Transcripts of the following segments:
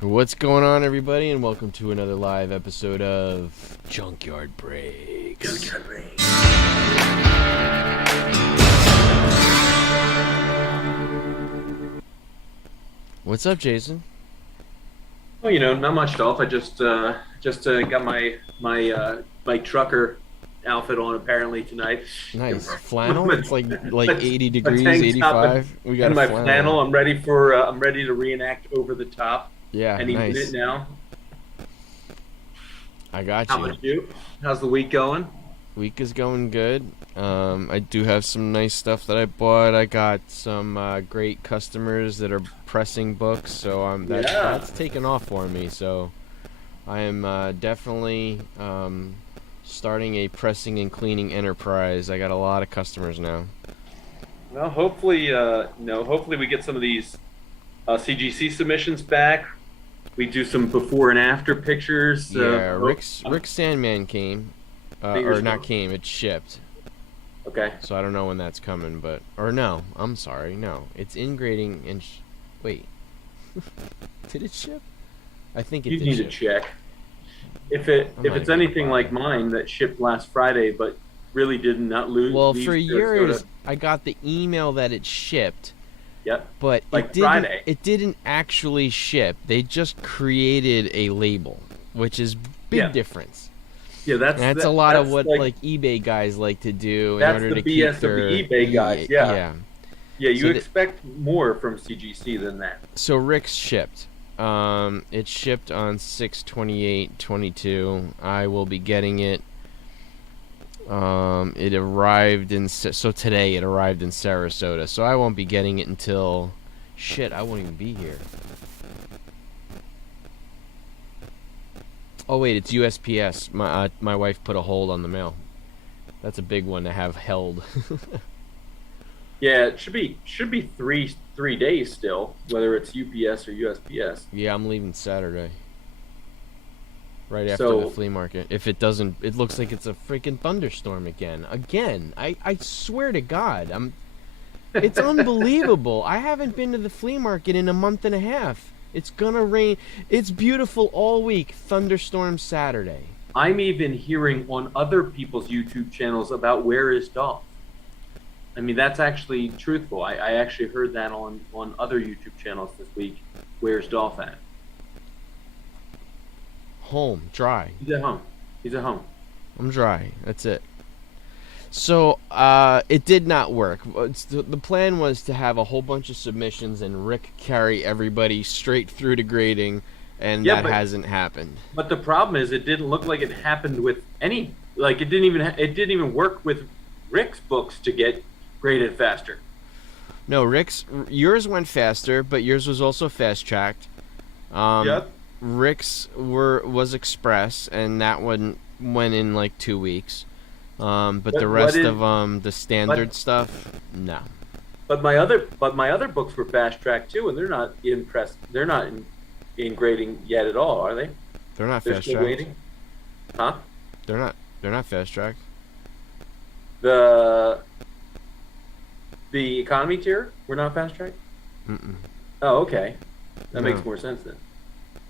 What's going on, everybody, and welcome to another live episode of Junkyard Breaks. Junkyard Break. What's up, Jason? Well, not much, Dolph. I just got my trucker outfit on apparently tonight. Nice flannel. It's like My 80 degrees, tank top 85. We got and a my flannel. flannel. I'm ready to reenact Over the Top. Yeah, Any nice. minute now. I got How you. about you? How's the week going? Week is going good. I do have some nice stuff that I bought. I got some great customers that are pressing books, so that's taken off for me. So I am definitely starting a pressing and cleaning enterprise. I got a lot of customers now. Well, hopefully we get some of these CGC submissions back. We do some before and after pictures. Yeah, Rick Sandman came, Fingers or not crossed. came. It shipped. Okay. So I don't know when that's coming, no, I'm sorry, no, it's in grading and wait, did it ship? I think it You did need ship. to check. If I'm not it's even anything gonna like bother. mine that shipped last Friday, but really did not lose. Well, leave for Sarasota. years I got the email that it shipped, Yep. but Like it didn't. Friday. It didn't actually ship. They just created a label, which is big Yeah. difference. Yeah, That's a lot of that's what like eBay guys like to do in That's order the to BS keep their of the eBay guys, yeah. yeah. Yeah, you So expect more from CGC than that. So Rick's shipped. It shipped on 6/28/22. I will be getting it. It arrived so today it arrived in Sarasota. So I won't be getting it until shit. I won't even be here. Oh wait, it's USPS. My wife put a hold on the mail. That's a big one to have held. Yeah, it should be three days still, whether it's UPS or USPS. Yeah, I'm leaving Saturday. Right after So- the flea market. If it doesn't, it looks like it's a freaking thunderstorm again. Again, I swear to God, it's unbelievable. I haven't been to the flea market in a month and a half. It's gonna rain. It's beautiful all week. Thunderstorm Saturday. I'm even hearing on other people's YouTube channels about Where is Dolph. I mean, that's actually truthful. I actually heard that on other YouTube channels this week. Where's Dolph at? Home, dry. He's at home. He's at home. I'm dry. That's it. So, it did not work. The plan was to have a whole bunch of submissions and Rick carry everybody straight through to grading, and Yeah, that but- hasn't happened. But the problem is, it didn't look like it happened with any. Like it didn't even work with Rick's books to get graded faster. No, yours went faster, but yours was also fast tracked. Yep. Rick's was express, and that one went in like 2 weeks. But But the what rest is- of the standard stuff, no. But my other books were fast tracked too, and they're not impressed. They're not in grading yet at all, are they? They're not They're fast still tracked. waiting. Huh? They're not. They're not fast tracked. The economy tier, we're not fast tracked. Mm-mm. Oh, okay. That No. makes more sense then.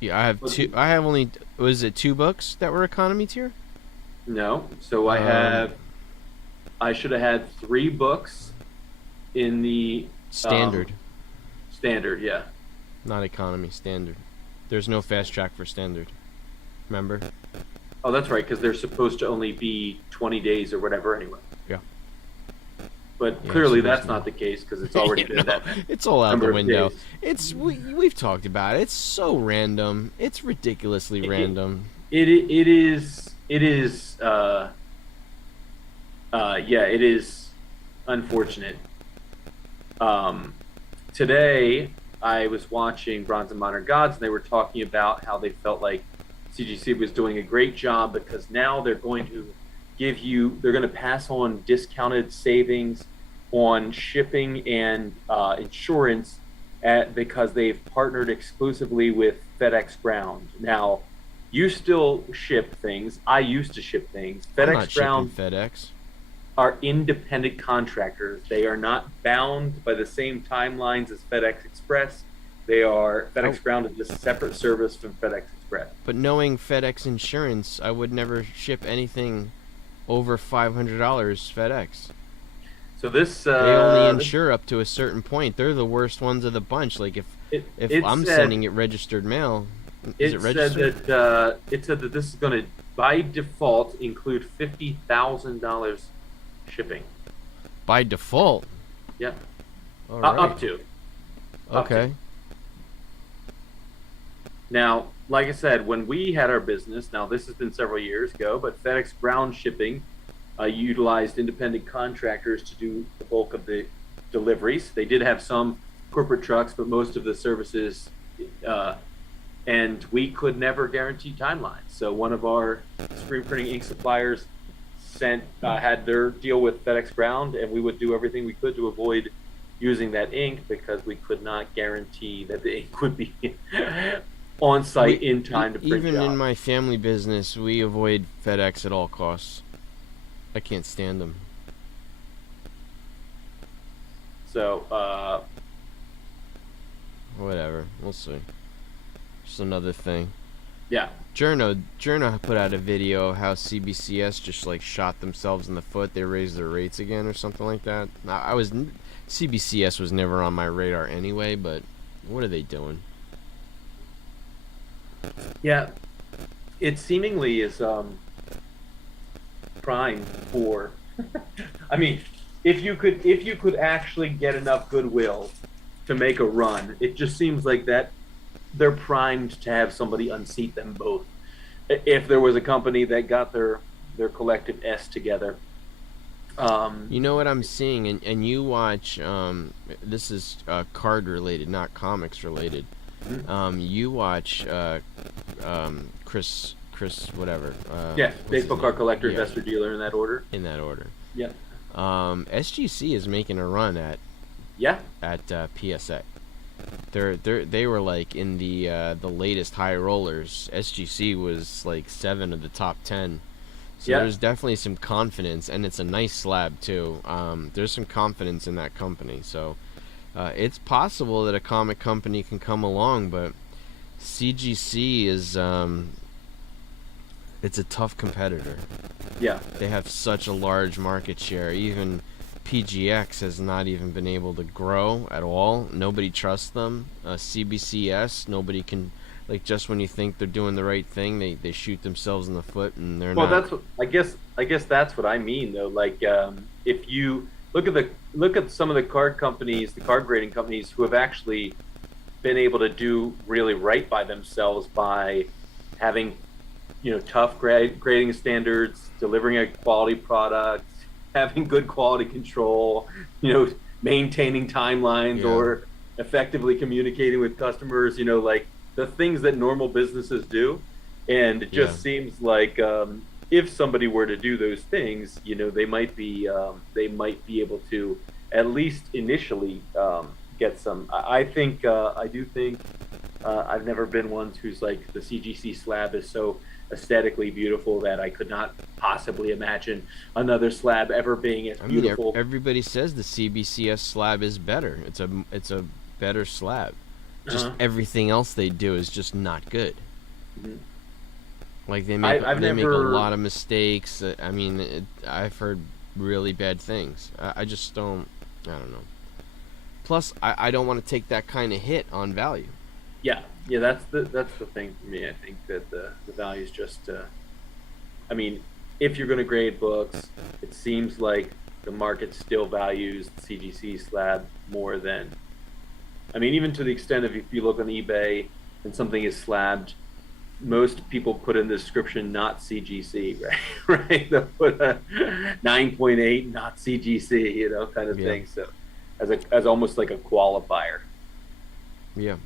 Yeah, I have two. I have only. Was it 2 books that were economy tier? No. So I should have had 3 books in the Standard, standard. Yeah. not economy. Standard. There's no fast track for standard. Remember? Oh, that's right, because they're supposed to only be 20 days or whatever anyway. Yeah. But Yeah, clearly supposed that's to. not the case because it's already You been know, that. it's all out number the of window. days. We've talked about it. It's so random. It's ridiculously random. It is yeah, it is unfortunate. Today I was watching Bronze and Modern Gods, and they were talking about how they felt like CGC was doing a great job because now they're going to they're going to pass on discounted savings on shipping and insurance because they've partnered exclusively with FedEx Ground. Now, you still ship things. I used to ship things. I'm not FedEx Ground shipping FedEx. are independent contractors. They are not bound by the same timelines as FedEx Express. Oh, FedEx Ground is a separate service from FedEx Express. but knowing FedEx Insurance, I would never ship anything over $500 FedEx. So this They only insure up to a certain point. They're the worst ones of the bunch. Like if it I'm said sending it registered mail, is it it said registered? that this is going to by default include $50,000 shipping. By default. Yeah, All right. up to. Okay. Now, like I said, when we had our business, now this has been several years ago, but FedEx Ground Shipping utilized independent contractors to do the bulk of the deliveries. They did have some corporate trucks, but most of the services, uh, and we could never guarantee timelines. So one of our screen printing ink suppliers had their deal with FedEx Ground, and we would do everything we could to avoid using that ink because we could not guarantee that the ink would be on site in time to print Even in jobs. my family business, we avoid FedEx at all costs. I can't stand them. So Whatever. We'll see. Just another thing. yeah, Journo put out a video how CBCS just like shot themselves in the foot. They raised their rates again or something like that. CBCS was never on my radar anyway, but what are they doing? yeah, it seemingly is prime for. I mean, if you could actually get enough goodwill to make a run, it just seems like that they're primed to have somebody unseat them both. If there was a company that got their collective S together, You know what I'm seeing, and you watch. This is card related, not comics related. You watch Chris whatever. yeah, What's his baseball card name? collector, Yeah, investor, dealer in that order. in that order. Yeah, SGC is making a run yeah, at PSA. They were like in the latest high rollers. SGC was like 7 of the top 10. So yeah. there's definitely some confidence, and it's a nice slab too. There's some confidence in that company, so it's possible that a comic company can come along, but CGC is it's a tough competitor. Yeah. They have such a large market share. Even PGX has not even been able to grow at all. Nobody trusts them. CBCS, nobody can. Like, just when you think they're doing the right thing, they shoot themselves in the foot, and they're Well, not. that's what I guess that's what I mean though. Like, if you look at some of the card companies, the card grading companies who have actually been able to do really right by themselves by having tough grading standards, delivering a quality product, having good quality control, maintaining timelines Yeah, or effectively communicating with customers, like the things that normal businesses do. And it yeah, just seems like if somebody were to do those things, they might be able to at least initially get some. I do think I've never been one who's like the CGC slab is so aesthetically beautiful that I could not possibly imagine another slab ever being as I mean, beautiful. everybody says the CBCS slab is better. It's a better slab. Just Uh-huh. everything else they do is just not good. Mhm. Like I've they make a never. lot of mistakes. I mean, I've heard really bad things. I just don't. I don't know. Plus, I don't want to take that kind of hit on value. Yeah, yeah, that's the thing for me. I think that the value is just. I mean, if you're going to grade books, it seems like the market still values the CGC slab more than. I mean, even to the extent of if you look on eBay and something is slabbed, most people put in the description not CGC, right? Right? They'll put a 9.8 not CGC, kind of Yeah, thing. So, as almost like a qualifier. yeah.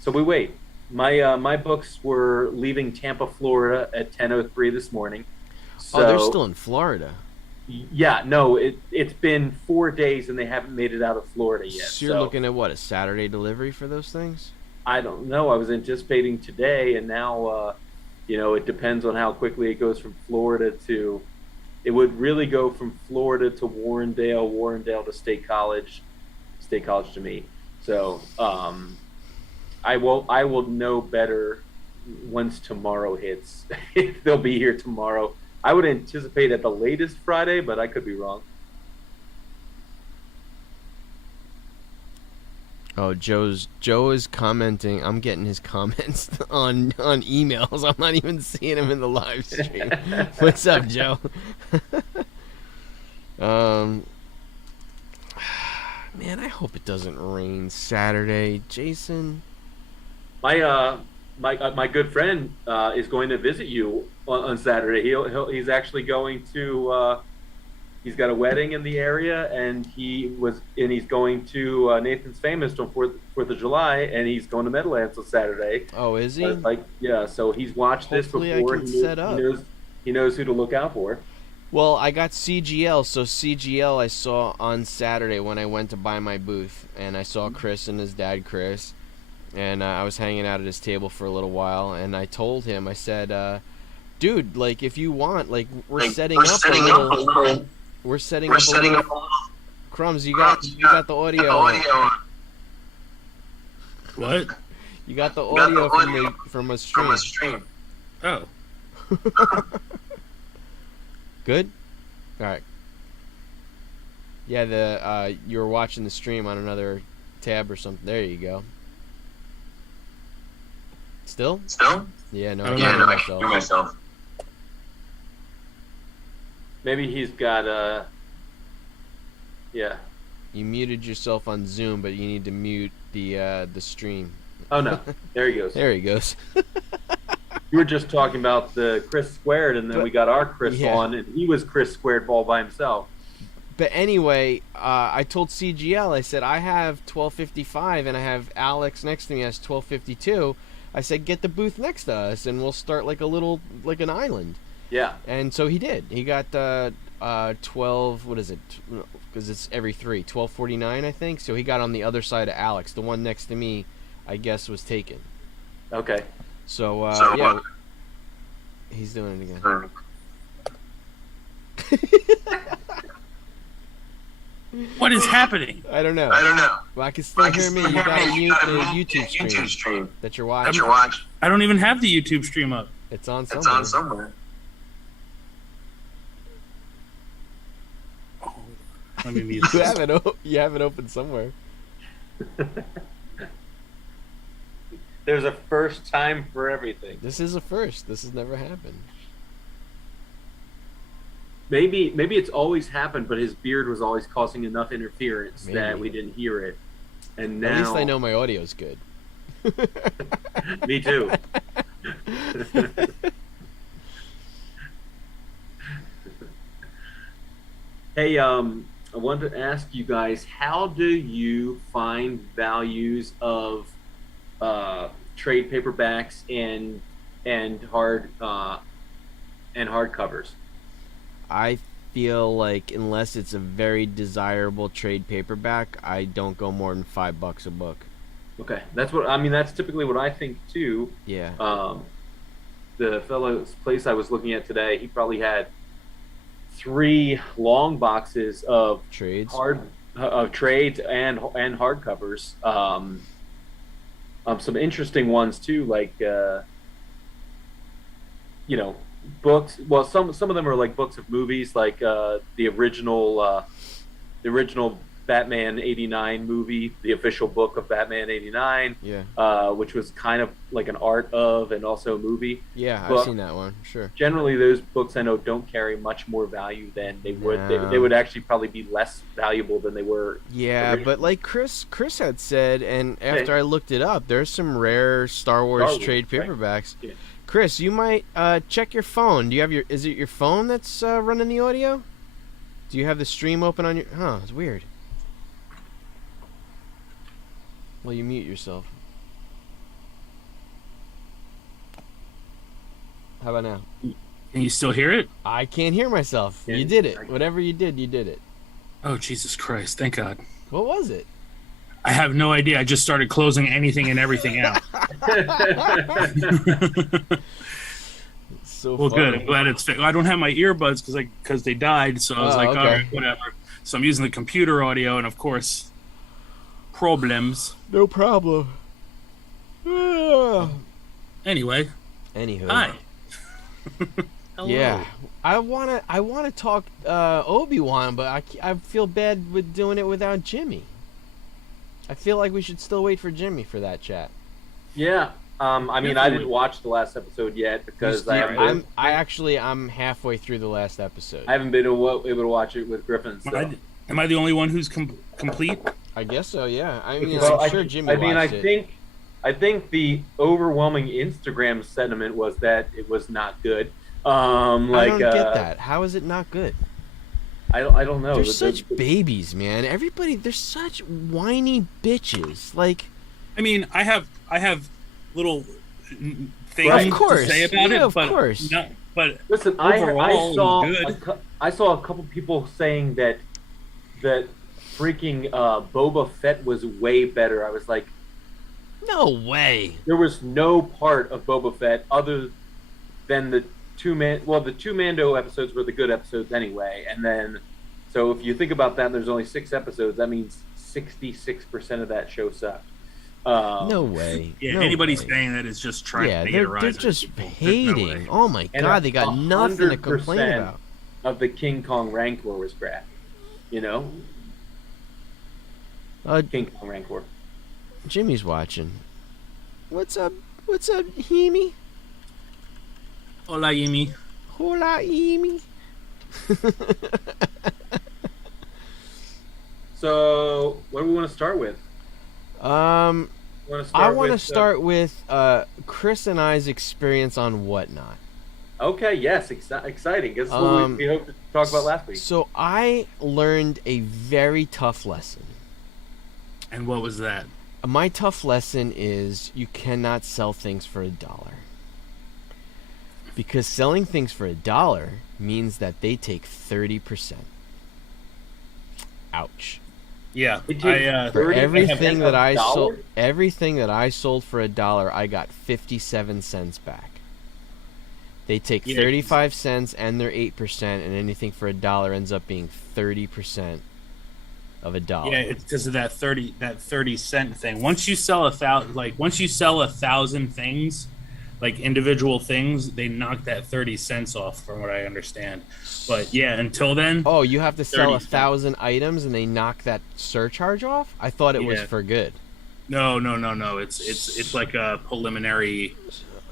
So we wait. My books were leaving Tampa, Florida at 10:03 this morning. Oh, they're So still in Florida. yeah, no, it's been 4 days and they haven't made it out of Florida yet. So you're So looking at what, a Saturday delivery for those things? I don't know. I was anticipating today, and now it depends on how quickly it goes from Florida to. It would really go from Florida to Warrendale, Warrendale to State College to me. So I will know better once tomorrow hits. If they'll be here tomorrow. I would anticipate at the latest Friday, but I could be wrong. Oh, Joe is commenting. I'm getting his comments on emails. I'm not even seeing him in the live stream. What's up, Joe? um, man, I hope it doesn't rain Saturday, Jason. My good friend is going to visit you on Saturday. He's actually going to. He's got a wedding in the area, and he's going to Nathan's Famous on Fourth of July, and he's going to Meadowlands on Saturday. Oh, is he? Yeah. So he's watched Hopefully this before. I can set up. He knows who to look out for. Well, I got CGL, so CGL I saw on Saturday when I went to buy my booth, and I saw Chris and his dad, Chris, and I was hanging out at his table for a little while, and I told him, I said, dude, like, if you want, like, we're setting up a little... We're setting up a little... Crumbs, you got the audio. What? You got the audio from a stream. Oh. Good? Alright. Yeah, you were watching the stream on another tab or something. There you go. Still? Yeah, no, I can't hear myself. Maybe he's got yeah. You muted yourself on Zoom, but you need to mute the stream. Oh no, there he goes. There he goes. You were just talking about the Chris Squared, and then we got our Chris on, and he was Chris Squared all by himself. But anyway, I told CGL, I said, I have 1255, and I have Alex next to me has 1252. I said, get the booth next to us, and we'll start like an island. Yeah. And so he did. He got 12, what is it? Because it's every 1249, I think. So he got on the other side of Alex. The one next to me, I guess, was taken. Okay. So yeah. He's doing it again. What is happening? I don't know. Well, I can still hear me. You got to mute the YouTube stream that you're watching. I don't even have the YouTube stream up. It's on somewhere. Oh, let me mute this. You have it open somewhere. There's a first time for everything. This is a first. This has never happened. Maybe it's always happened, but his beard was always causing enough interference that we didn't hear it. And now, at least I know my audio's good. Me too. Hey, I wanted to ask you guys, how do you find values of trade paperbacks and hardcovers? I feel like unless it's a very desirable trade paperback, I don't go more than $5 a book. Okay, that's typically what I think too. Yeah. The fellow's place I was looking at today, he probably had 3 long boxes of trades, trades and hardcovers. Some interesting ones too, like books. Well, some of them are like books of movies, like the original Batman '89 movie, the official book of Batman '89. Yeah. Which was kind of like an art of and also a movie. Yeah, I've seen that one. Sure. Generally, those books I know don't carry much more value than they would. No. They would actually probably be less valuable than they were. Yeah, originally. but like Chris had said, and after I looked it up, there's some rare Star Wars trade paperbacks. Right. Yeah. Chris, you might check your phone. Do you have is it your phone that's running the audio? Do you have the stream open on your? Huh, it's weird. Well, you mute yourself. How about now? Can you still hear it? I can't hear myself. Yeah, you did it. Whatever you did it. Oh, Jesus Christ. Thank God. What was it? I have no idea. I just started closing anything and everything out. So well, funny. good. I'm glad it's fixed. I don't have my earbuds because they died, so I was Oh, like, okay. all right, whatever. So I'm using the computer audio, and of course, problems. No problem. Anyway, Anywho. hi. Hello. Yeah, I wanna talk Obi-Wan, but I feel bad with doing it without Jimmy. I feel like we should still wait for Jimmy for that chat. Yeah. I mean, I didn't watch the last episode yet because I'm halfway through the last episode. I haven't been able to watch it with Griffin. So. Am I the only one who's complete? I guess so. Yeah. I mean, Well, I'm sure Jimmy watched it. I think the overwhelming Instagram sentiment was that it was not good. I don't get that. How is it not good? I don't know. They're such babies, man. Everybody, they're such whiny bitches. Like, I mean, I have little things Right. Of course. to say about Yeah, it, of but course. Listen, overall, I saw a couple people saying that freaking Boba Fett was way better. I was like, no way. there was no part of Boba Fett other than the two Mando episodes were the good episodes anyway. And then, so if you think about that, there's only 6 episodes. That means 66% of that show sucked. No way. Yeah, no anybody way. saying that is just trying Yeah, to they're just hating. Oh my god, they got nothing to complain 100% about. Of the King Kong Rancor was crappy. You know? King Kong Rancor. Jimmy's watching. What's up? What's up, Hemi? Hola, Yimi. Hola, Hemi. So, what do we want to start with? I want to start with Chris and I's experience on Whatnot. Okay, yes, exciting. Guess what we hoped to talk about last week. So I learned a very tough lesson. And what was that? My tough lesson is you cannot sell things for $1. Because selling things for $1 means that they take 30%. Ouch. Yeah, For everything that I $30 sold, everything that I sold for $1, I got 57 cents back. They take 35 cents and their 8%, and anything for $1 ends up being 30% of $1. Yeah, it's because of that 30-cent thing. Once you sell 1,000 things, like individual things, they knock that 30 cents off, from what I understand. But yeah, until then. Oh, you have to sell 30 1,000 items and they knock that surcharge off? I thought it was for good. No. It's like a preliminary.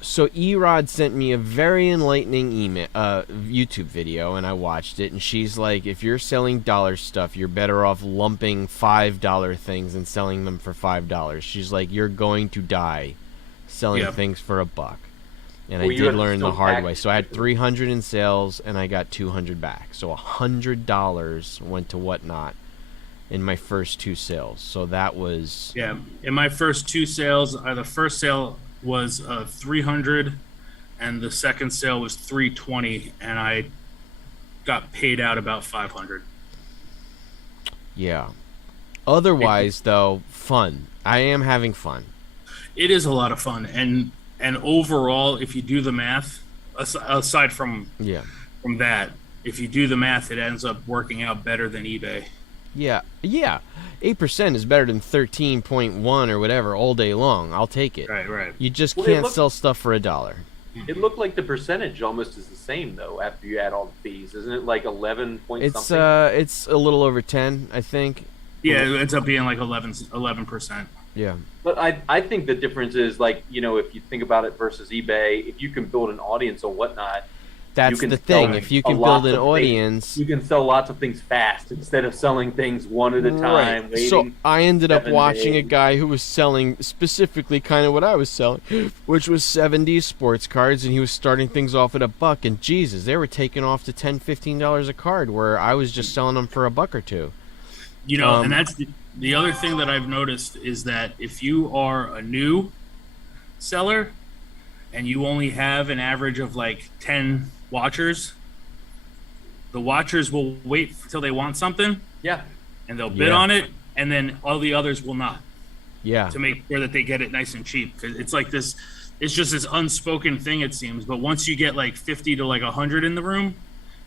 So Erod sent me a very enlightening YouTube video, and I watched it. And she's like, if you're selling dollar stuff, you're better off lumping $5 things and selling them for $5. She's like, you're going to die selling things for $1. And I did learn the hard way. So I had 300 in sales, and I got 200 back. So $100 went to Whatnot in my first 2 sales. So that was... Yeah, in my first 2 sales, the first sale was 300, and the second sale was 320, and I got paid out about 500. Yeah. Otherwise, though, fun. I am having fun. It is a lot of fun, and overall, if you do the math, aside from that, if you do the math, it ends up working out better than eBay. Yeah. 8% is better than 13.1 or whatever all day long. I'll take it. Right. You just can't sell stuff for $1. It looked like the percentage almost is the same though after you add all the fees, isn't it? Like 11 point something. It's a little over 10, I think. Yeah, it ends up being like 11%. Yeah. But I think the difference is, like, you know, if you think about it versus eBay, if you can build an audience or whatnot, that's the thing. If you can build an audience, you can sell lots of things fast instead of selling things one at a time. Right. So I ended up watching days. a guy who was selling specifically kind of what I was selling, which was 70s sports cards, and he was starting things off at $1. And Jesus, they were taking off to $10, $15 a card, where I was just selling them for $1 or $2. You know, and that's the other thing that I've noticed is that if you are a new seller and you only have an average of like 10 watchers, the watchers will wait until they want something. Yeah. And they'll bid on it, and then all the others will not. Yeah. To make sure that they get it nice and cheap. Because it's like this, it's just this unspoken thing, it seems. But once you get like 50 to like 100 in the room,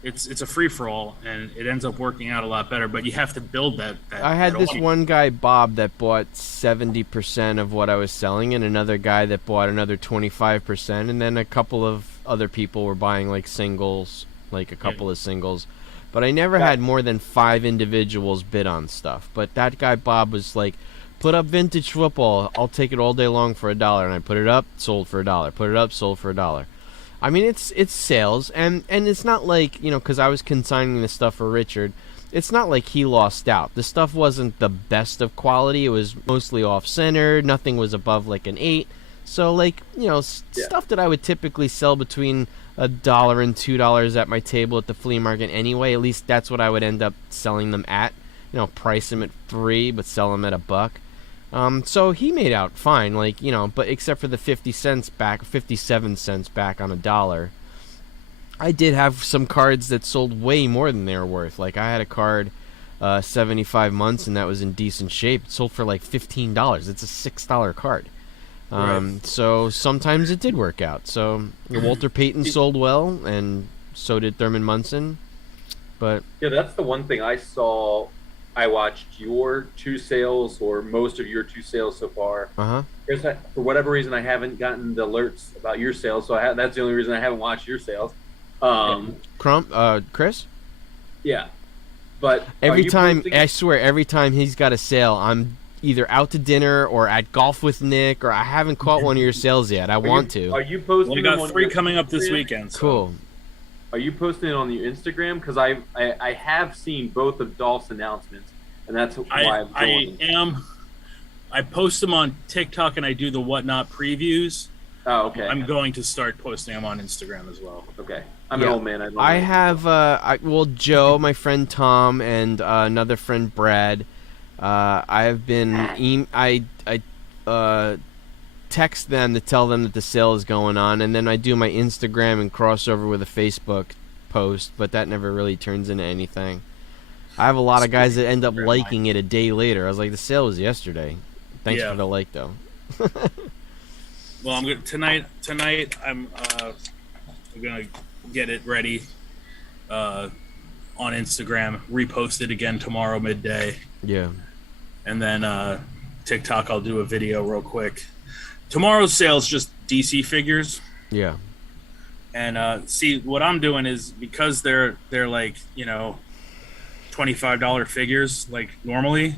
it's a free for all, and it ends up working out a lot better. But you have to build that. I had that this audience. one guy, Bob, that bought 70% of what I was selling, and another guy that bought another 25%, and then a couple of other people were buying like singles, like a couple of singles. But I never had more than 5 individuals bid on stuff. But that guy, Bob, was like, put up vintage football. I'll take it all day long for $1. And I put it up, sold for $1. Put it up, sold for $1. I mean, it's sales, and it's not like, because I was consigning this stuff for Richard, it's not like he lost out. The stuff wasn't the best of quality. It was mostly off-center. Nothing was above like an 8. So, like, stuff that I would typically sell between $1 and $2 at my table at the flea market anyway. At least that's what I would end up selling them at. Price them at $3, but sell them at $1. So he made out fine, like, but except for the 57 cents back on $1. I did have some cards that sold way more than they were worth. Like, I had a card, 75 months, and that was in decent shape. It sold for like $15. It's a $6 card. Right. So sometimes it did work out. So Walter Payton sold well, and so did Thurman Munson. But yeah, that's the one thing I saw. I watched your 2 sales, or most of your 2 sales so far. For whatever reason, I haven't gotten the alerts about your sales, so that's the only reason I haven't watched your sales. Chris? Yeah, but every time, I swear, every time he's got a sale, I'm either out to dinner or at golf with Nick, or I haven't caught one of your sales yet. I want to. Are you posting? We got 3 coming up this weekend. So. Cool. Are you posting it on your Instagram? Because I have seen both of Dolph's announcements, and that's why I am. I post them on TikTok, and I do the Whatnot previews. Oh, okay. I'm going to start posting them on Instagram as well. Okay. I'm an old man. I have Joe, my friend Tom, and another friend Brad. I have been text them to tell them that the sale is going on, and then I do my Instagram and crossover with a Facebook post, but that never really turns into anything. I have a lot of guys that end up liking it a day later. I was like, the sale was yesterday. Thanks for the like, though. Well, I'm gonna tonight. I'm gonna get it ready on Instagram. Repost it again tomorrow midday. Yeah. And then TikTok, I'll do a video real quick. Tomorrow's sale is just DC figures. Yeah. And see, what I'm doing is, because they're like, $25 figures like normally,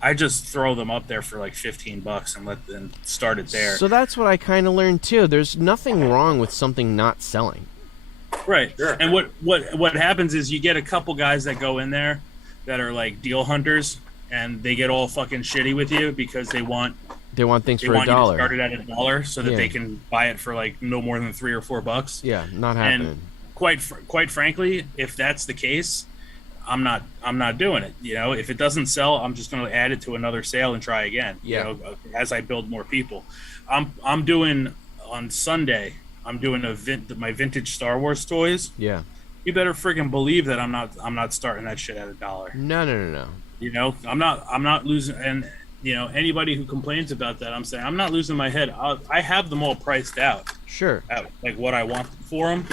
I just throw them up there for like $15 and let them start it there. So that's what I kind of learned too. There's nothing wrong with something not selling. Right. Sure. And what happens is, you get a couple guys that go in there that are like deal hunters, and they get all fucking shitty with you because they want things for $1. You to start it at $1 so that they can buy it for like no more than $3 or $4. Yeah, not happening. And quite frankly, if that's the case, I'm not doing it. If it doesn't sell, I'm just going to add it to another sale and try again. As I build more people. I'm doing on Sunday. I'm doing my vintage Star Wars toys. Yeah. You better freaking believe that I'm not starting that shit at $1. No. I'm not losing. And anybody who complains about that, I'm saying I'm not losing my head. I have them all priced out. Sure. At like what I want for them,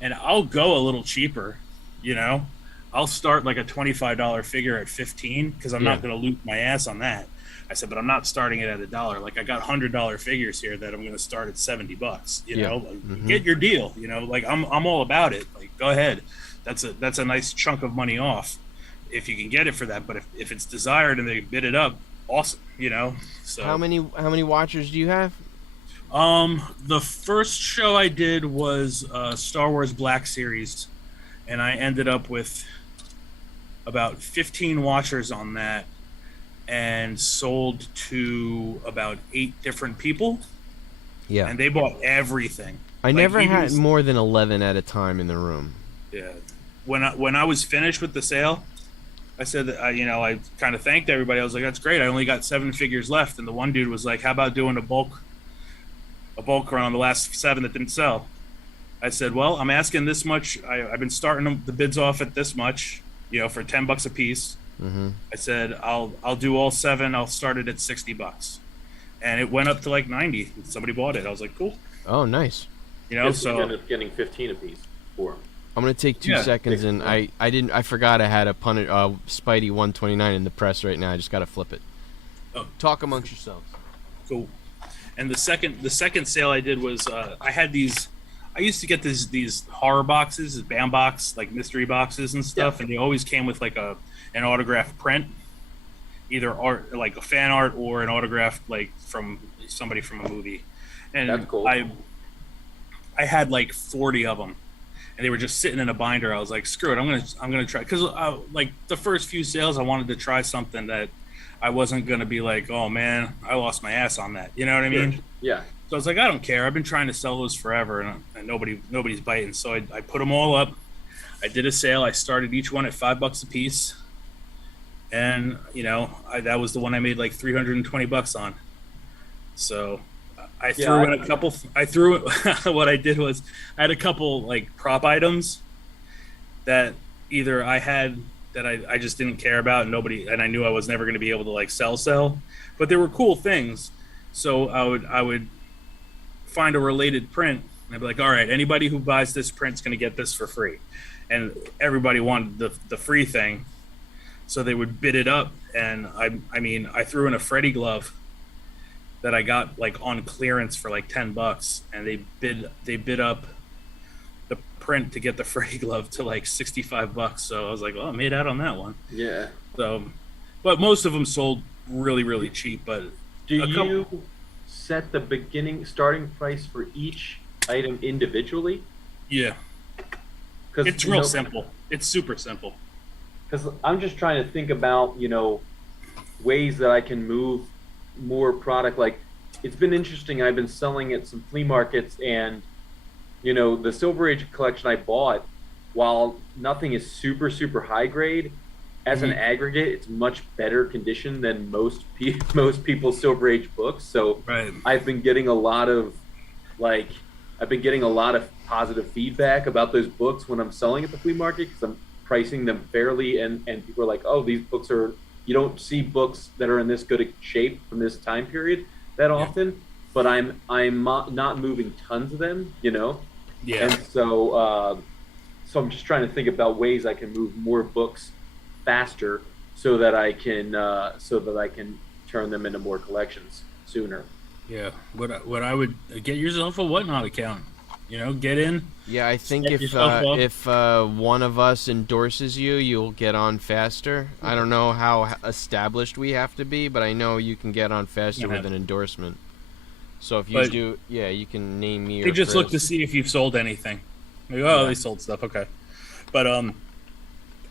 and I'll go a little cheaper. I'll start like a $25 figure at $15 because I'm not going to loot my ass on that. I said, but I'm not starting it at $1. Like, I got $100 figures here that I'm going to start at $70. Get your deal. Like I'm all about it. Like, go ahead. That's a nice chunk of money off if you can get it for that. But if it's desired and they bid it up, awesome. So how many watchers do you have? The first show I did was Star Wars Black Series, and I ended up with about 15 watchers on that, and sold to about 8 different people. Yeah. And they bought everything. I never had more than 11 at a time in the room. Yeah. When I was finished with the sale, I said that I kind of thanked everybody. I was like, that's great. I only got 7 figures left. And the one dude was like, how about doing a bulk run on the last 7 that didn't sell? I said, well, I'm asking this much. I've been starting the bids off at this much, for $10 a piece. Mm-hmm. I said, I'll do all 7. I'll start it at $60, and it went up to like 90. Somebody bought it. I was like, cool. Oh, nice. So you ended up getting 15 a piece for them. I'm gonna take 2 seconds, and I forgot I had a Spidey 129 in the press right now. I just gotta flip it. Oh. Talk amongst yourselves. Cool. And the second sale I did was I had these. I used to get these horror boxes, Bambox, like mystery boxes and stuff, and they always came with like an autographed print, either art like a fan art or an autograph like from somebody from a movie. And that's cool. I had like 40 of them, and they were just sitting in a binder. I was like, screw it, I'm gonna try, because like the first few sales, I wanted to try something that I wasn't gonna be like, oh man, I lost my ass on that. You know what I mean? Yeah. So I was like, I don't care. I've been trying to sell those forever, and nobody's biting. So I put them all up. I did a sale. I started each one at $5 a piece, and that was the one I made like $320 on. So I threw in a couple. What I did was I had a couple like prop items that either I had that I just didn't care about, and I knew I was never going to be able to like sell, but they were cool things. So I would find a related print, and I'd be like, all right, anybody who buys this print's going to get this for free. And everybody wanted the free thing, so they would bid it up. And I threw in a Freddy glove that I got like on clearance for like $10, and they bid up the print to get the Freddy glove to like $65. So I was like, well, I made out on that one. Yeah. So, but most of them sold really, really cheap. But do you set the starting price for each item individually? Yeah. Because it's real simple. It's super simple. Because I'm just trying to think about, ways that I can move more product. Like, it's been interesting. I've been selling at some flea markets, and, the Silver Age collection I bought, while nothing is super, super high grade, as an aggregate, it's much better condition than most people's Silver Age books. So I've been getting a lot of positive feedback about those books when I'm selling at the flea market, because I'm pricing them fairly, and people are like, oh, these books you don't see books that are in this good a shape from this time period that often, but I'm not moving tons of them, Yeah. And so I'm just trying to think about ways I can move more books faster so that I can turn them into more collections sooner. Yeah. What I would get yourself a Whatnot account. Get in. Yeah, I think if one of us endorses you, you'll get on faster. I don't know how established we have to be, but I know you can get on faster with an endorsement. So if you you can name me. They just look to see if you've sold anything. Like, they sold stuff. Okay, but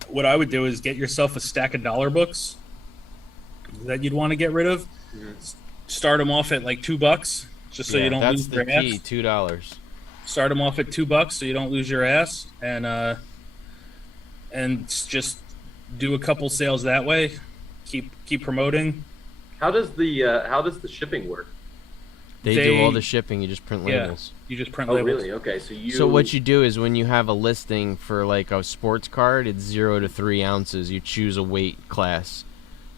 what I would do is get yourself a stack of dollar books that you'd want to get rid of. Mm-hmm. Start them off at like $2, just so you don't lose your ass. That's the key, $2. Start them off at $2 so you don't lose your ass, and just do a couple sales that way. Keep promoting. How does the shipping work? They do all the shipping. You just print labels. You just print labels. Oh, really? Okay. So what you do is when you have a listing for like a sports card, it's 0 to 3 ounces. You choose a weight class,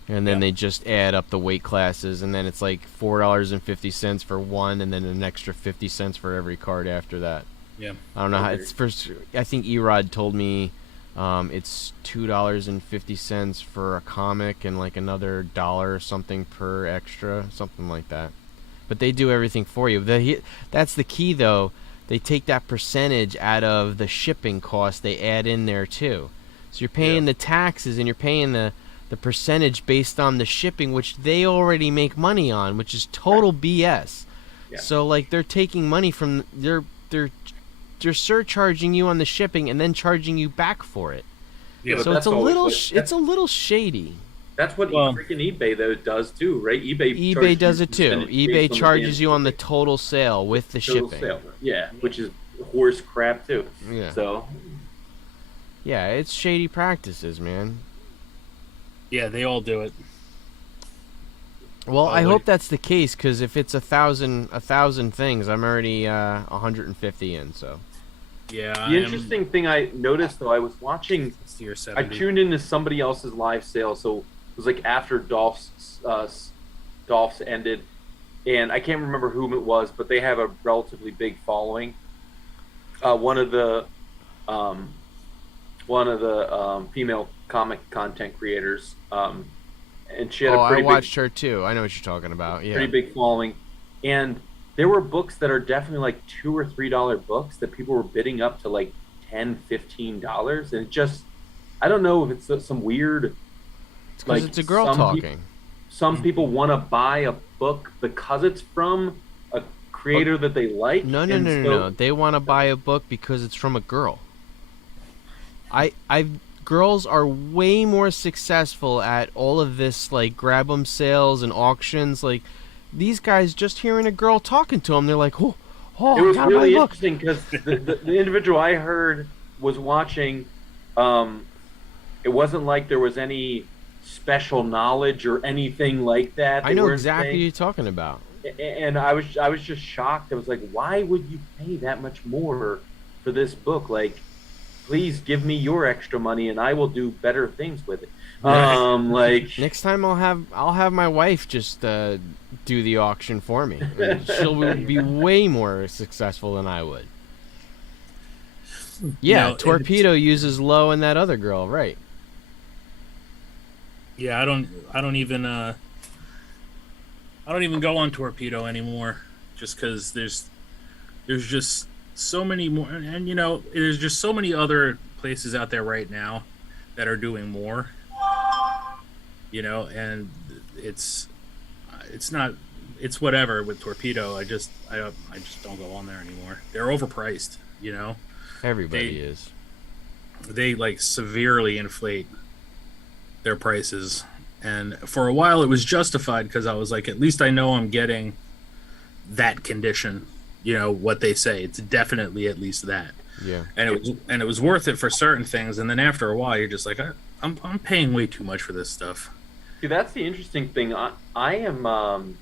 and then they just add up the weight classes, and then it's like $4.50 for one, and then an extra 50 cents for every card after that. Yeah. I don't know how it's first. I think Erod told me it's $2.50 for a comic and like another $1 or something per extra, something like that. But they do everything for you. That's the key, though. They take that percentage out of the shipping cost. They add in there too. So you're paying the taxes, and you're paying the percentage based on the shipping, which they already make money on, which is total BS. Yeah. So like they're taking money from they're surcharging you on the shipping and then charging you back for it. Yeah, so it's a little shady. That's what freaking eBay though does too, right? eBay does it too. eBay charges you on the total sale with the shipping. Sale. Yeah, which is horse crap too. Yeah. So. Yeah, it's shady practices, man. Yeah, they all do it. Well, I hope that's the case, because if it's 1,000 things, I'm already 150 in. So. Yeah. The interesting thing I noticed though, I was watching. I tuned into somebody else's live sale, so it was like after Dolph's ended, and I can't remember whom it was, but they have a relatively big following. One of the um, one of the female comic content creators, and she had Oh, a I pretty big watched her too. I know what you're talking about. Yeah. pretty big following, and there were books that are definitely like $2 or $3 books that people were bidding up to like $10, $15, and it just I don't know if it's some weird It's because like it's a girl talking. some people want to buy a book because it's from a creator that they like. No, no, and no, no, so- no. They want to buy a book because it's from a girl. Girls are way more successful at all of this, like, grab 'em sales and auctions. Like, these guys, just hearing a girl talking to them, they're like, oh, It I was gotta buy really a book. interesting because the individual I heard was watching. It wasn't like there was any special knowledge or anything like that. I They know weren't exactly what saying- you're talking about. and I was just shocked. I was like, why would you pay that much more for this book? Like, please give me your extra money and I will do better things with it. Like Next time I'll have my wife just do the auction for me. And she'll be way more successful than I would. Yeah, No, Torpedo uses Low and that other girl, right? Yeah, I don't even go on Torpedo anymore, just because there's just so many more, and there's just so many other places out there right now that are doing more. And it's not, it's whatever with Torpedo. I just don't go on there anymore. They're overpriced. Everybody is. They like severely inflate their prices, and for a while it was justified because I was like, at least I know I'm getting that condition. What they say, it's definitely at least that. Yeah. And it was worth it for certain things, and then after a while you're just like, I'm paying way too much for this stuff. See, that's the interesting thing. I am I'm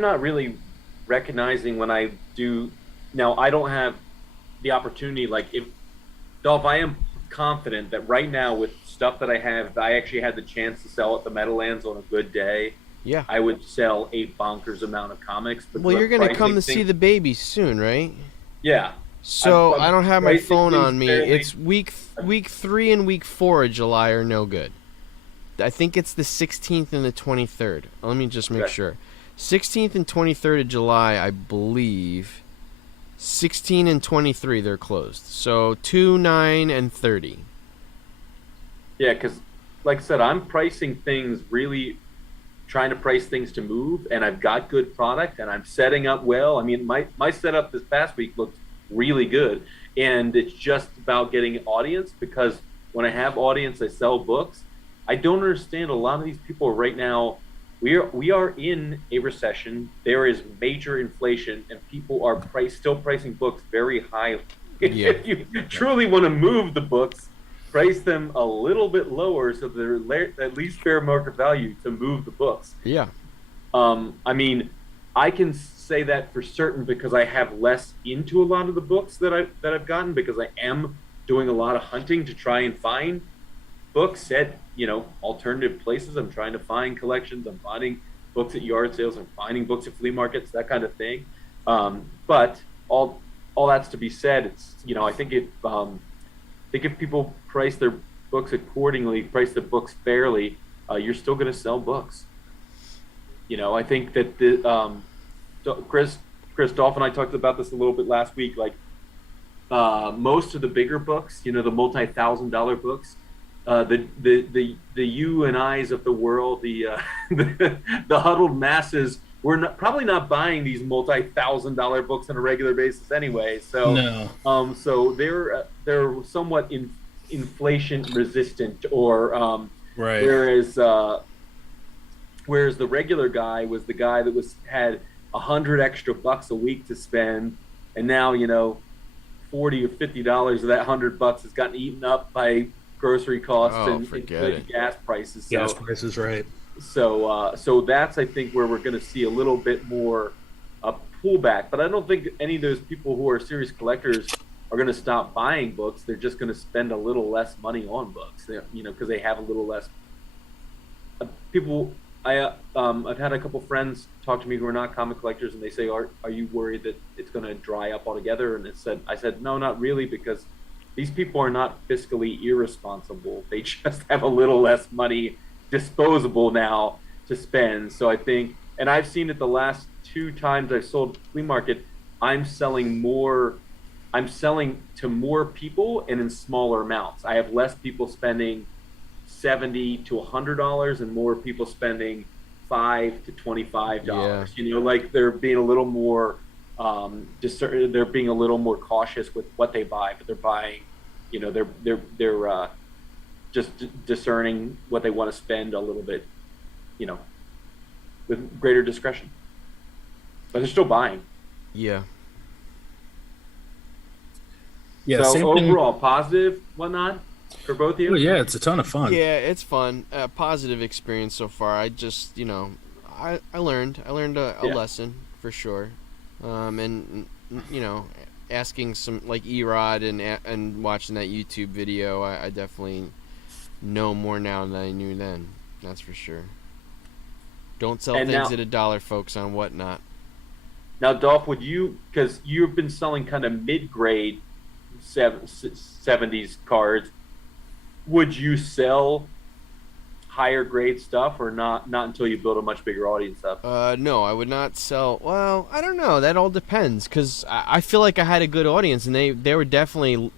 not really recognizing when I do. Now I don't have the opportunity. Like if Dolph, I am confident that right now with stuff that I have, if I actually had the chance to sell at the Meadowlands on a good day, Yeah. I would sell a bonkers amount of comics. But Well, the you're gonna pricing come to thing- see the baby soon, right? Yeah. So I'm I don't have my pricing phone things on me. fairly- It's week 3 and week 4 of July are no good. I think it's the 16th and the 23rd. Let me just make Okay. sure. 16th and 23rd of July, I believe. 16 and 23 they're closed. So 2, 9, and 30. Yeah, because like I said, I'm pricing things really trying to price things to move, and I've got good product, and I'm setting up well. I mean, my setup this past week looked really good, and it's just about getting audience because when I have audience, I sell books. I don't understand a lot of these people right now. We are in a recession. There is major inflation, and people are still pricing books very high. Yeah. If you truly want to move the books, price them a little bit lower so they're at least fair market value to move the books. Yeah. I mean, I can say that for certain because I have less into a lot of the books that I've gotten because I am doing a lot of hunting to try and find books at alternative places. I'm trying to find collections. I'm finding books at yard sales. I'm finding books at flea markets, that kind of thing. But all that's to be said. It's I think if people price their books accordingly, price the books fairly, you're still going to sell books. I think that Chris Dolph and I talked about this a little bit last week. Like most of the bigger books, the multi-$1,000 books, the you and I's of the world, the huddled masses, we're probably not buying these multi-$1,000 books on a regular basis anyway. So No. So they're somewhat inflation resistant, or Right. whereas the regular guy was the guy that had $100 extra bucks a week to spend, and now $40 or $50 of that $100 has gotten eaten up by grocery costs and forget inflated it. gas prices. So, Gas prices, right? so that's I think where we're going to see a little bit more pullback. But I don't think any of those people who are serious collectors are going to stop buying books. They're just going to spend a little less money on books, because they have a little less. People I've had a couple friends talk to me who are not comic collectors, and they say, "Are you worried that it's going to dry up altogether?" And I said, no, not really, because these people are not fiscally irresponsible. They just have a little less money disposable now to spend. So I think, and I've seen it the last 2 times I've sold at the flea market, I'm selling more. I'm selling to more people and in smaller amounts. I have less people spending $70 to $100 and more people spending $5 to $25. Yeah. You know, like they're being a little more they're being a little more cautious with what they buy, but they're buying, you know, they're just discerning what they want to spend a little bit, you know, with greater discretion. But they're still buying. Yeah. Yeah. So overall, positive, whatnot for both of you. Well, yeah, it's a ton of fun. Yeah, it's fun. Positive experience so far. I just, you know, I learned a lesson for sure. And you know, asking some like Erod and watching that YouTube video, I definitely know more now than I knew then. That's for sure. Don't sell things at $1, folks, on Whatnot. Now, Dolph, would you, because you've been selling kind of mid-grade 70s cards, would you sell higher grade stuff or not until you build a much bigger audience up? No, I would not sell. Well, I don't know. That all depends, because I feel like I had a good audience, and they were definitely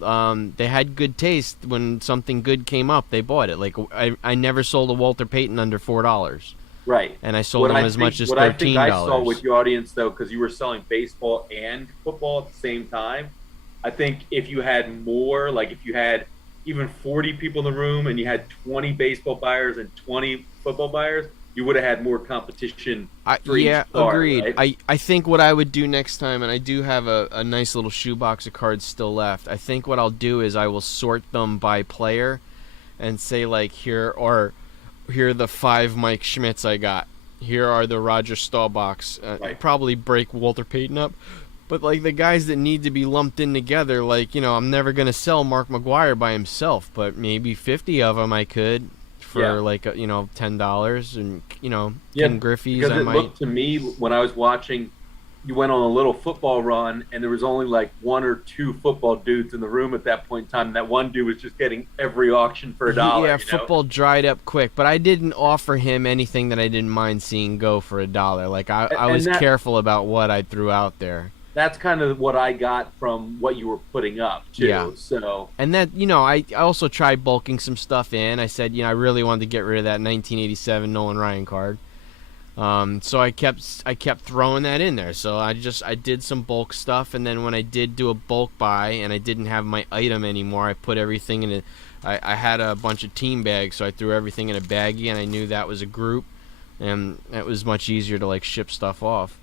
they had good taste. When something good came up, they bought it. Like I never sold a Walter Payton under $4. Right. And I sold them as much as $13. What I think I saw with your audience, though, because you were selling baseball and football at the same time, I think if you had more, like if you had even 40 people in the room and you had 20 baseball buyers and 20 football buyers, you would have had more competition for each card, agreed. right? I think what I would do next time, and I do have a nice little shoebox of cards still left, I think what I'll do is I will sort them by player and say, like, here are the 5 Mike Schmidts I got. Here are the Roger Staubachs. Right. Probably break Walter Payton up. But, like, the guys that need to be lumped in together, like, you know, I'm never going to sell Mark McGwire by himself, but maybe 50 of them I could for, like, you know, $10. And, you know, Ken Griffey's because I it might. looked to me when I was watching, you went on a little football run, and there was only like 1 or 2 football dudes in the room at that point in time. And that one dude was just getting every auction for $1. Yeah, you know? football dried up quick, but I didn't offer him anything that I didn't mind seeing go for $1. Like, I was careful about what I threw out there. That's kind of what I got from what you were putting up, too. Yeah. So, and that, you know, I also tried bulking some stuff in. I said, you know, I really wanted to get rid of that 1987 Nolan Ryan card. So I kept throwing that in there. So I did some bulk stuff, and then when I did do a bulk buy and I didn't have my item anymore, I put everything in I had a bunch of team bags, so I threw everything in a baggie, and I knew that was a group, and it was much easier to, like, ship stuff off.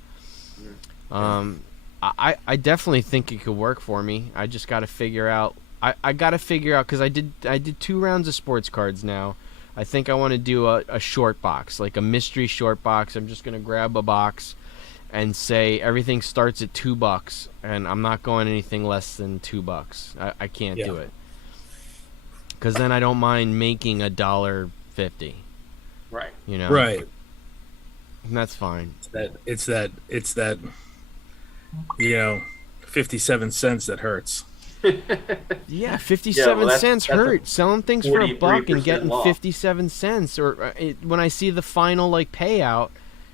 I definitely think it could work for me. I just got to figure out. I got to figure out, because I did 2 rounds of sports cards now. I think I want to do a short box, like a mystery short box. I'm just gonna grab a box and say everything starts at $2, and I'm not going anything less than $2. I can't do it, because then I don't mind making $1.50. right. You know. Right. And that's fine. It's that. You know, 57 cents that hurts. Yeah, 57 cents that's hurt. Selling things for $1 and getting loss. 57 cents. Or when I see the final, like, payout,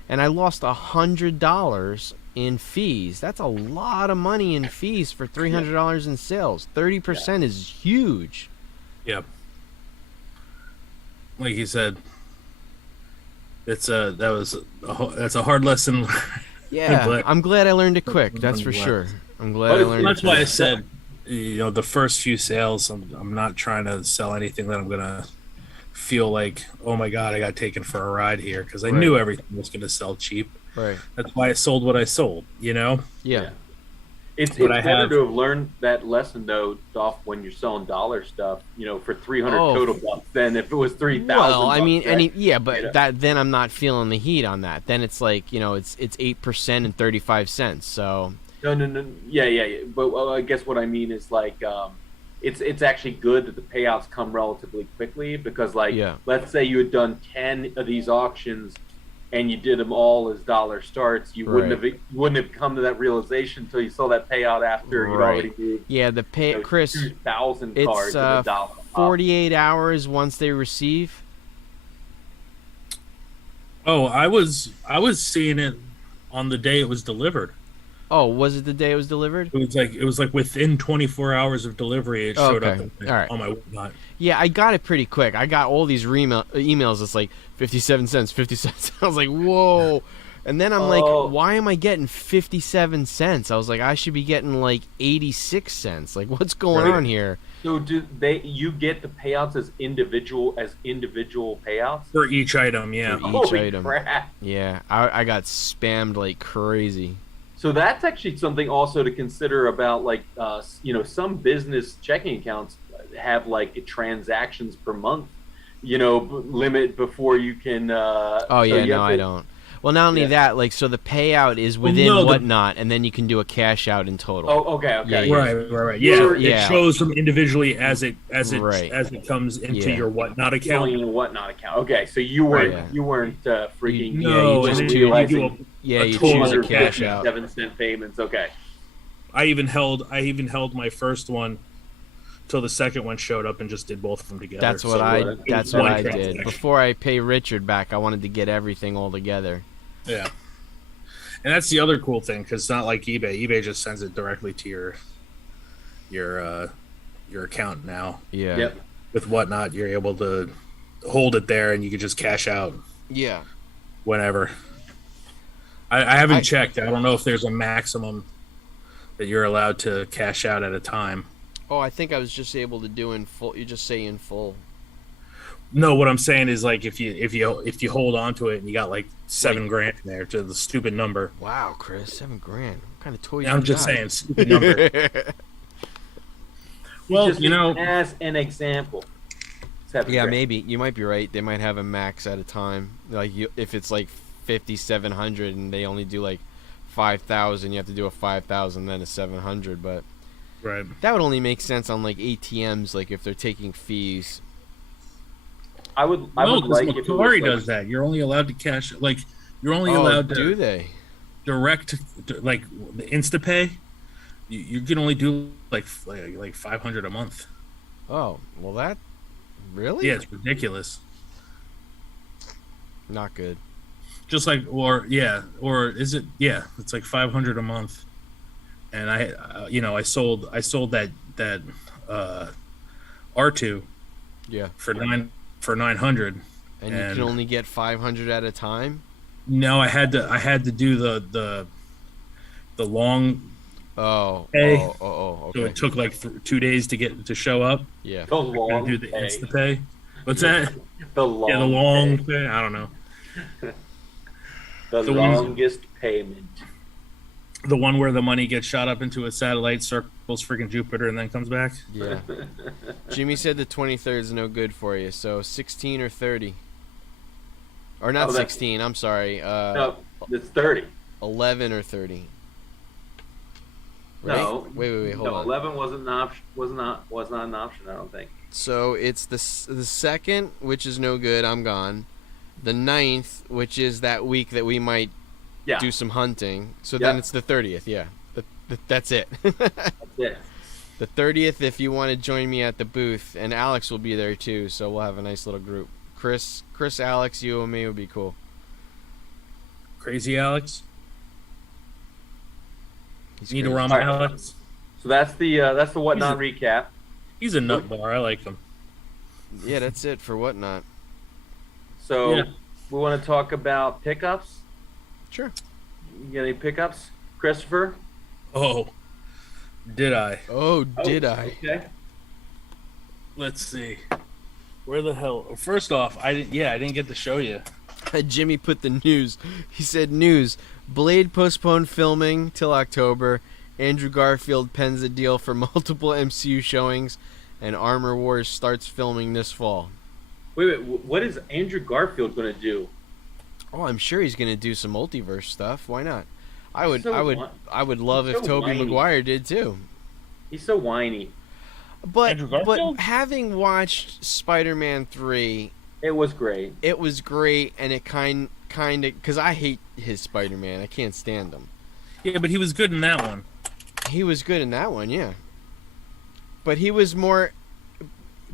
and I lost $100 in fees. That's a lot of money in fees for $300 in sales. 30% is huge. Yep. Like you said, that's a hard lesson. Yeah, But- I'm glad I learned it quick. That's for sure. I'm glad I learned it That's why I quick. said, you know, the first few sales, I'm not trying to sell anything that I'm gonna feel like, oh my god, I got taken for a ride here, because I knew everything was gonna sell cheap. Right. That's why I sold what I sold. You know. Yeah. It's But I better have- to have learned that lesson, though, Dolph, when you're selling dollar stuff, you know, for 300 Oh. total bucks, than if it was 3,000. Well, I mean, bucks, right? but You know? that then I'm not feeling the heat on that. Then it's like, you know, it's 8% and 35 cents. So No. Yeah. But I guess what I mean is, like, it's actually good that the payouts come relatively quickly, because, like, Yeah. let's say you had done 10 of these auctions and you did them all as dollar starts, you wouldn't Right. have come to that realization until you saw that payout after you'd Right. already moved, Yeah, the pay, Chris. 2,000 It's cards at $1. 48 hours once they receive. Oh, I was seeing it on the day it was delivered. Oh, was it the day it was delivered? It was like within 24 hours of delivery, it showed Okay. up All right. on my whatnot. Yeah, I got it pretty quick. I got all these emails. It's like 57 cents, 50 cents. I was like, whoa. And then I'm Oh. like, why am I getting 57 cents? I was like, I should be getting like 86 cents. Like, what's going Right. on here? So you get the payouts as individual payouts? For each item, yeah. For each Holy item. crap. Yeah, I got spammed like crazy. So that's actually something also to consider about, like, some business checking accounts have like transactions per month, limit before you can. Oh so yeah, you no, have I to- don't. Well, not only Yeah. that, like, so the payout is within no, whatnot, and then you can do a cash out in total. Oh, okay. Yeah, Right. Yeah. Yeah. It shows them individually as it Right. comes into Yeah. your whatnot Account account. and whatnot account. Okay, so you weren't Yeah. freaking No, you just and do- then you realizing do a Yeah, a you total choose a of cash out. 7-cent payments. Okay. I even held my first one till the second one showed up and just did both of them together. That's what So, that's one what I transaction. did. Before I pay Richard back, I wanted to get everything all together. Yeah. And that's the other cool thing, because it's not like eBay. eBay just sends it directly to your account now. Yeah. Yep. With whatnot, you're able to hold it there, and you can just cash out Yeah. whenever. I haven't checked. I don't know if there's a maximum that you're allowed to cash out at a time. Oh, I think I was just able to do in full. You just say in full. No, what I'm saying is, like, if you hold on to it and you got like $7,000 in there, to the stupid number. Wow, Chris, $7,000. What kind of toys? I'm you just got? saying, stupid number. Well, Just you know, as an example. Yeah, maybe you might be right. They might have a max at a time. Like if it's like 5,700 and they only do like 5,000, you have to do a 5,000 then a 700. But right. that would only make sense on like ATMs, like if they're taking fees. I would No, like because if it was Macquarie like- does that. You're only allowed to cash, like, you're only Oh, allowed do to they? direct, like, the InstaPay. You can only do like 500 a month. Oh, well that really? Yeah, it's ridiculous. Not good. Just like, or is it? Yeah, it's like 500 a month. And I sold that R2 Yeah. for 900. And you can only get 500 at a time? No, I had to do the long. Oh. Pay. Oh, So okay. it took like 2 days to show up. Yeah. The long Do the pay. InstaPay. What's that? The long, Yeah, the long pay. pay. I don't know. The the ones- longest payment. The one where the money gets shot up into a satellite, circles freaking Jupiter, and then comes back. Yeah. Jimmy said the 23rd is no good for you, so 16 or 30. Or not Oh, that's- 16, I'm sorry. No, it's 30. 11 or 30. Right? No. Wait, hold No, on. 11 wasn't an option. Was not an option. I don't think. So it's the second, which is no good, I'm gone. The 9th, which is that week that we might Yeah, do some hunting. So Yeah. then it's the 30th, yeah. That's it. that's it. The 30th, if you want to join me at the booth, and Alex will be there too, so we'll have a nice little group. Chris, Alex, you and me would be cool. Crazy Alex. He's Need to great. rum All right. Alex. So that's the whatnot recap. He's a nut bar. I like him. Yeah, that's it for whatnot. So Yeah. we want to talk about pickups. Sure. You got any pickups, Christopher? Oh, did I? Oh, did I? Okay. Let's see. Where the hell? First off, I didn't get to show you. Jimmy put the news. He said, news. Blade postponed filming till October. Andrew Garfield pens a deal for multiple MCU showings. And Armor Wars starts filming this fall. Wait. What is Andrew Garfield going to do? Oh, I'm sure he's going to do some multiverse stuff. Why not? I would love he's if so Tobey whiny. Maguire did too. He's so whiny. But Andrew Garfield? having watched Spider-Man 3, It was great. it was great, and it kind kind of, because I hate his Spider-Man. I can't stand him. Yeah, but he was good in that one. He was good in that one, yeah. But he was more,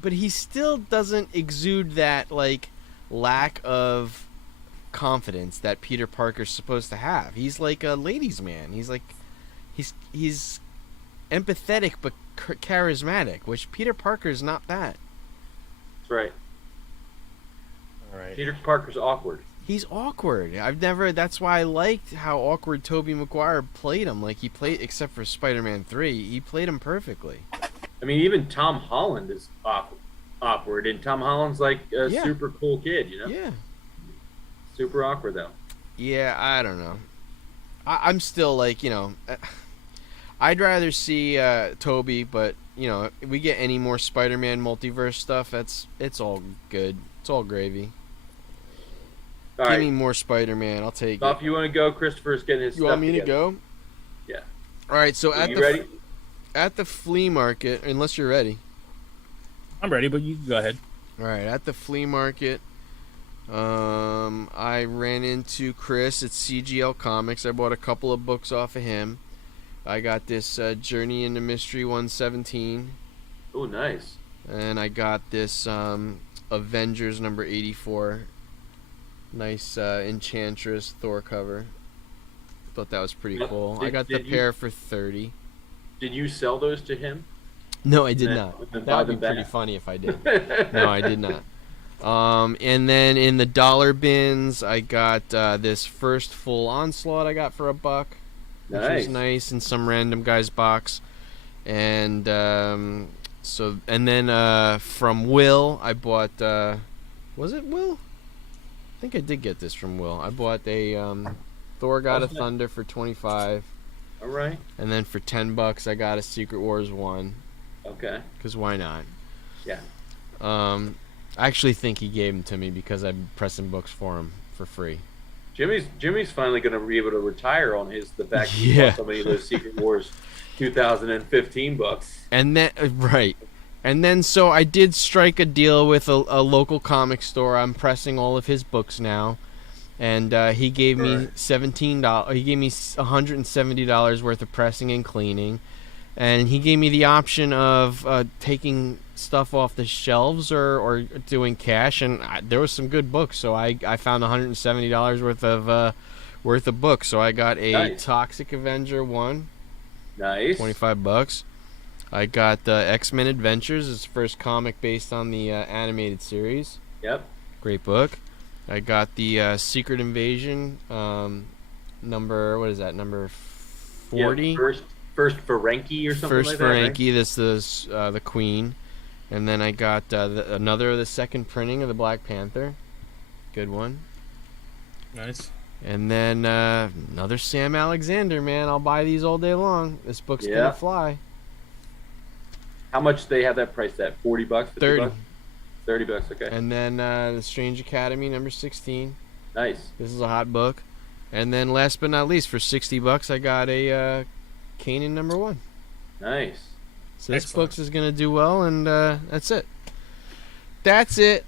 but he still doesn't exude that like lack of confidence that Peter Parker's supposed to have. He's like a ladies' man. He's like, he's empathetic but charismatic, which Peter Parker's not that. That's right. All right. Peter Parker's awkward. He's awkward. That's why I liked how awkward Tobey Maguire played him. Like he played, except for Spider-Man 3, he played him perfectly. I mean, even Tom Holland is awkward, and Tom Holland's like a super cool kid, you know? Yeah. Super awkward, though. Yeah, I don't know. I'm still like, you know, I'd rather see Tobey, but, you know, if we get any more Spider-Man multiverse stuff, it's all good. It's all gravy. All Give right. me more Spider-Man. I'll take If it. you want to go, Christopher's getting his You stuff want me to together. go? Yeah. All right, so Are you ready? at the flea market, unless you're ready. I'm ready, but you can go ahead. All right, at the flea market, I ran into Chris at CGL Comics. I bought a couple of books off of him. I got this Journey into Mystery 117, Oh, nice. and I got this Avengers number 84. Nice Enchantress Thor cover. Thought that was pretty Yep. cool. I got the pair for 30. Did you sell those to him? No, I did Then- not. then That buy would be them back. pretty funny if I did. No, I did not. And then in the dollar bins, I got this first full Onslaught I got for $1, which was nice in some random guy's box. And then from Will, I bought. Was it Will? I think I did get this from Will. I bought a Thor: God of Thunder for $25, All right. and then for $10 I got a Secret Wars 1. Okay. Because why not? Yeah. I actually think he gave them to me because I'm pressing books for him for free. Jimmy's finally going to be able to retire on the fact that he Yeah. bought so many of those Secret Wars 2015 books. And then right, and then so I did strike a deal with a local comic store. I'm pressing all of his books now, and he gave me $17. He gave me $170 worth of pressing and cleaning, and he gave me the option of taking stuff off the shelves or doing cash. And there was some good books, so I found $170 worth of books. So I got a Nice. Toxic Avenger 1. Nice. $25. I got X-Men Adventures. It's the first comic based on the animated series. Yep. Great book. I got the Secret Invasion number. What is that? Number 40. Yeah, first Ferengi or something First like that. Right? Ferengi. This is the Queen. And then I got another of the second printing of the Black Panther. Good one. Nice. And then another Sam Alexander, man. I'll buy these all day long. This book's Yeah. gonna fly. How much they have that priced at? $40, $50? 30. $30. Okay. And then the Strange Academy number 16. Nice. This is a hot book. And then last but not least, for $60, I got a Kanan number 1. Nice. So this Excellent. book is gonna do well, and that's it. That's it.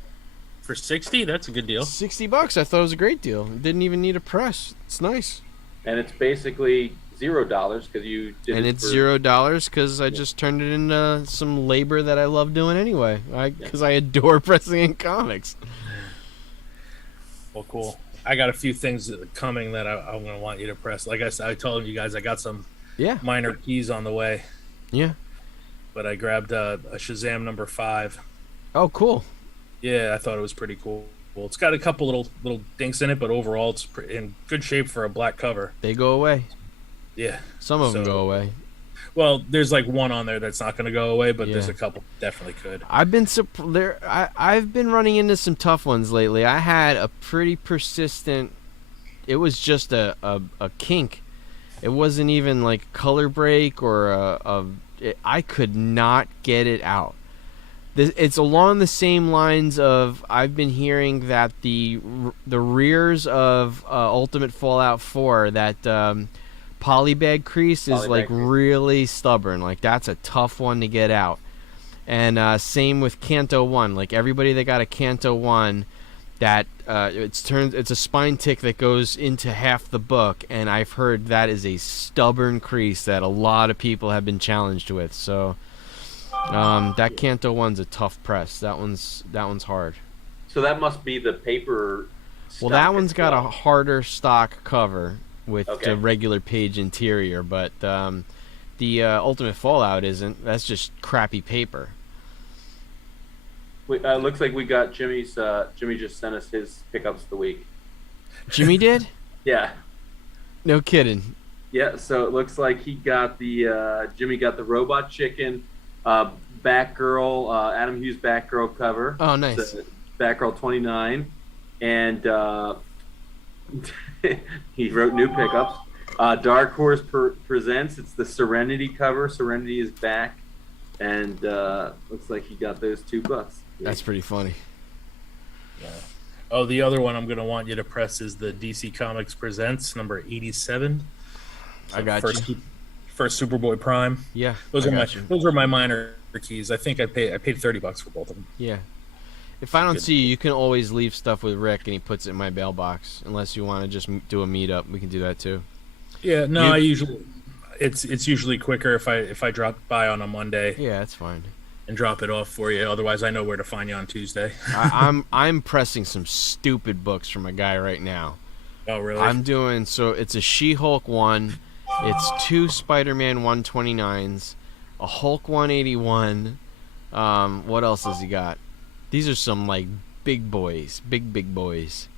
For 60, that's a good deal. $60. I thought it was a great deal. Didn't even need a press. It's nice. And it's basically $0 because you did And it it's for, $0 because I just turned it into some labor that I love doing anyway. Because I adore pressing in comics. Well, cool. I got a few things coming that I'm going to want you to press. Like I said, I told you guys I got some Yeah. minor keys on the way, Yeah. but I grabbed a Shazam number 5. Oh, cool. Yeah, I thought it was pretty cool. Well, it's got a couple little dinks in it, but overall it's in good shape for a black cover. They go away. Yeah. Some of them So- go away. Well, there's like one on there that's not going to go away, but there's Yeah. a couple definitely could. I've been I've been running into some tough ones lately. I had a pretty persistent. It was just a kink. It wasn't even like color break or I could not get it out. It's along the same lines of I've been hearing that the rears of Ultimate Fallout 4 that polybag crease is Polybag like crease. really stubborn. Like that's a tough one to get out. And same with Kanto 1. Like everybody that got a Kanto 1 that it's a spine tick that goes into half the book, and I've heard that is a stubborn crease that a lot of people have been challenged with. So that Canto one's a tough press. That one's hard. So that must be the paper. Well, that one's got a harder stock cover with Okay. the regular page interior, but the Ultimate Fallout isn't. That's just crappy paper. Looks like we got Jimmy's. Jimmy just sent us his pickups of the week. Jimmy did? Yeah. No kidding. Yeah, so it looks like he got the Jimmy got the Robot Chicken, Batgirl, Adam Hughes Batgirl cover. Oh, nice. It's, Batgirl 29, and he wrote new pickups. Dark Horse presents. It's the Serenity cover. Serenity is back, and looks like he got those $2. That's pretty funny. Yeah. Oh, the other one I'm going to want you to press is the DC Comics Presents number 87. I got you. First Superboy Prime. Yeah. Those are my minor keys. I think I paid $30 for both of them. Yeah. If I don't see you can always leave stuff with Rick, and he puts it in my mailbox. Unless you want to just do a meetup, we can do that too. Yeah, no, it's usually quicker if I drop by on a Monday. Yeah, that's fine. And drop it off for you. Otherwise, I know where to find you on Tuesday. I'm pressing some stupid books from a guy right now. Oh, really? It's a She-Hulk one. It's 2 Spider-Man 129s, a Hulk 181. What else has he got? These are some like big boys, big boys.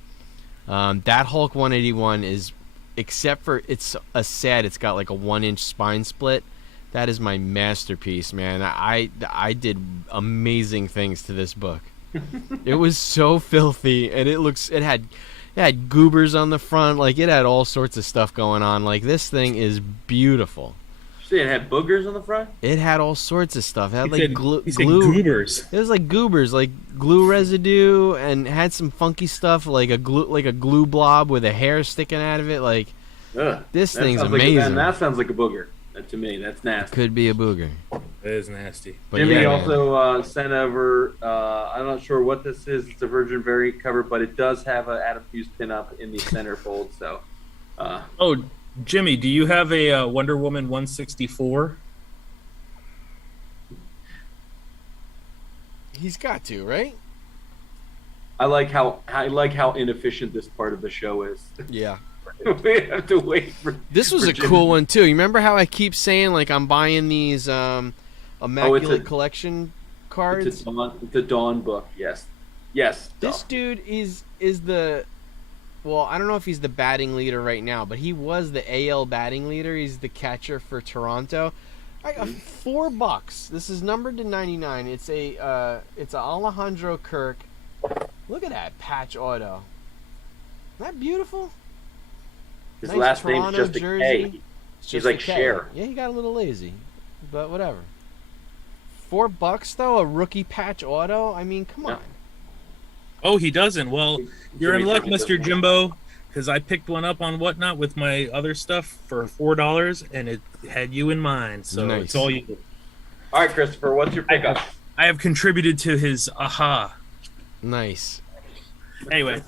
That Hulk 181 is, except for it's got like a 1-inch spine split. That is my masterpiece, man. I did amazing things to this book. It was so filthy, and it had goobers on the front, like it had all sorts of stuff going on. Like this thing is beautiful. See, it had boogers on the front. It had all sorts of stuff. It had He glue. said goobers. It was like goobers, like glue residue, and had some funky stuff, like a glue blob with a hair sticking out of it. Like this thing's amazing. That sounds like a booger. To me, that's nasty. Could be a booger. It is nasty. But Jimmy yeah, also sent over. I'm not sure what this is. It's a Virgin variant cover, but it does have an Adam Hughes pinup in the center fold. So. Oh, Jimmy, do you have a Wonder Woman 164? He's got to, right? I like how inefficient this part of the show is. Yeah. We have to wait for. This was a cool one too. You remember how I keep saying like I'm buying these Immaculate Collection cards? It's a Dawn book. Yes. This dude is the. Well, I don't know if he's the batting leader right now, but he was the AL batting leader. He's the catcher for Toronto. I got $4. This is numbered to 99. It's a Alejandro Kirk. Look at that patch auto. Isn't that beautiful? His Nice last name's Toronto just a jersey. K. It's He's just like a K. Cher. Yeah, he got a little lazy, but whatever. $4 though, a rookie patch auto. I mean, come on. Oh, he doesn't. Well, you're in Jimmy luck, Jimmy Mr. doesn't. Jimbo, because I picked one up on Whatnot with my other stuff for $4, and it had you in mind. So Nice. it's all you. All right, Christopher, what's your pickup? I have contributed to his aha. Nice. Anyway,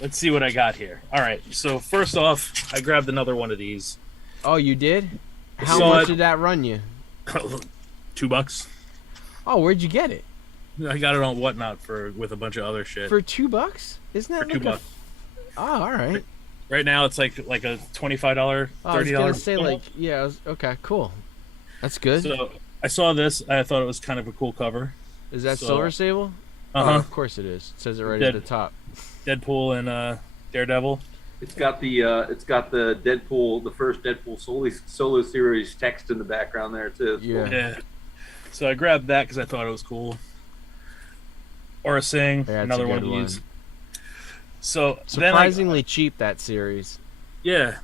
let's see what I got here. All right. So first off, I grabbed another one of these. Oh, you did? How Saw much it. did that run you? $2. Oh, where'd you get it? I got it on Whatnot with a bunch of other shit. For $2? Isn't that For like $2. Oh, all right. Right now, it's like a $25, $30. I was gonna say bill. okay, cool. That's good. So I saw this. I thought it was kind of a cool cover. Is that so- Silver Sable? Uh-huh. Oh, of course it is. It says it right at the top. Deadpool and Daredevil. It's got the Deadpool, the first Deadpool solo series text in the background there too. It's Yeah. cool. Yeah. So I grabbed that because I thought it was cool. Aura Singh, Yeah, it's another a one good of one. these. So Surprisingly cheap, that series. yeah.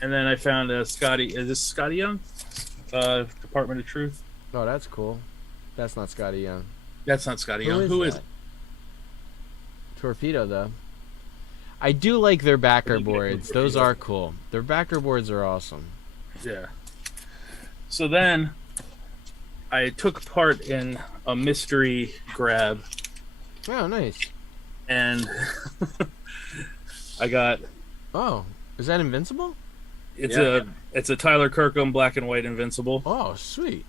And then I found Scotty. Is this Scotty Young? Department of Truth. Oh, that's cool. That's not Scotty Young. That's not Scotty Young. Who is that? Torpedo, though. I do like their backer boards. Those are cool. Their backer boards are awesome. Yeah. So then I took part in a mystery grab. Oh, nice. and I got Oh, is that Invincible? it's a Tyler Kirkham black and white Invincible. Oh, sweet.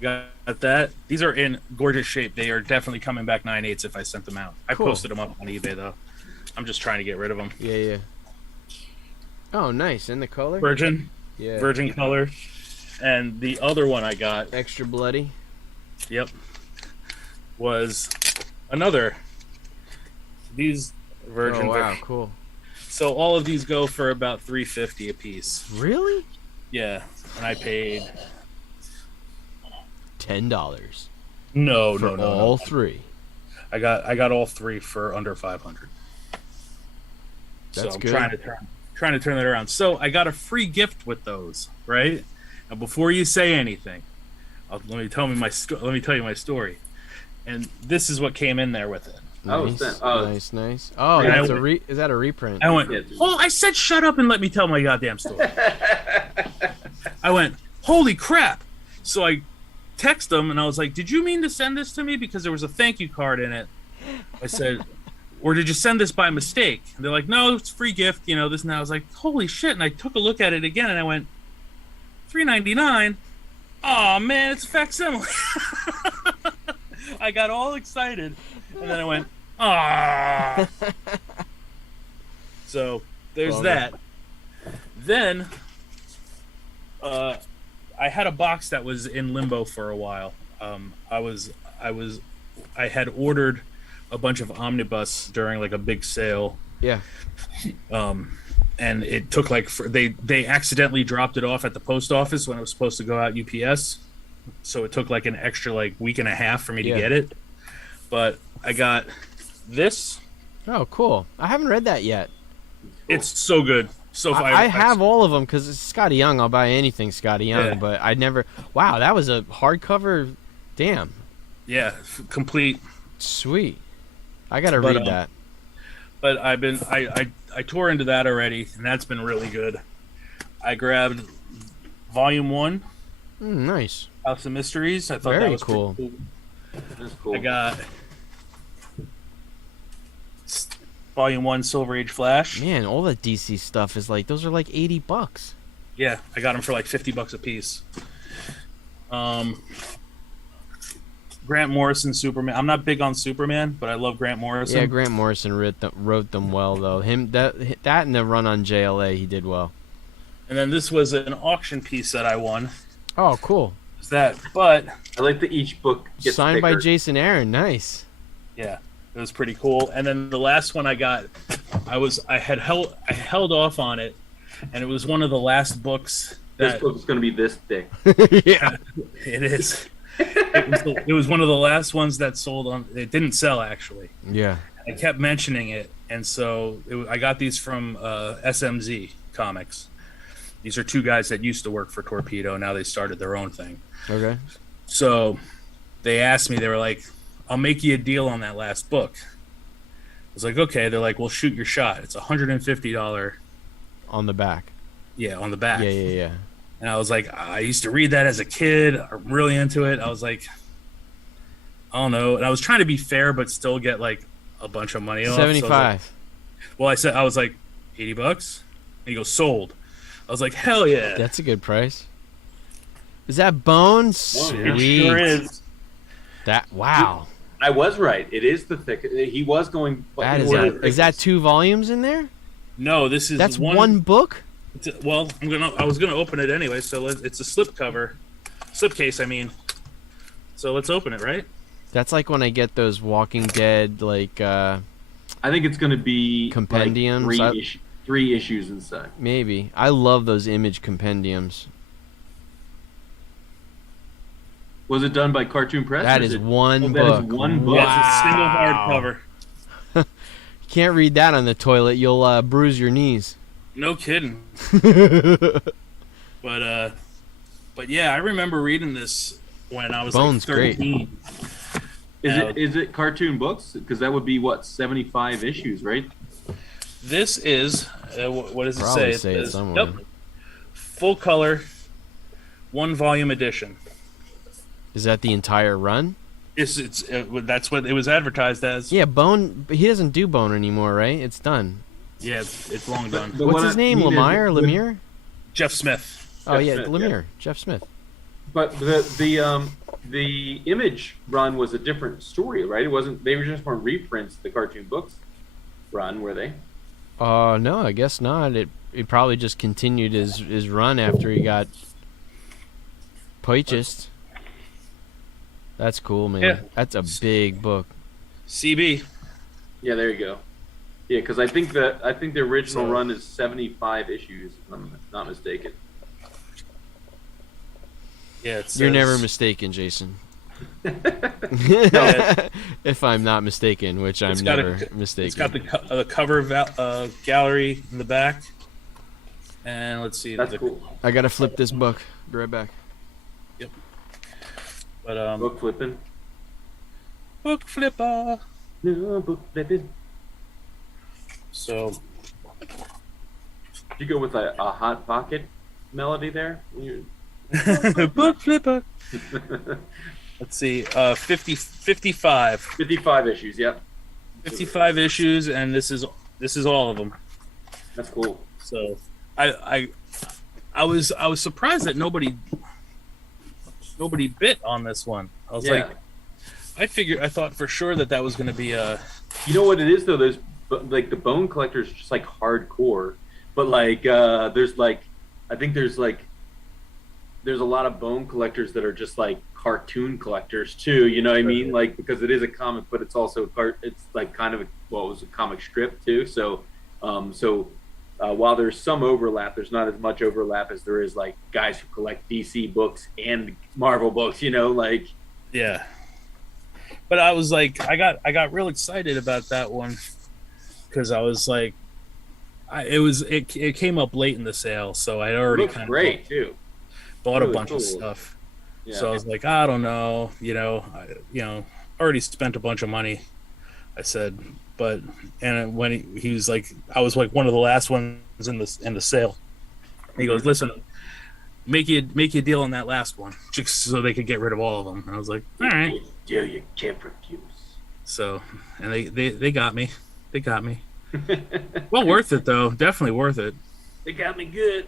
Got that. These are in gorgeous shape. They are definitely coming back 9/8 if I sent them out. I Cool. posted them up on eBay though. I'm just trying to get rid of them. Yeah, yeah. Oh, nice. And the color? Virgin Yeah. Virgin color. And the other one I got, Extra bloody. yep, was another. These Virgin. Oh, wow, cool. So all of these go for about $3.50 a piece. Really? Yeah, and I paid $10 no, for no, no, all no. three. I got all three for under 500. So That's I'm good. trying to turn that around. So I got a free gift with those, right? Now before you say anything, let me tell you my story. And this is what came in there with it. Oh, Nice, it's that- oh. nice. Oh, Yeah, that's is that a reprint? I went, Yeah, dude. oh, I said shut up and let me tell my goddamn story. I went, holy crap. So I text them and I was like, did you mean to send this to me? Because there was a thank you card in it. I said, or did you send this by mistake? And they're like, no, it's a free gift, this and that. I was like, holy shit. And I took a look at it again and I went, $3.99? Oh man, it's a facsimile. I got all excited. And then I went, ah. So there's Love that. Then I had a box that was in limbo for a while. I had ordered a bunch of omnibus during like a big sale, Yeah. and it took they accidentally dropped it off at the post office when it was supposed to go out UPS, so it took like an extra like week and a half for me to Yeah. get it. But I got this. Oh, cool. I haven't read that yet. It's so good. So I have all of them because it's Scotty Young. I'll buy anything Scotty Young, Yeah. but I never. Wow, that was a hardcover. Damn. yeah, complete. Sweet. I gotta But, read that. But I tore into that already, and that's been really good. I grabbed Volume 1, Nice. House of Mysteries. I thought Very that was cool. pretty That's cool. I got Volume 1, Silver Age Flash. Man, all the DC stuff is like those are like $80. Yeah, I got them for like $50 a piece. Grant Morrison Superman. I'm not big on Superman, but I love Grant Morrison. Yeah, Grant Morrison wrote them well though. That and the run on JLA he did well. And then this was an auction piece that I won. Oh, cool. Is that? But I like that each book gets Signed by thicker. Jason Aaron. Nice. yeah, it was pretty cool. And then the last one I got, I held off on it, and it was one of the last books This that book is going to be this thick. Yeah. it is. It was one of the last ones that sold on. It didn't sell actually. Yeah. I kept mentioning it, and so I got these from SMZ Comics. These are two guys that used to work for Torpedo. Now they started their own thing. Okay. So they asked me, they were like, I'll make you a deal on that last book. I was like, okay. They're like, well, shoot your shot. It's $150. On the back. Yeah, on the back. Yeah. And I was like, I used to read that as a kid. I'm really into it. I was like, I don't know. And I was trying to be fair, but still get like a bunch of money off. So I was like, 75. well, I was like, $80? And he goes, sold. I was like, hell yeah. That's a good price. Is that Bone? It Sweet. sure is. Wow. I was right. It is the thick. He was going. That in is order that. of Is that thickness. 2 volumes in there? No, this is That's one book? Well, I was gonna open it anyway. So it's a slipcase. I mean, so let's open it, right? That's like when I get those Walking Dead like I think it's going to be Compendiums. Like three issues inside. maybe. I love those Image compendiums. Was it done by Cartoon Press? That or is it- one oh, book. that is one book. Yeah, it's a single Wow. hardcover. You can't read that on the toilet. You'll bruise your knees. No kidding. But yeah, I remember reading this when I was Bone's like great. 13. Is it cartoon books? Because that would be what 75 issues, right? This is what does it Probably say? say it says, somewhere. Yep, full color, 1 volume edition. Is that the entire run? That's what it was advertised as. Yeah, Bone. He doesn't do Bone anymore, right? It's done. Yeah, it's long done. But What's what his I name? mean is Lemire? with- Lemire? Jeff Smith. Oh yeah, Smith, Lemire. Jeff Smith. But the Image run was a different story, right? It wasn't. They were just weren't reprints. The cartoon books run, were they? No, I guess not. It probably just continued his run after he got purchased. That's cool, man. Yeah. That's a big book. CB. Yeah, there you go. Yeah, because I think the original So- run is 75 issues, if I'm not mistaken. Yeah, it You're says- never mistaken, Jason. Yeah. If I'm not mistaken, which I'm It's got never a- mistaken. It's got the cover gallery in the back, and let's see. That's cool. I gotta flip this book. Be right back. But Book flipping. book flipper. No, book flipping. So Did you go with a Hot Pocket melody there? book flipper. Let's see. 55. 55 issues. Yep. 55 issues, and this is all of them. That's cool. So I was surprised that nobody bit on this one. I was Yeah. like, I thought for sure that was going to be a. You know what it is though? There's like the Bone Collector is just like hardcore, but like there's like I think there's a lot of Bone Collectors that are just like cartoon collectors too. You know what I mean? Like because it is a comic, but it's also it's like kind of it was a comic strip too. So while there's some overlap, there's not as much overlap as there is like guys who collect DC books and Marvel books. You know, like Yeah. But I was like, I got real excited about that one because I was like, it came up late in the sale, so I it already looks kind great too. bought a Really bunch of cool. stuff. Yeah. So I was like, I don't know, I already spent a bunch of money. I said, and when he was like, I was like one of the last ones in the sale. He goes, listen, make you a deal on that last one, just so they could get rid of all of them. And I was like, all right. Do you can't refuse. So, and they got me. They got me. Well, worth it though. Definitely worth it. They got me good.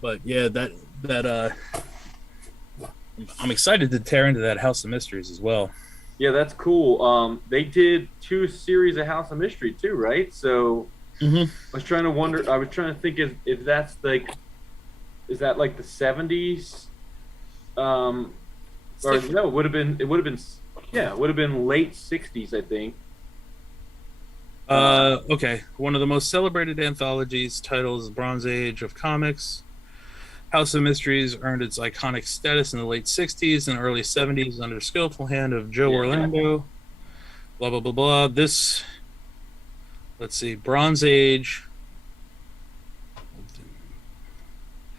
But yeah, that I'm excited to tear into that House of Mysteries as well. Yeah, that's cool. They did 2 series of House of Mystery too, right? So Mm-hmm. I was trying to think if that's like, is that like the 70s? Or no, it would have been late 60s, I think. Okay. One of the most celebrated anthologies titles Bronze Age of Comics. House of Mysteries earned its iconic status in the late 60s and early 70s under skillful hand of Joe Orlando. Blah, blah, blah, blah. This, let's see, Bronze Age.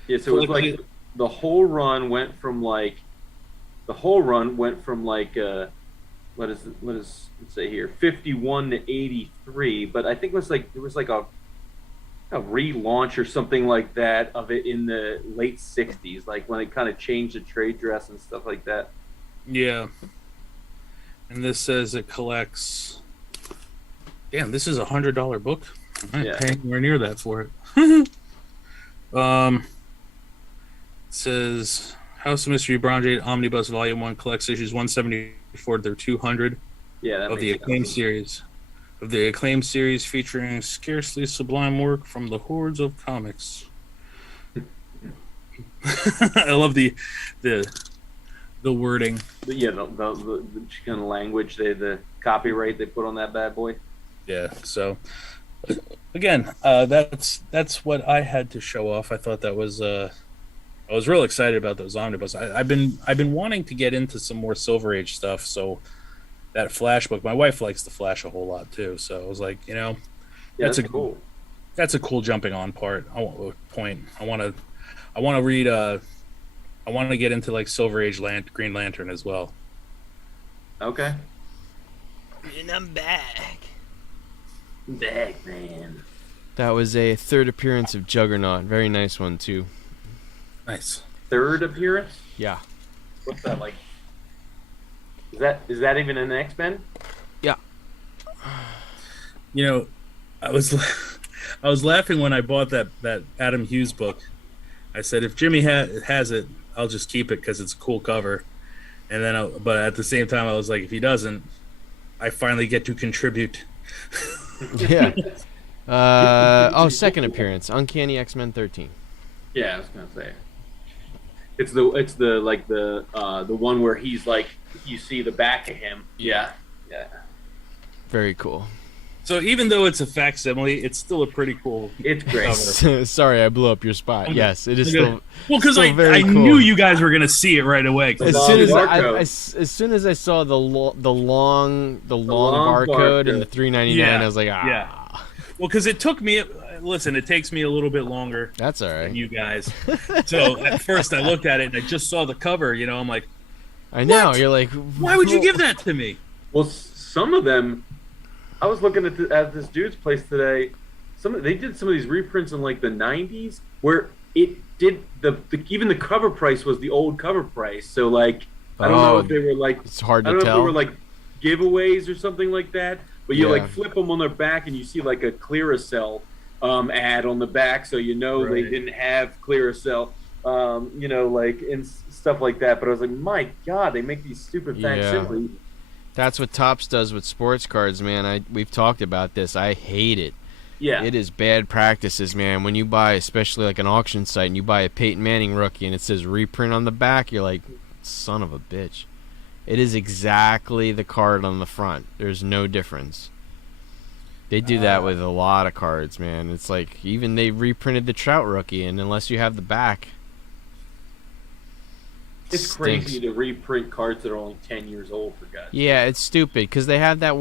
Yeah, so it was like the whole run went from like what is let's say here 51 to 83, but I think it was like there was like a relaunch or something like that of it in the late 60s, like when it kind of changed the trade dress and stuff like that. Yeah. And this says it collects. Damn, this is $100 book. I'm not paying anywhere near that for it. It says House of Mystery Bronze Age Omnibus Volume 1 collects issues 174 through 200 That of the makes Acclaim sense. series. Of the Acclaim series featuring scarcely sublime work from the hordes of comics. I love the wording. But yeah, the kind of language, the copyright they put on that bad boy. Yeah. So again, that's what I had to show off. I thought that was I was real excited about those omnibus. I've been wanting to get into some more Silver Age stuff. So that Flash book, my wife likes the Flash a whole lot too. So I was like, That's cool. That's a cool jumping on point. I want to read. I want to get into like Silver Age Green Lantern as well. Okay. And I'm back. Back, man. That was a third appearance of Juggernaut. Very nice one too. Nice. Third appearance? Yeah. What's that like? Is that even an X-Men? You know, I was I was laughing when I bought that Adam Hughes book. I said, if Jimmy has it, I'll just keep it because it's a cool cover. And then, but at the same time, I was like, if he doesn't, I finally get to contribute. Yeah. Second appearance, Uncanny X-Men 13. Yeah, I was gonna say. It's the one where he's like, you see the back of him. Yeah. Very cool. So even though it's a facsimile, it's still a pretty cool. It's great. cover. Sorry, I blew up your spot. Yes, it is still. Well, because still I very cool. knew you guys were gonna see it right away. As soon as I saw the long barcode and the $3.99, I was like, ah. Yeah. Well, because it took me. Listen, it takes me a little bit longer. That's all right. Than you guys. So at first I looked at it and I just saw the cover. You know, I'm like, I know. What? You're like, why would you give that to me? Well, some of them. I was looking at this dude's place today. They did some of these reprints in like the '90s where it did even the cover price was the old cover price. So like I don't know if they were like it's hard to I don't tell. know if they were like giveaways or something like that. But you Yeah. like flip them on their back and you see like a Clearasil ad on the back, so you know they didn't have Clearasil. You know, like and stuff like that. But I was like, my God, they make these stupid facsimiles. That's what Topps does with sports cards, man. We've talked about this. I hate it. Yeah. It is bad practices, man. When you buy, especially like an auction site, and you buy a Peyton Manning rookie and it says reprint on the back, you're like, son of a bitch. It is exactly the card on the front. There's no difference. They do that with a lot of cards, man. It's like even they reprinted the Trout rookie, and unless you have the back, it's stinks. crazy to reprint cards that are only 10 years old, for God's sake. Yeah, it's stupid because they have that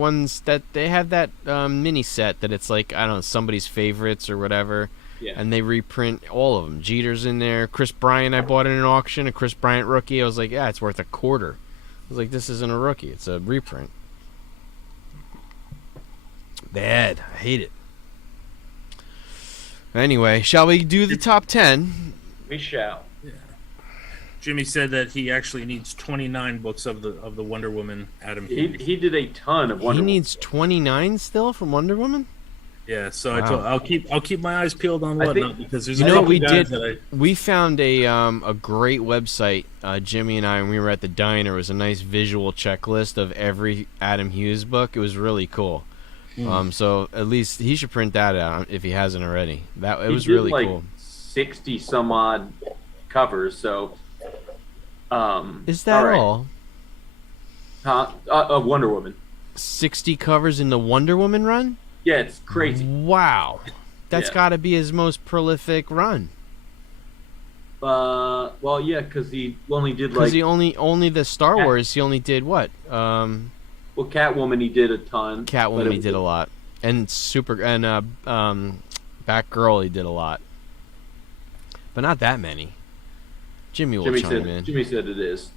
mini set that it's like, I don't know, somebody's favorites or whatever. Yeah. And they reprint all of them. Jeter's in there. Chris Bryant, I bought in an auction, a Chris Bryant rookie. I was like, yeah, it's worth $0.25. I was like, this isn't a rookie. It's a reprint. Bad. I hate it. Anyway, shall we do the top 10? We shall. Jimmy said that he actually needs 29 books of the Wonder Woman Adam Hughes. He did a ton of Wonder He needs 29 still from Wonder Woman? Yeah, so Wow. I'll keep my eyes peeled on whatnot because there's You a know what couple we guys did? that We found a great website, Jimmy and I, when we were at the diner. It was a nice visual checklist of every Adam Hughes book. It was really cool. So at least he should print that out if he hasn't already. It was really like cool. 60 some odd covers, so Is that right. all? Of Wonder Woman. 60 covers in the Wonder Woman run? Yeah, it's crazy. Wow. That's Yeah. got to be his most prolific run. Well, yeah, because he only did Because like he only the Star Wars, he only did what? well, Catwoman he did a ton. but Catwoman it he was- did a lot. And Batgirl he did a lot. But not that many. Jimmy will chime in. Jimmy said it is.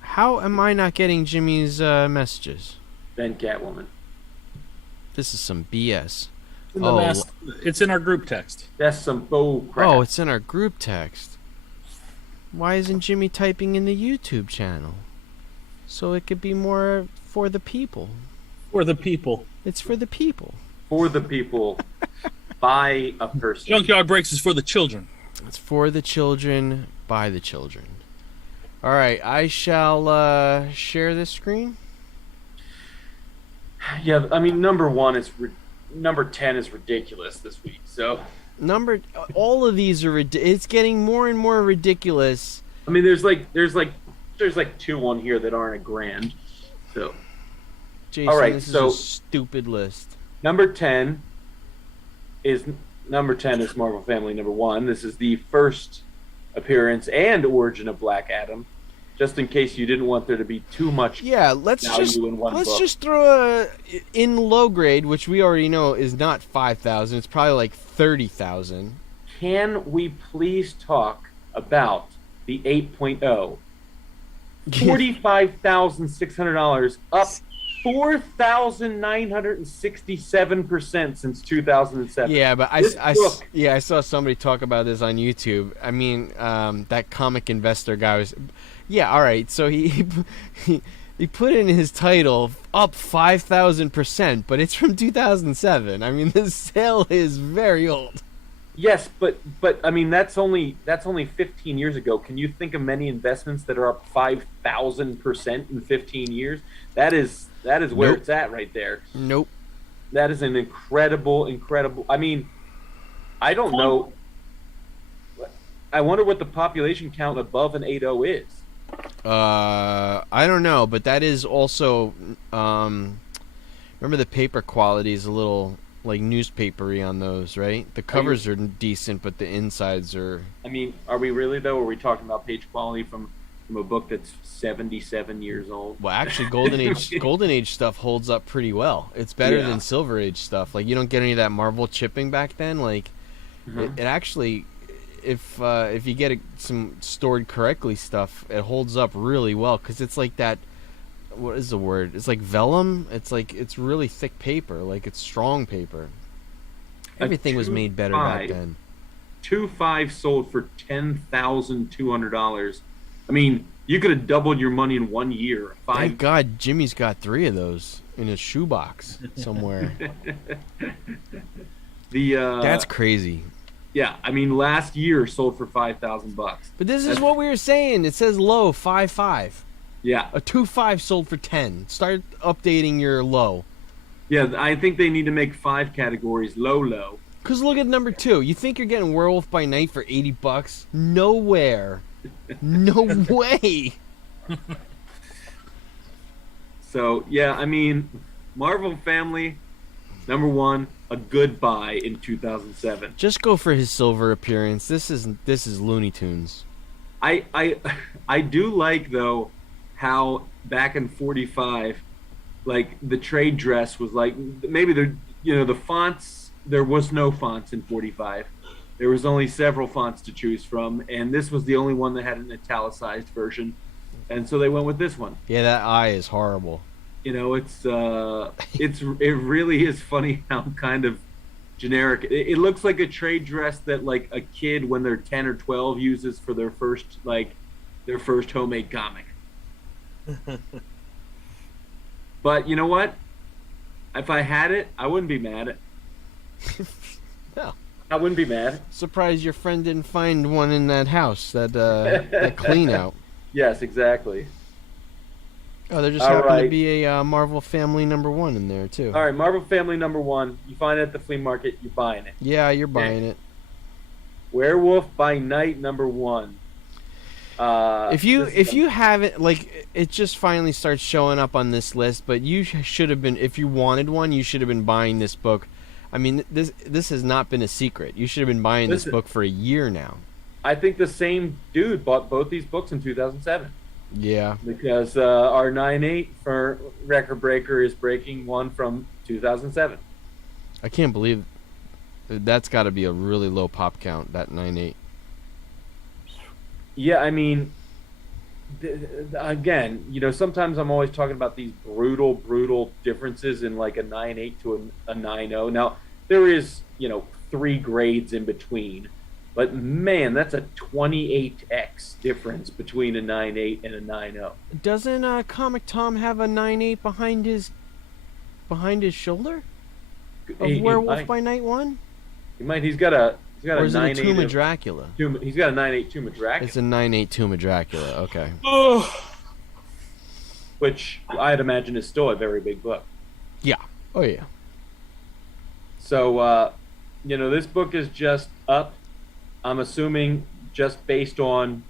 How am I not getting Jimmy's messages? Then Catwoman. This is some BS. it's in our group text. That's some bull crap. Oh, it's in our group text. Why isn't Jimmy typing in the YouTube channel? So it could be more for the people. For the people. It's for the people. For the people, by a person. Junkyard Breaks is for the children. It's for the children, by the children. All right, I shall share this screen. Yeah, I mean, number 10 is ridiculous this week. So All of these are it's getting more and more ridiculous. I mean, there's like 2 on here that aren't a grand. So Jason, all right, this so is a stupid list. number 10 is Marvel Family number 1. This is the first appearance and origin of Black Adam. Just in case you didn't want there to be too much Yeah, let's value in one book. just throw in low grade, which we already know is not 5,000. It's probably like 30,000. Can we please talk about the 8.0? $45,600, up 4,967% since 2007. Yeah, but This book- I saw somebody talk about this on YouTube. I mean, that comic investor guy was, yeah, all right. So he put in his title up 5,000%, but it's from 2007. I mean, the sale is very old. Yes, but I mean that's only 15 years ago. Can you think of many investments that are up 5,000% in 15 years? That is where Nope. it's at right there. Nope. That is an incredible. I mean, I don't know. I wonder what the population count above an 80 is. I don't know, but that is also, remember the paper quality is a little like newspapery on those, right? The covers are decent, but the insides are. I mean, are we really though? Are we talking about page quality from a book that's 77 years old? Well, actually, Golden Age stuff holds up pretty well. It's better than Silver Age stuff. Like, you don't get any of that Marvel chipping back then. Like, it actually, if you get some stored correctly stuff, it holds up really well because it's like that. What is the word? It's like vellum. It's like it's really thick paper. Like, it's strong paper. Everything was made better back then. 2.5 sold for $10,200. I mean, you could have doubled your money in 1 year. Thank God Jimmy's got 3 of those in his shoebox somewhere. That's crazy. Yeah, I mean, last year sold for $5,000. But this is what we were saying. It says low 5.5. Yeah, A 2.5 sold for 10. Start updating your low. yeah. I think they need to make 5 categories: low. Cause look at number 2. You think you're getting Werewolf by Night for $80? Nowhere. No way. So yeah, I mean, Marvel Family, number 1, a good buy in 2007. Just go for his silver appearance. This is Looney Tunes. I do like though how back in 45, like the trade dress was like maybe the fonts, there was no fonts in 45. There was only several fonts to choose from, and this was the only one that had an italicized version, and so they went with this one. Yeah, that eye is horrible. You know, it really is funny how kind of generic it looks like a trade dress that like a kid when they're 10 or 12 uses for their first homemade comic. But you know what? If I had it, I wouldn't be mad. No. I wouldn't be mad. Surprised your friend didn't find one in that house, that clean out. Yes, exactly. Oh, there just All happened to right. be a Marvel Family number 1 in there too. All right, Marvel Family number 1. You find it at the flea market, you're buying it. Yeah, you're buying it. Werewolf by Night number 1. If you haven't, like, it just finally starts showing up on this list, but you should have been, if you wanted one, you should have been buying this book. I mean, this has not been a secret. You should have been buying this book for a year now. I think the same dude bought both these books in 2007. Yeah. Because our 9.8 for Record Breaker is breaking one from 2007. I can't believe that's got to be a really low pop count, that 9.8. Yeah, I mean, again, you know, sometimes I'm always talking about these brutal differences in like a 9.8 to a 9.0. Now, there is, you know, 3 grades in between. But man, that's a 28x difference between a 9.8 and a 9.0. Doesn't Comic Tom have a 9.8 behind his shoulder? Of Werewolf by Night 1? He might. He's got a Or is it a 9.8 Tomb of Dracula? He's got a 9.8 Tomb of Dracula. It's a 9.8 Tomb of Dracula. Okay. Which I'd imagine is still a very big book. Yeah. Oh yeah. So, you know, this book is just up. I'm assuming just based on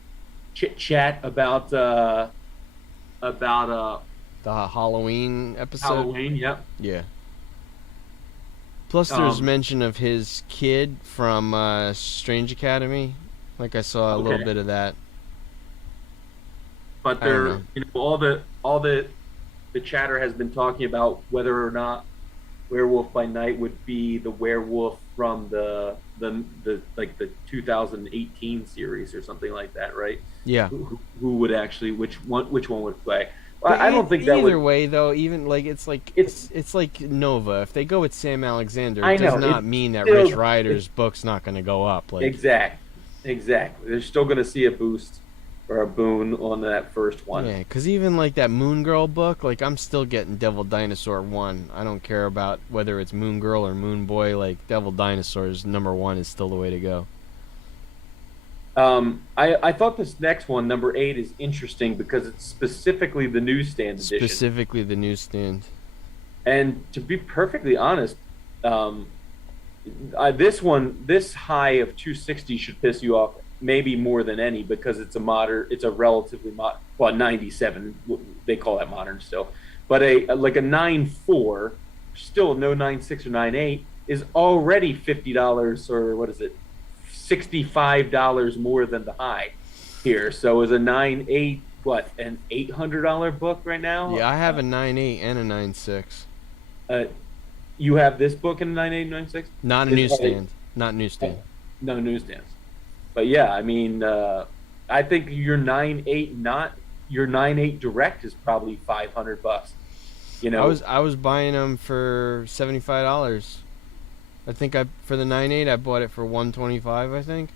chit chat about The Halloween episode. Halloween. Yep. Yeah. Plus, there's mention of his kid from Strange Academy. Like, I saw a little bit of that. But there, you know, all the chatter has been talking about whether or not Werewolf by Night would be the werewolf from the 2018 series or something like that, right? Yeah. Who would actually which one would play? But I don't think that either would. way, though, even like It's it's like Nova. If they go with Sam Alexander, I it does know not it's mean that still Rich Rider's book's not going to go up. Like, exactly. They're still going to see a boost or a boon on that first one. yeah, because even like that Moon Girl book, like I'm still getting Devil Dinosaur 1. I don't care about whether it's Moon Girl or Moon Boy. Like Devil Dinosaur's #1 is still the way to go. I thought this next one, number 8, is interesting because it's specifically the newsstand edition. Specifically the newsstand. And to be perfectly honest, this high of 260 should piss you off maybe more than any because it's a relatively well, 97, they call that modern still, but like a 9.4, still no 9.6 or 9.8 is already $50 or what is it, $65 more than the high here. So is a 9.8 what, an $800 book right now? Yeah, I have a 9.8 and a 9.6. You have this book in a 9.8, 9.6? Not a newsstand. Not newsstand. No newsstands. But yeah, I mean, I think your 9.8 direct is probably $500. You know, I was buying them for $75. I think for the 9.8 I bought it for $125. I think.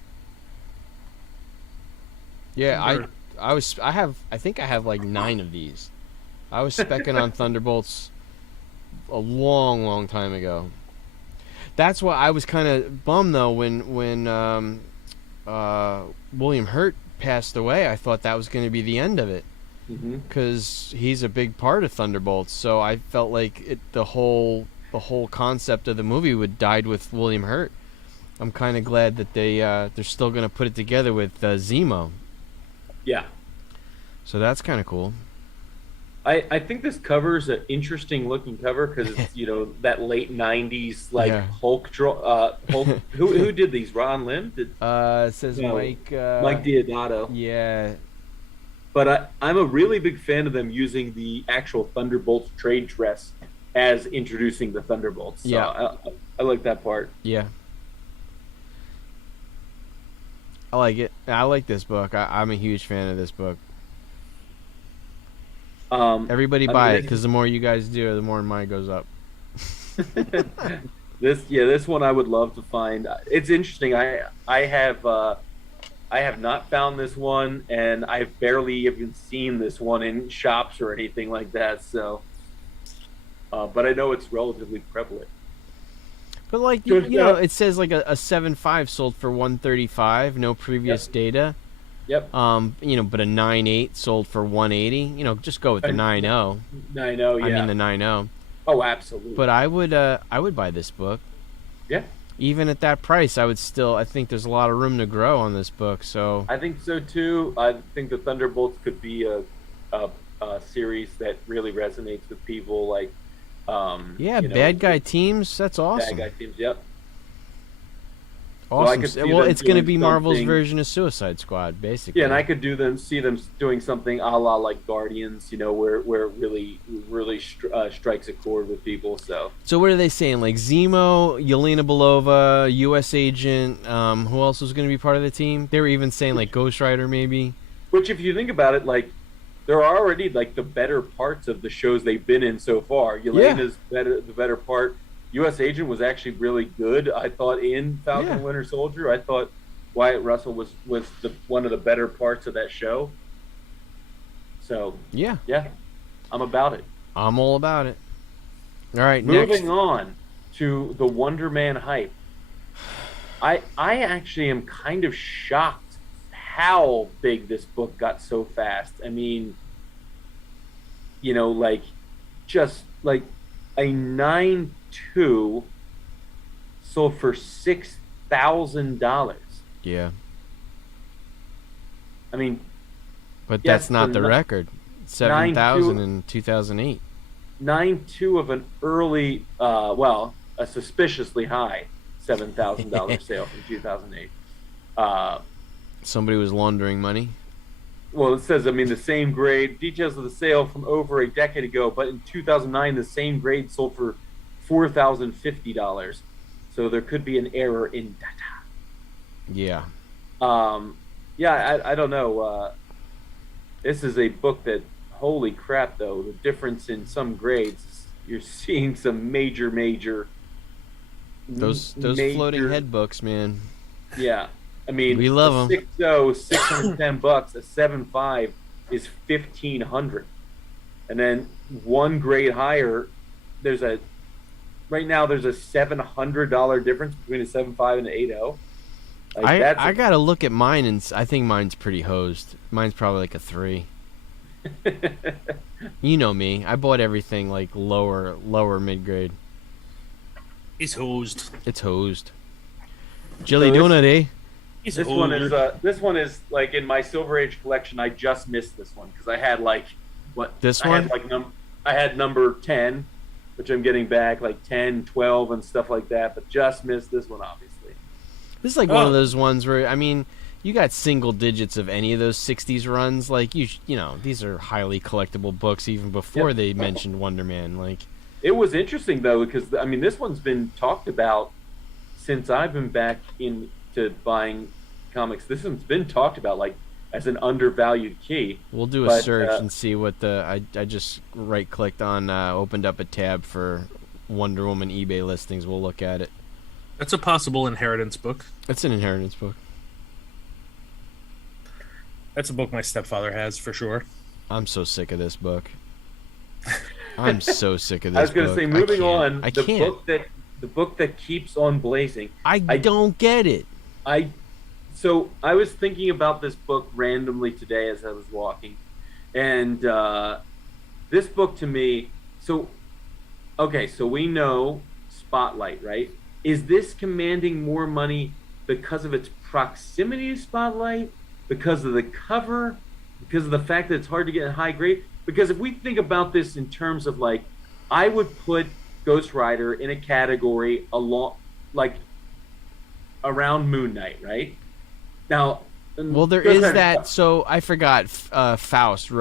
Yeah, I think I have like 9 of these. I was specking on Thunderbolts a long time ago. That's why I was kind of bummed though when William Hurt passed away. I thought that was going to be the end of it because he's a big part of Thunderbolts. So I felt like the whole concept of the movie would died with William Hurt. I'm kind of glad that they're still going to put it together with Zemo. Yeah. So that's kind of cool. I think this cover is an interesting looking cover because it's that late '90s Hulk draw. Hulk. Who did these? Ron Lim did. It says Mike Deodato. Yeah. But I'm a really big fan of them using the actual Thunderbolts trade dress as introducing the Thunderbolts. So yeah, I like that part. Yeah. I like it. I like this book. I'm a huge fan of this book. Everybody buy it because the more you guys do, the more mine goes up. This one I would love to find. It's interesting. I have not found this one, and I've barely even seen this one in shops or anything like that. So, but I know it's relatively prevalent. But like you know, it says like a 7.5 sold for $135, no previous data. Yep. But a 9.8 sold for $180. Just go with the 9.0. 9.0, yeah. I mean the 9.0. Oh, absolutely. But I would buy this book. Yeah. Even at that price, I think there's a lot of room to grow on this book. So I think so too. I think the Thunderbolts could be a series that really resonates with people. Like, bad guy teams. That's awesome. Bad guy teams. Yep. Awesome. So well, it's going to be Marvel's version of Suicide Squad, basically. Yeah, and I could see them doing something a la like Guardians, where it really strikes a chord with people. So what are they saying? Like Zemo, Yelena Belova, U.S. Agent. Who else was going to be part of the team? They were even saying like Ghost Rider, maybe. Which, if you think about it, like there are already like the better parts of the shows they've been in so far. Yelena's the better part. U.S. Agent was actually really good, I thought, in Falcon and Winter Soldier. I thought Wyatt Russell was one of the better parts of that show. So, yeah, I'm about it. I'm all about it. All right, moving on to the Wonder Man hype. I actually am kind of shocked how big this book got so fast. I mean, just like a 9.2 sold for $6,000. Yeah. I mean, but that's not the record. 7,000 in 2008. 9.2 of an early, a suspiciously high $7,000 sale from 2008. Somebody was laundering money. Well, it says, the same grade. Details of the sale from over a decade ago, but in 2009, the same grade sold for $4,050. So there could be an error in data. Yeah. I don't know. This is a book that, holy crap, though, the difference in some grades, you're seeing some major Those floating head books, man. Yeah. I mean, we love them. 6.0, $610. A 7.5 is $1,500. And then one grade higher, right now there's a $700 difference between a 7.5 and an 8.0. I gotta look at mine, and I think mine's pretty hosed. Mine's probably like a 3. You know me. I bought everything like lower mid grade. He's hosed. It's hosed. Jilly Donut, eh? This one is like in my Silver Age collection. I just missed this one because I had like I had number 10, which I'm getting back, like 10, 12, and stuff like that. But just missed this one, obviously. This is like one of those ones where, I mean, you got single digits of any of those 60s runs. Like, you know, these are highly collectible books even before they mentioned Wonder Man. Like, it was interesting, though, because, I mean, this one's been talked about since I've been back into buying comics. This one's been talked about, like, as an undervalued key. We'll do a search and see what I just right-clicked on, opened up a tab for Wonder Woman eBay listings. We'll look at it. That's a possible inheritance book. It's an inheritance book. That's a book my stepfather has, for sure. I'm so sick of this book. I'm so sick of this book. I was going to say, moving on, I can't. The book that keeps on blazing. I don't get it. So I was thinking about this book randomly today as I was walking. And this book to me, so we know Spotlight, right? Is this commanding more money because of its proximity to Spotlight, because of the cover, because of the fact that it's hard to get a high grade? Because if we think about this in terms of, like, I would put Ghost Rider in a category around Moon Knight, right? Now, well, there is that. So I forgot. Faust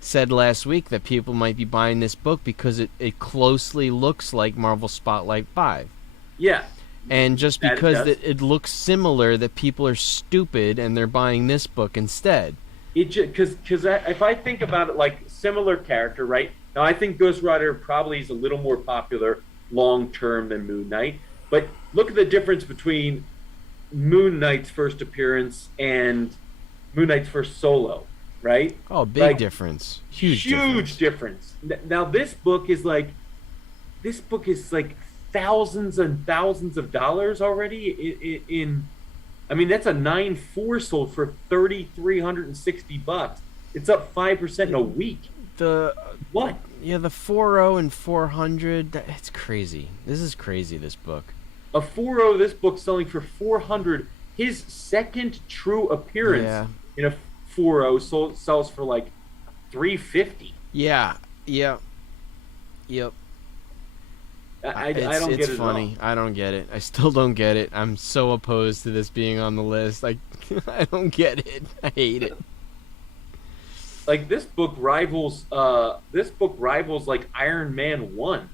said last week that people might be buying this book because it closely looks like Marvel Spotlight 5. Yeah. And just because it looks similar, that people are stupid and they're buying this book instead. Because if I think about it, like, similar character, right? Now, I think Ghost Rider probably is a little more popular long-term than Moon Knight. But look at the difference between Moon Knight's first appearance and Moon Knight's first solo, right? Oh, big difference. Huge difference. Now, this book is like thousands and thousands of dollars already I mean, that's a 9.4 sold for $3,360. It's up 5% in a week. What? Yeah, the 4.0 and 400. It's crazy. This is crazy. This book. A 4.0. This book selling for $400. His second true appearance in a 4.0 sells for like $350. Yeah. Yep. I don't get it. It's funny. I don't get it. I still don't get it. I'm so opposed to this being on the list. I don't get it. I hate it. Like, this book rivals like Iron Man 1.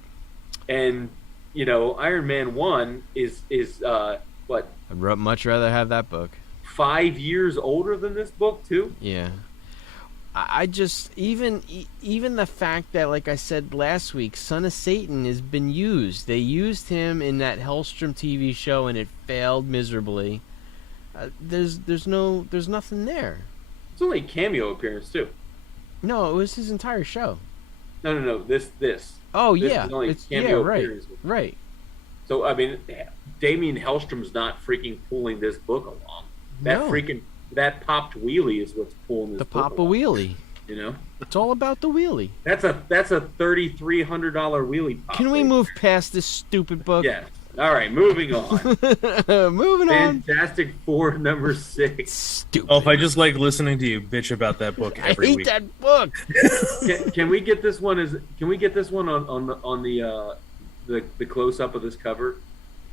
And, you know, Iron Man 1 is what? I'd much rather have that book. 5 years older than this book too. Yeah. I just even the fact that, like I said last week, Son of Satan has been used. They used him in that Hellstrom TV show and it failed miserably. There's nothing there. It's only a cameo appearance too. No, it was his entire show. No. This. Oh, this yeah. is only It's cameo right. appearance. Right. So I mean, Damien Hellstrom's not freaking pulling this book along. That popped wheelie is what's pulling this book along. The Papa Wheelie. You know? It's all about the wheelie. That's a $3,300 wheelie pop. Can we move past this stupid book? Yeah. All right, moving on. Moving on. Fantastic Four number 6. Stupid. Oh, if I just like listening to you bitch about that book every week. I hate that book. Can we get this one on the close up of this cover?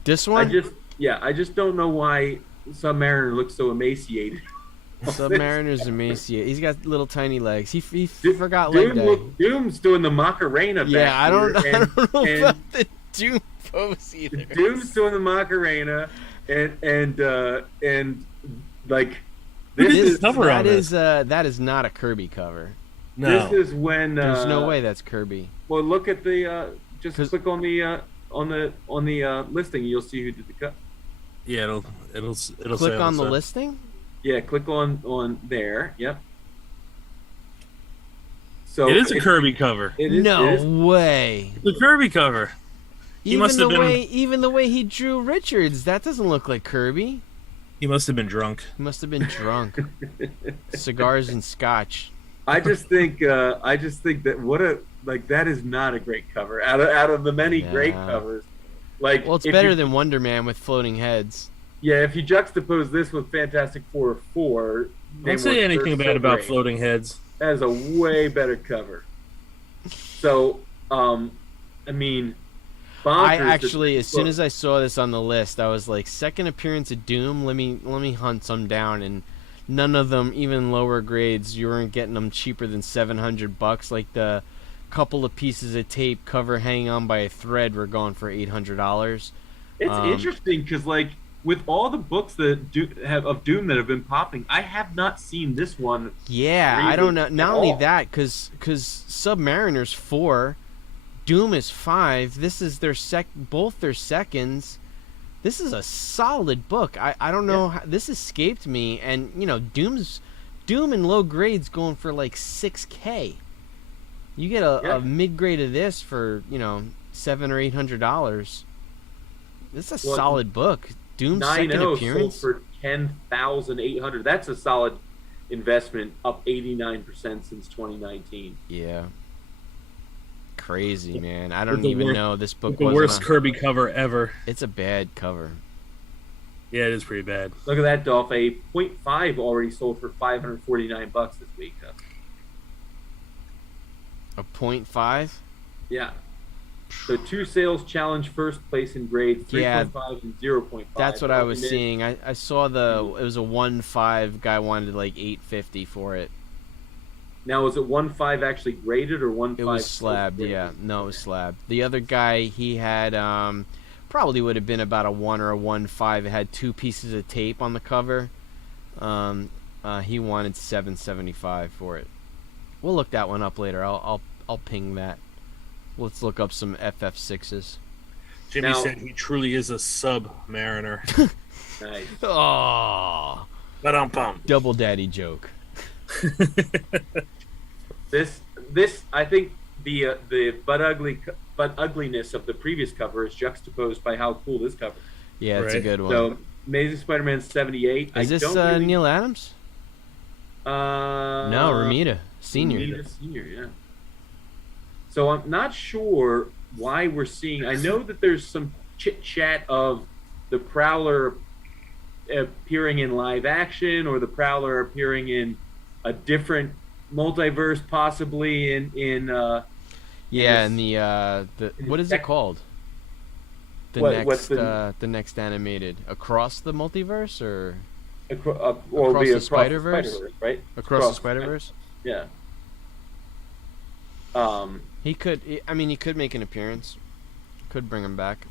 This one? I just don't know why Submariner looks so emaciated. Submariner's emaciated. He's got little tiny legs. He forgot leg day. Doom's doing the Macarena back Yeah, I don't know about the Doom pose either. Doom's doing the Macarena, and like this cover on that is not a Kirby cover. No. This is when. There's no way that's Kirby. Well, look at the. Just 'Cause- click on the listing. You'll see who did the cut. Yeah, it'll say Click on the side. listing. Yeah, click on there. Yep. So It is a Kirby cover. It is, No it is. way. The Kirby cover. He must have been. Even the way he drew Richards, that doesn't look like Kirby. He must have been drunk. He must have been drunk. Cigars and scotch. I just think that that is not a great cover out of the many great Yeah. covers. Like, Well, it's if better you- than Wonder Man with floating heads. Yeah, if you juxtapose this with Fantastic Four 4, Don't say anything bad about floating heads. That is a way better cover. So, I mean, I bonkers actually, that- as soon as I saw this on the list, I was like, second appearance of Doom. Let me hunt some down, and none of them, even lower grades, you weren't getting them cheaper than $700. Like the couple of pieces of tape cover hanging on by a thread were going for $800. It's interesting because, like, with all the books that of Doom that have been popping, I have not seen this one. Yeah, really I don't know. at Not only all. that, because Submariner's 4, Doom is 5. This is both their seconds. This is a solid book. I don't know. How, this escaped me, and you know, Doom in low grades going for like $6K. You get a mid grade of this for $700 or $800. This is a solid book. Doom's second 9-0 sold appearance. for $10,800. That's a solid investment, up 89% since 2019. Yeah. Crazy, man. I don't the even worst- know this book The wasn't worst a- Kirby cover ever. It's a bad cover. Yeah, it is pretty bad. Look at that, Dolph. A .5 already sold for $549 this week. A .5? Yeah. So 2 sales challenge first place in grades, 3.5 and 0.5. That's what I was Ultimate- seeing. I saw it was a 1.5 guy wanted like $850 for it. Now, was it 1.5 actually graded or 1.5? It was slabbed, yeah. No, it was slabbed. The other guy, he had probably would have been about a 1 or a 1.5. It had 2 pieces of tape on the cover. He wanted $775 for it. We'll look that one up later. I'll ping that. Let's look up some FF6s. Jimmy Now- said he truly is a Submariner. Nice. Oh, Ba-dum-bum. double daddy joke. This, I think the ugliness of the previous cover is juxtaposed by how cool this cover. Yeah, it's a Right. good one. So, Amazing Spider-Man 78. Is this Neil Adams? No, Ramita Senior. Ramita Senior, yeah. So I'm not sure why we're seeing. I know that there's some chit chat of the Prowler appearing in live action, or the Prowler appearing in a different multiverse, possibly in Yeah, this- and the what is it called? The What's the next animated Across the Multiverse or or Across be the across Spider-Verse? right? Across the Spider-Verse? Yeah. He could make an appearance. Could bring him back.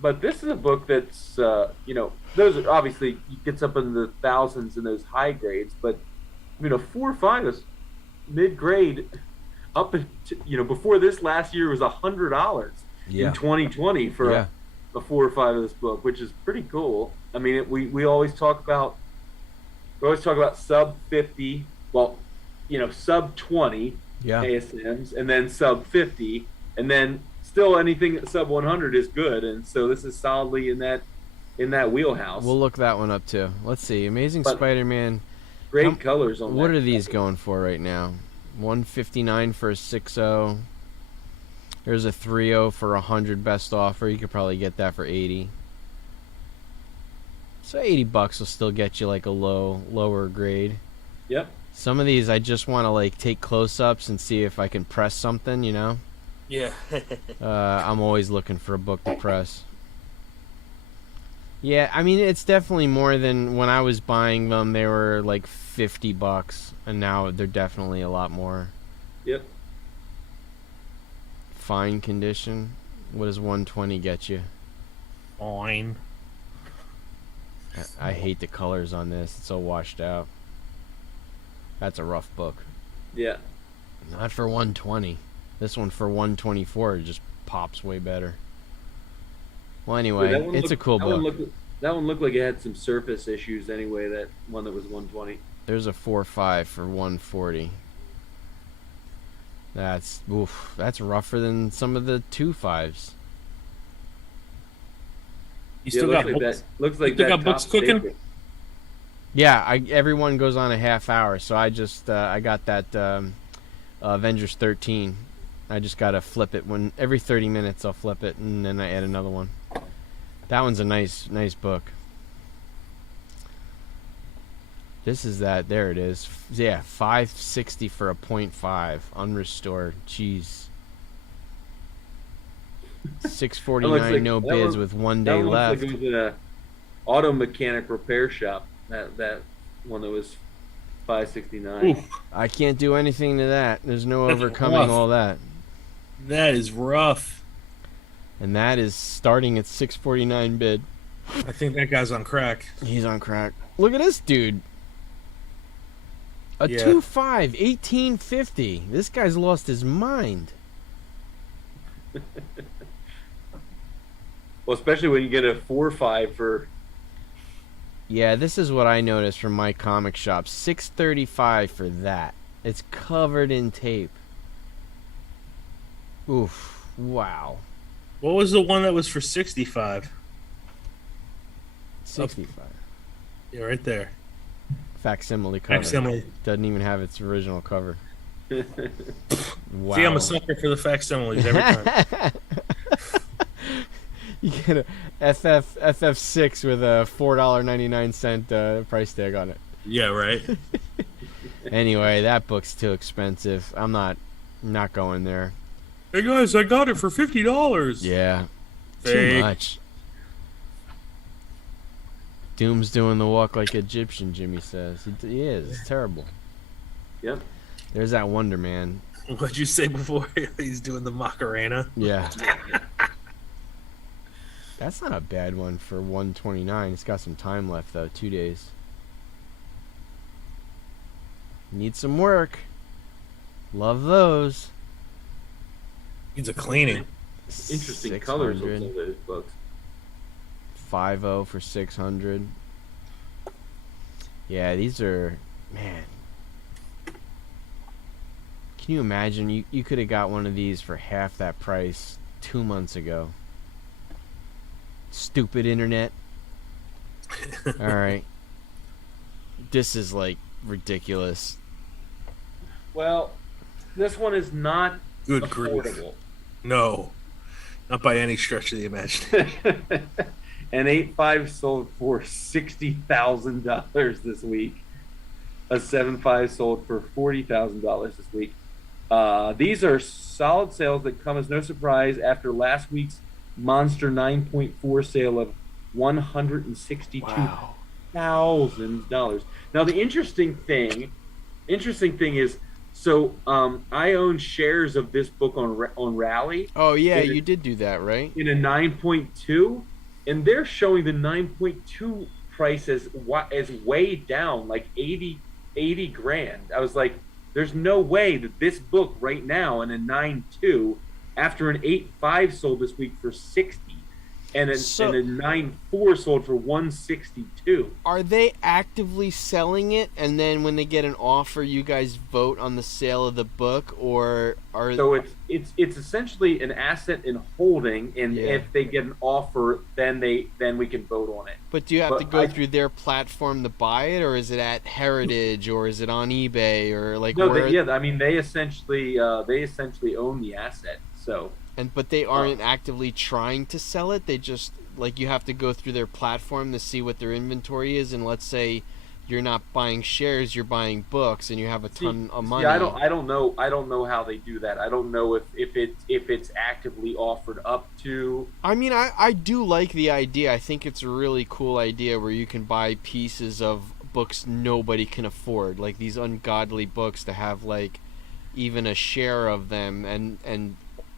But this is a book that's, those are obviously gets up in the thousands in those high grades. But 4 or 5 is mid grade. Up to, before this last year was $100 in 2020 for a 4 or 5 of this book, which is pretty cool. I mean, we always talk about sub 50. Well, sub 20 ASMs, and then sub 50, and then still anything sub 100 is good, and so this is solidly in that wheelhouse. We'll look that one up too. Let's see. Amazing But- Spider-Man. Great colors on What that. are these going for right now? 159 for a 6.0. There's a 3.0 for 100 best offer. You could probably get that for 80. So $80 will still get you like a lower grade. Yep. Some of these I just want to like take close-ups and see if I can press something, Yeah. I'm always looking for a book to press. Yeah, I mean it's definitely more than when I was buying them. They were like $50, and now they're definitely a lot more. Yep. Fine condition. What does 120 get you? Fine. I hate the colors on this. It's so washed out. That's a rough book. Yeah. Not for 120. This one for 124 just pops way better. Well, anyway, it's a cool book. That one looked like it had some surface issues anyway. That one that was 120. There's a 4.5 for 140. That's rougher than some of the 2.5s. You still got books? Looks like you still that got books top cooking? secret. Yeah, everyone goes on a half hour, so I just I got that Avengers 13. I just gotta flip it every 30 minutes. I'll flip it and then I add another one. That one's a nice book. This is that. There it is. Yeah, 560 for a 0.5 unrestored. Jeez. 649 like, no bids with 1 day left. Like it was an auto mechanic repair shop. That one that was 569. I can't do anything to that. There's no That's overcoming rough. all that. That is rough. And that is starting at 649 bid. I think that guy's on crack. He's on crack. Look at this dude. A Yeah. 2.5, 1850. This guy's lost his mind. Well, especially when you get a 4.5 for. Yeah, this is what I noticed from my comic shop. 635 for that. It's covered in tape. Oof. Wow. What was the one that was for 65? 65. Yeah, right there. Facsimile cover. Facsimile. Doesn't even have its original cover. Wow. See, I'm a sucker for the facsimiles every time. You get a FF6 with a $4.99 price tag on it. Yeah, right. Anyway, that book's too expensive. I'm not going there. Hey guys, I got it for $50. Yeah, too Fake. much. Doom's doing the walk like Egyptian, Jimmy says. He is. It's terrible. Yep. There's that Wonder Man. What'd you say before? He's doing the Macarena. Yeah. That's not a bad one for 129. It's got some time left though. 2 days. Need some work. Love those. Needs a cleaning. Interesting colors on 600. some of those books. 50 for 600. Yeah, these are, man. Can you imagine? You could have got one of these for half that price 2 months ago. Stupid internet. All right. This is like ridiculous. Well, this one is not Good grief. affordable. No. Not by any stretch of the imagination. An 8.5 sold for $60,000 this week. A 7.5 sold for $40,000 this week. These are solid sales that come as no surprise after last week's monster 9.4 sale of $162,000. Now the interesting thing is, so I own shares of this book on Rally. Oh yeah, In a- you did do that, right? in a 9.2, and they're showing the 9.2 price as way down, like 80 grand. I was like, there's no way that this book right now in a 9.2, after an 8.5 sold this week for 60, and a 9.4 sold for 162. Are they actively selling it, and then when they get an offer, you guys vote on the sale of the book, or are So it's essentially an asset in holding, and Yeah. if they get an offer, then we can vote on it. But do you have But to go I- through their platform to buy it, or is it at Heritage, or is it on eBay, or like No, where? I mean they essentially own the asset. So But they aren't actively trying to sell it. They just like you have to go through their platform to see what their inventory is, and let's say you're not buying shares, you're buying books, and you have a ton of money. I don't know how they do that. I don't know if it's actively offered up to. I mean, I do like the idea. I think it's a really cool idea where you can buy pieces of books nobody can afford, like these ungodly books, to have like even a share of them, and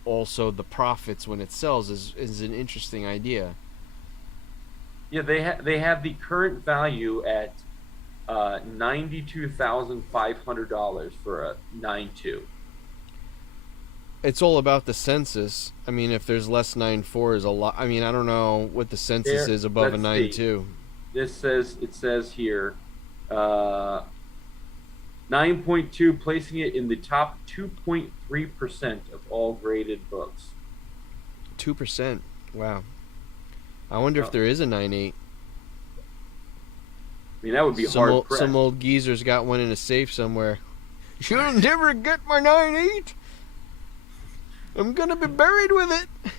also the profits when it sells is an interesting idea. Yeah, they have the current value at $92,500 for a 9.2. It's all about the census. I mean, if there's less 9.4s, a lot. I mean, I don't know what the census is above a let's 9.2. It says here, 9.2, placing it in the top 2.3% of all graded books. 2%. Wow. I wonder if there is a 9.8. I mean, that would be Some hard pressed. some old geezer's got one in a safe somewhere. You'll never get my 9.8. I'm gonna be buried with it.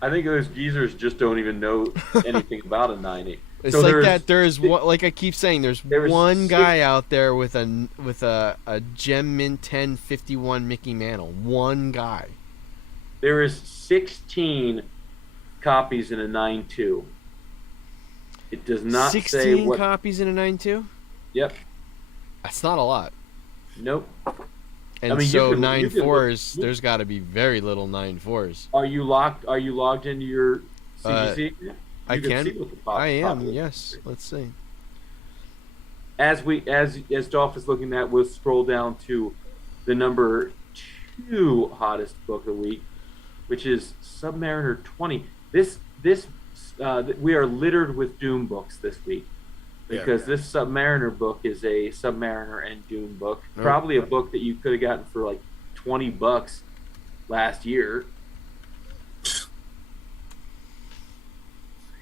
I think those geezers just don't even know anything about a 9.8. It's So like there's- that. There's one, like I keep saying. There's one six- guy out there with a Gem Mint 1051 Mickey Mantle. One guy. There is 16 copies in a 9.2. It does not 16 say what. copies in a 9.2. Yep. That's not a lot. Nope. And I mean, you so can- you can look- 9.4s. There's got to be very little 9.4s. Are you logged into your CGC? I You can. see what the I am. popular- Yes. Let's see. As Dolph is looking at, we'll scroll down to the number 2 hottest book of the week, which is Submariner 20. We are littered with Doom books this week because this Submariner book is a Submariner and Doom book. Oh. Probably a book that you could have gotten for like $20 last year.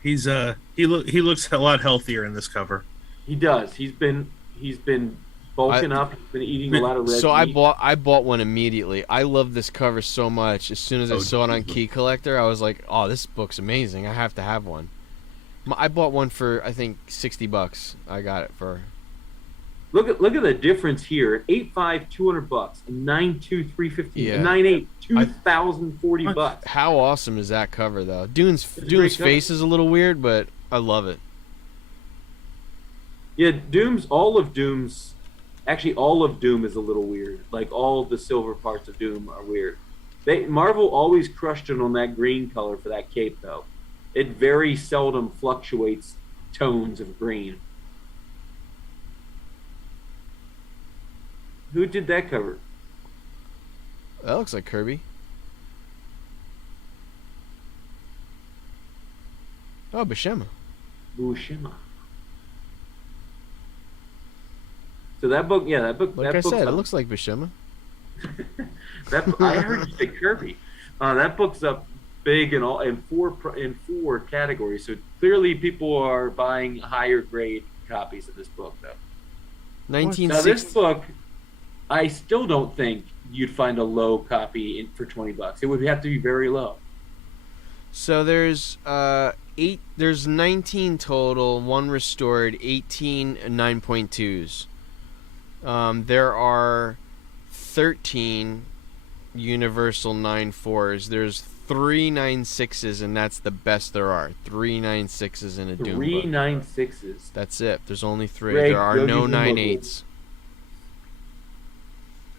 He looks a lot healthier in this cover. He does. He's been bulking up. He's been eating a lot of red So meat. I bought one immediately. I love this cover so much. As soon as I saw it on Key Collector, I was like, "Oh, this book's amazing. I have to have one." I bought one for I think $60. I got it for. Look at the difference here. An 8.5, $200. A 9.2, $350. Yeah. A 9.8, $2,040. How awesome is that cover though? Dune's great cover. face is a little weird, but I love it. Yeah, all of Doom is a little weird. Like all of the silver parts of Doom are weird. Marvel always crushed it on that green color for that cape though. It very seldom fluctuates tones of green. Who did that cover? That looks like Kirby. Oh, Buscema. Buscema. So that book, Like that I book's said, it up. looks like Buscema. I heard you say Kirby. That book's up big in four categories. So clearly, people are buying higher grade copies of this book, though. Now, this 1960. book, I still don't think you'd find a low copy for $20. It would have to be very low. So there's 8. There's 19 total. 1 restored. 18 9.2s. There are 13 Universal 9.4s. There's 3 9.6s, and that's the best there are. 3 9.6s in a Doom Three book. 9.6s. That's it. There's only 3. Greg, There are go no give them a 9.8s.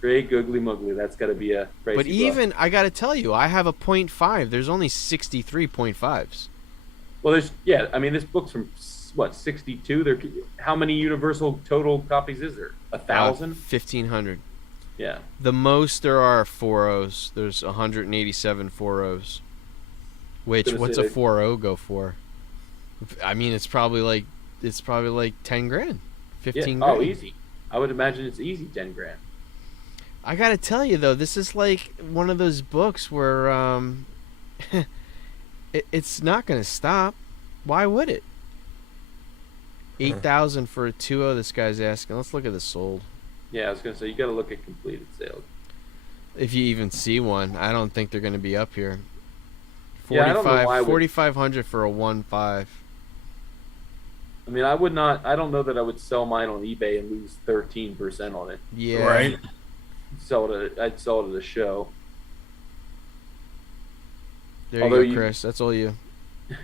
Great googly muggly. That's got to be a pricey But book. even, I gotta tell you, I have a 0.5. There's only 63.5s. Well, I mean, this book's from what 62. How many Universal total copies is there? 1,000. 1,500. Yeah. The most there are 4.0s. There's 187 4.0s. Which, Gonna what's say a they- 4.0 go for? I mean, it's probably like 10 grand, 15 Yeah. grand. Oh, easy. I would imagine it's easy 10 grand. I gotta tell you though, this is like one of those books where it's not gonna stop. Why would it? 8,000 for a 2.0. This guy's asking. Let's look at the sold. Yeah, I was gonna say you got to look at completed sales. If you even see one, I don't think they're gonna be up here. Yeah, I don't know why 4,500 for a 1.5. I mean, I would not. I don't know that I would sell mine on eBay and lose 13% on it. Yeah. Right? I'd sell it at a show. There Although you you- go, Chris. That's all you.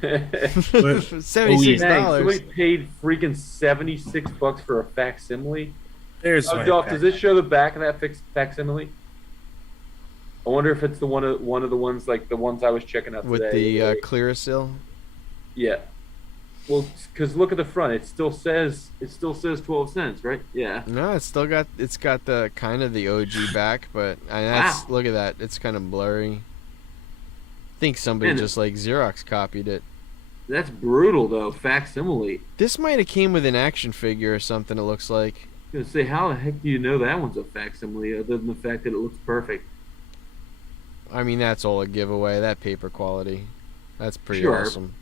But- $76. Dang, somebody paid freaking $76 for a facsimile. There's Oh, my Dolph, pack. does this show the back of that facsimile? I wonder if it's the one of the ones like the ones I was checking out With today. the Clearasil. Yeah. Well, because look at the front. It still says 12 cents, right? Yeah. No, it's got the kind of the OG back, but and that's Wow. look at that. It's kind of blurry. I think somebody Man, just like Xerox copied it. That's brutal though. Facsimile. This might have came with an action figure or something. It looks like. I was gonna say, how the heck do you know that one's a facsimile other than the fact that it looks perfect? I mean, that's all a giveaway. That paper quality, that's pretty Sure. awesome.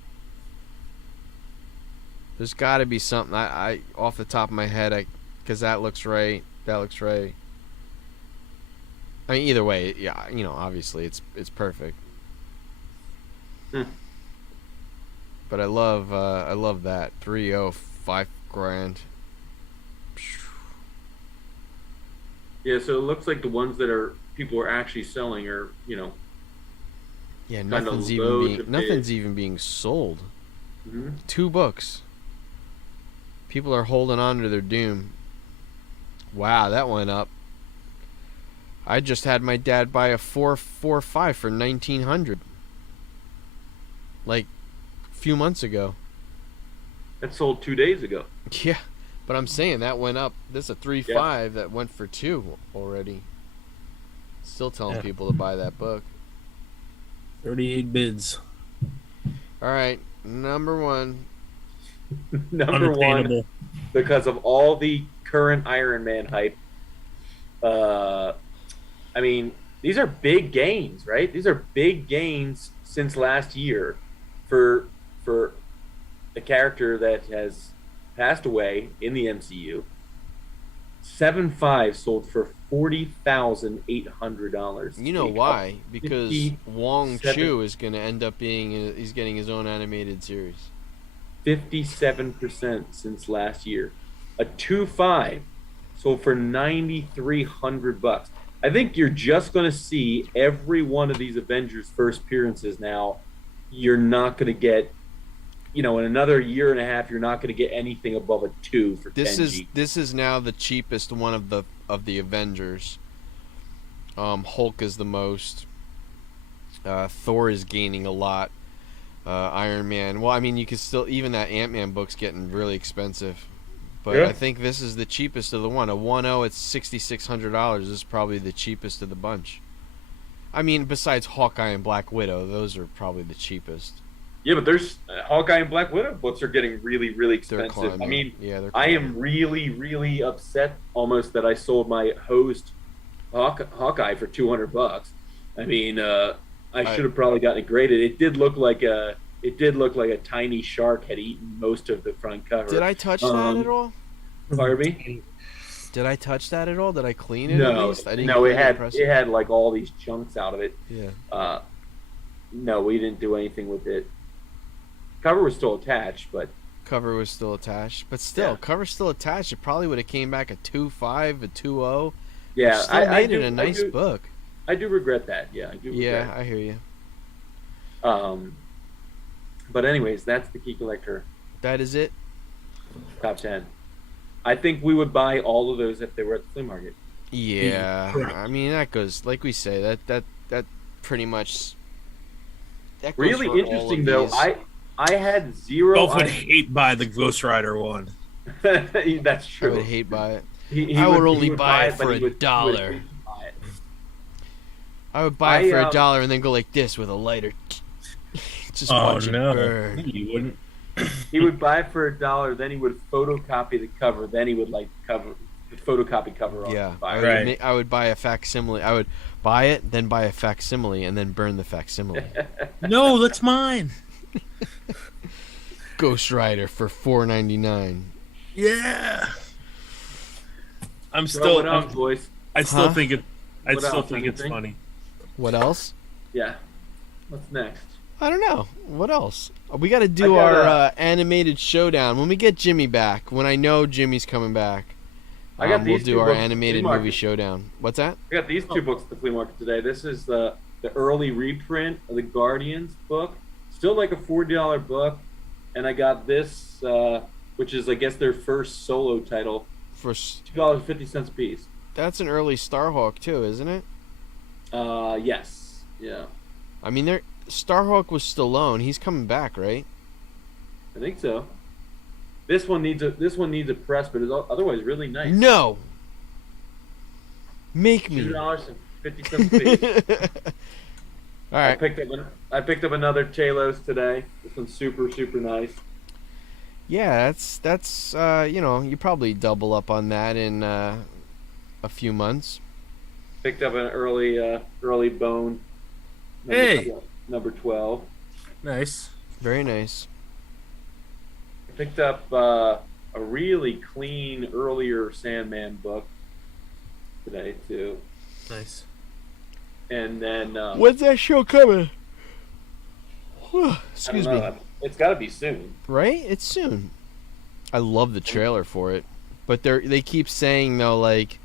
There's got to be something. I off the top of my head, because that looks right. That looks right. I mean, either way, yeah. Obviously, it's perfect. Hmm. But I love that 3.0 $5,000. Yeah. So it looks like the ones that people are actually selling are Yeah, Kinda nothing's low to even being sold. mhm. 2 books. People are holding on to their doom. Wow, that went up. I just had my dad buy a 445 for 1900. Like a few months ago. That sold 2 days ago. Yeah, but I'm saying that went up. This is a 3.5 that went for 2 already. Still telling Yeah. people to buy that book. 38 bids. All right, number 1. Number one, Unattainable. because of all the current Iron Man hype. I mean, these are big gains, right? These are big gains since last year for a character that has passed away in the MCU. 7.5 sold for $40,800. You know why? Because 57 Wong Chu is going to end up he's getting his own animated series. 57% since last year. A 2.5 sold for $9,300. I think you're just going to see every one of these Avengers first appearances now. You're not going to get, in another year and a half, you're not going to get anything above a 2 for Tenji. This is now the cheapest one of the Avengers. Hulk is the most. Thor is gaining a lot. Iron Man. Well, I mean, you can still even that Ant-Man book's getting really expensive. But Yeah. I think this is the cheapest of the one. A 1.0 it's $6,600. This is probably the cheapest of the bunch. I mean, besides Hawkeye and Black Widow, those are probably the cheapest. Yeah, but there's Hawkeye and Black Widow books are getting really, really They're expensive. climbing. I mean, yeah, they're I am climbing. really, really upset almost that I sold my host Hawkeye for $200. I mean, I should have probably gotten it graded. It did look like a tiny shark had eaten most of the front cover. Did I touch that at all? Pardon me? Did I touch that at all? Did I clean it at No, least? I didn't no, get it that had impressive. like all these chunks out of it. Yeah. No, we didn't do anything with it. Cover was still attached, but Cover was still attached, but still, Yeah. cover still attached. It probably would have came back a 2.5, a 2.0. yeah, Still I made do, it a nice book. I do regret that. Yeah, I do. Yeah, Regret. I hear you. But anyways, that's the Key Collector That is it. top 10. I think we would buy all of those if they were at the flea market. Yeah, Correct. I mean that goes like we say that pretty much. That goes Really for all interesting of though. these. I had zero. Dolph would hate buy the Ghost Rider one. That's I true. would hate buy it. He I would he only buy it but for he would $1. hate to buy it. I would buy it for I, $1 and then go like this with a lighter. Just Oh watch it no, burn. you wouldn't. He would buy it for $1, then he would photocopy the cover, then he would photocopy cover on Yeah, the fire. Right. I would buy a facsimile. I would buy it, then buy a facsimile, and then burn the facsimile. No, that's mine. Ghost Rider for $4.99. Yeah. I'm So still. what else, boys? I still Huh? think it. I What still else? think it's Anything? funny. What else? Yeah. What's next? I don't know. What else? We got to do I got our animated showdown when we get Jimmy back. When I know Jimmy's coming back, I got we'll these do two our books at the animated flea movie market. showdown. What's that? I got these two books at the flea market today. This is the early reprint of the Guardians book. Still like a $40 book. And I got this, which is, I guess, their first solo title. $2.50 a piece. That's an early Starhawk too, isn't it? Yes. Yeah. I mean, Starhawk was Stallone. He's coming back, right? I think so. This one needs a press, but it's otherwise really nice. No. Make me. $2.50 a piece. All right. I picked up another Talos today. This one's super nice. Yeah, that's you probably double up on that in a few months. Picked up an early bone. Hey! Number 12. Nice. Very nice. Picked up a really clean earlier Sandman book today too. Nice. And then When's that show coming? Excuse I don't me. know, it's got to be soon. Right? It's soon. I love the trailer for it, but they keep saying though, like,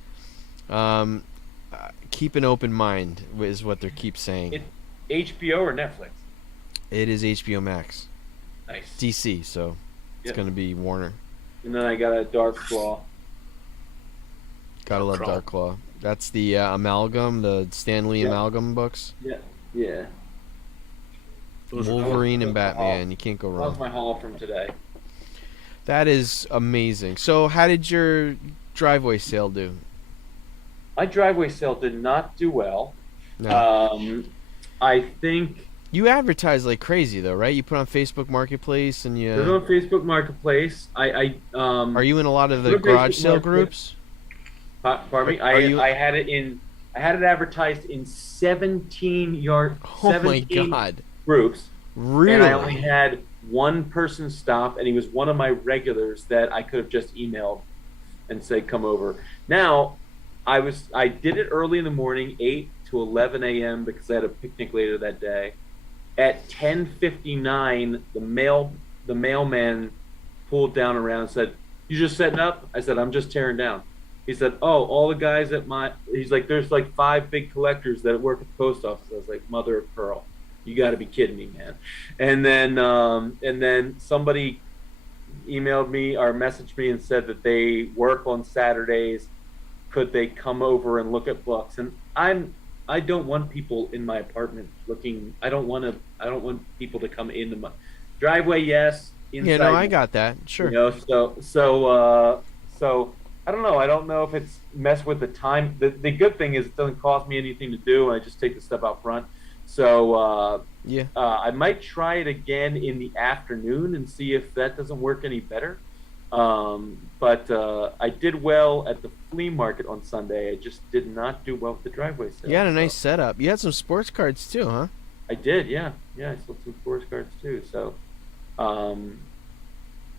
keep an open mind is what they keep saying. HBO or Netflix? It is HBO Max, Nice. DC, so it's Yep. gonna be Warner. And then I got a Dark Claw. Gotta love Dark Claw. That's the amalgam, the Stan Lee Yeah. amalgam books. Yeah. Those are Wolverine cool. and Batman. You can't go That was wrong. my haul from today. That is amazing. So, how did your driveway sale do? My driveway sale did not do well. No. I think You advertise like crazy though, right? You put on Facebook Marketplace and it was you. on Facebook Marketplace. Are you in a lot of the Look, garage Facebook sale Marketplace. groups? Pardon me. Are you- I had it advertised in 17 Oh my 17 god! groups, Really? and I only had one person stop, and he was one of my regulars that I could have just emailed and said come over. Now, I did it early in the morning, 8 to 11 a.m. because I had a picnic later that day. At 10:59, the mailman pulled down around and said, "You just setting up?" I said, "I'm just tearing down." He said, "Oh, all the guys at he's like, there's like 5 big collectors that work at the post office." I was like, mother of pearl, you got to be kidding me, man. And then somebody emailed me or messaged me and said that they work on Saturdays. Could they come over and look at books? And I don't want people in my apartment looking. I don't want people to come into my driveway. Yes, inside. Yeah, no, I got that. Sure. You know, so I don't know. I don't know if it's mess with the time. The good thing is it doesn't cost me anything to do. I just take the stuff out front. So Yeah. I might try it again in the afternoon and see if that doesn't work any better. But I did well at the flea market on Sunday. I just did not do well with the driveway sale. You had a nice So setup. You had some sports cards too, huh? I did, yeah. I sold some sports cards too. So,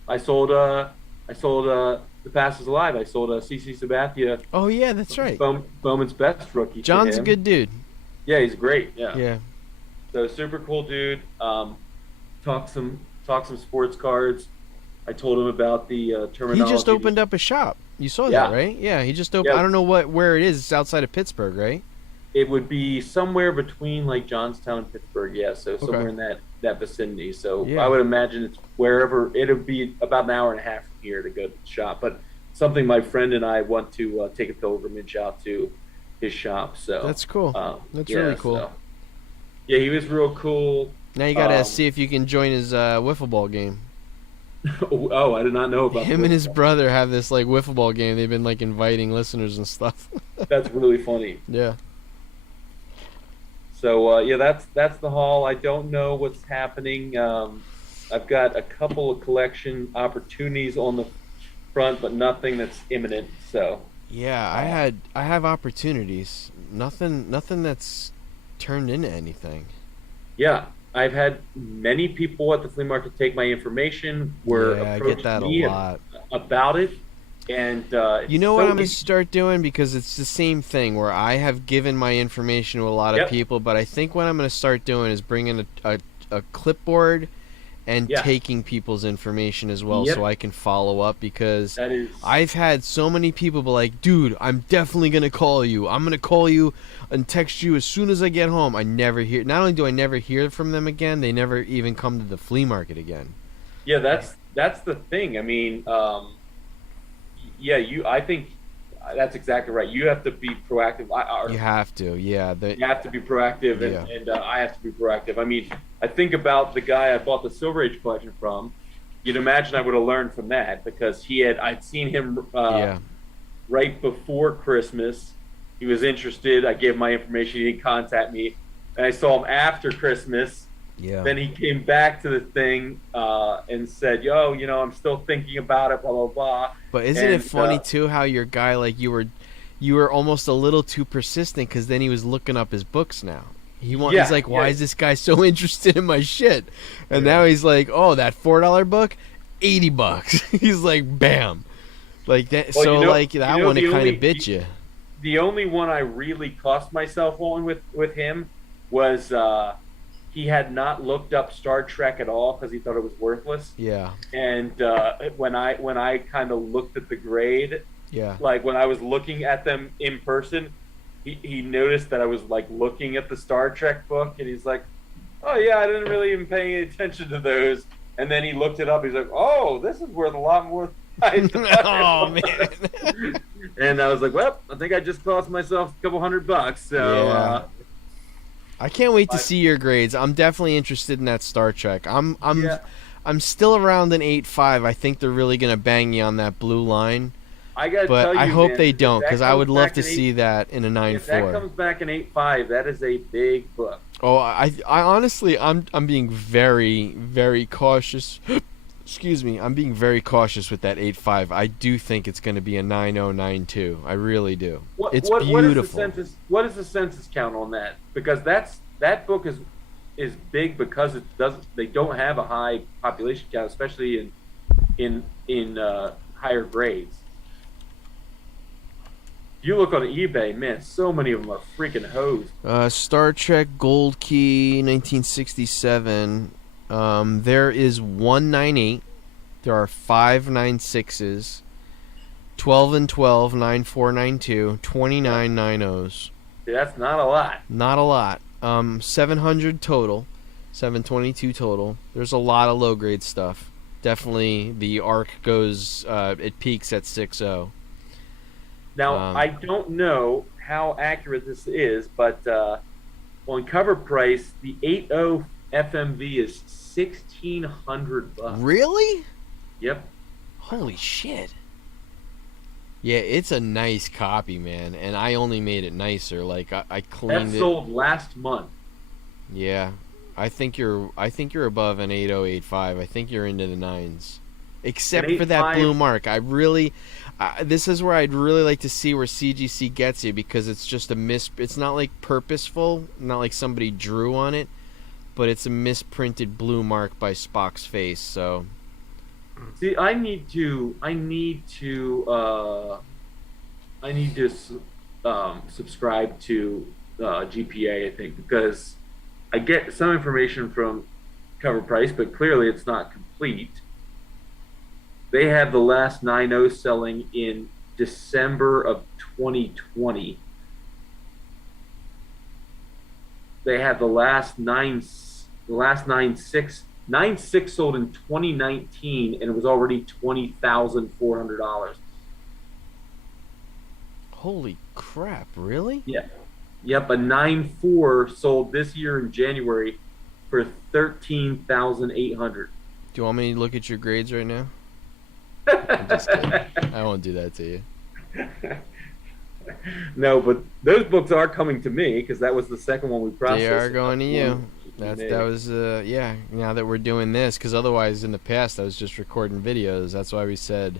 I sold the Passes Alive. I sold a CC Sabathia. Oh yeah, that's right. Bowman's Best rookie. to John's a him. good dude. Yeah, he's great. Yeah. Yeah. So super cool dude. Talk some sports cards. I told him about the He terminology. just opened up a shop. You saw that, Yeah. right? Yeah, he just opened. Yeah. I don't know where it is. It's outside of Pittsburgh, right? It would be somewhere between like Johnstown and Pittsburgh. Yeah, so somewhere in that vicinity. So Yeah. I would imagine it's wherever. It'll be about an hour and a half from here to go to the shop. But something my friend and I want to take a pilgrimage out to his shop. So That's cool. That's yeah, really cool. so- yeah, he was real cool. Now you gotta Um, see if you can join his wiffle ball game. Oh, I did not know about Him that. and his brother have this like wiffle ball game. They've been like inviting listeners and stuff. That's really funny. Yeah. So yeah, that's the haul. I don't know what's happening. I've got a couple of collection opportunities on the front, but nothing that's imminent. So Yeah, I have opportunities. Nothing that's turned into anything. yeah, I've had many people at the flea market take my information. Were Yeah, I approached get that a me lot. about it, and You know what so I'm gonna easy- start doing, because it's the same thing where I have given my information to a lot of Yep. people, but I think what I'm gonna start doing is bringing a clipboard and Yeah. taking people's information as well, Yep. so I can follow up, because That is I've had so many people be like, dude, I'm definitely gonna call you. I'm gonna call you and text you as soon as I get home. I never hear. Not only do I never hear from them again, they never even come to the flea market again. yeah. That's the thing. I mean, yeah. I think that's exactly right. You have to be proactive. You have to, yeah. You have to be proactive, and I have to be proactive. I mean, I think about the guy I bought the Silver Age collection from, you'd imagine I would have learned from that because I'd seen him Yeah. right before Christmas. He was interested. I gave him my information. He didn't contact me. And I saw him after Christmas. Yeah. Then he came back to the thing and said, "Yo, I'm still thinking about it, blah, blah, blah." But isn't it And, funny too how your guy, like, you were almost a little too persistent because then he was looking up his books now. Yeah, He's like, why yeah. is this guy so interested in my shit? And now he's like, oh, that $4 book, $80. He's like, bam, like that. Well, so like that one, the it kind only- of bit you. The only one I really cost myself on with him was he had not looked up Star Trek at all because he thought it was worthless. Yeah, And when I kind of looked at the grade, yeah. like when I was looking at them in person, he noticed that I was like looking at the Star Trek book, and he's like, "Oh yeah, I didn't really even pay any attention to those." And then he looked it up. He's like, "Oh, this is worth a lot more." Than I thought Oh it was." man. And I was like, "Well, I think I just cost myself a couple $100." So Yeah. I can't wait to But- see your grades. I'm definitely interested in that Star Trek. Yeah. I'm still around an 8.5. I think they're really gonna bang you on that blue line. I gotta But tell you, I hope man, they if don't, that because I comes would love back to in see that in a If that 9.4. comes back in 8.5, that is a big book. Oh, I honestly, I'm being very, very cautious. Excuse me, I'm being very cautious with that 8.5. I do think it's going to be a 9.092. I really do. It's beautiful. What is the census count on that? Because that book is big because they don't have a high population count, especially in higher grades. You look on eBay, man, so many of them are freaking hosed. Star Trek Gold Key 1967. There is 198. There are 5 9.6s, 12 and 12, 9.492, 29 9.0s. See, that's not a lot. Not a lot. 700 total, 722 total. There's a lot of low grade stuff. Definitely the arc goes, it peaks at 6.0. Now, I don't know how accurate this is, but on cover price, the 8.0 FMV is $1,600. Really? Yep. Holy shit. Yeah, it's a nice copy, man, and I only made it nicer. Like I That cleaned it. sold last month. Yeah, I think you're above an 8.085. I think you're into the 9s, except An for that 8.5 blue mark. I really, this is where I'd really like to see where CGC gets you, because it's just It's not like purposeful, not like somebody drew on it, but it's a misprinted blue mark by Spock's face. So See, I need to subscribe to GPA, I think, because I get some information from cover price, but clearly it's not complete. They had the last 9.0 selling in December of 2020. They had the last 9.6 sold in 2019, and it was already $20,400. holy crap, really? Yeah. Yep, a 9.4 sold this year in January for $13,800. Do you want me to look at your grades right now? I'm just kidding. I won't do that to you. No, but those books are coming to me because that was the second one we processed. They are going to you. That was yeah. Now that we're doing this, because otherwise in the past I was just recording videos. That's why we said,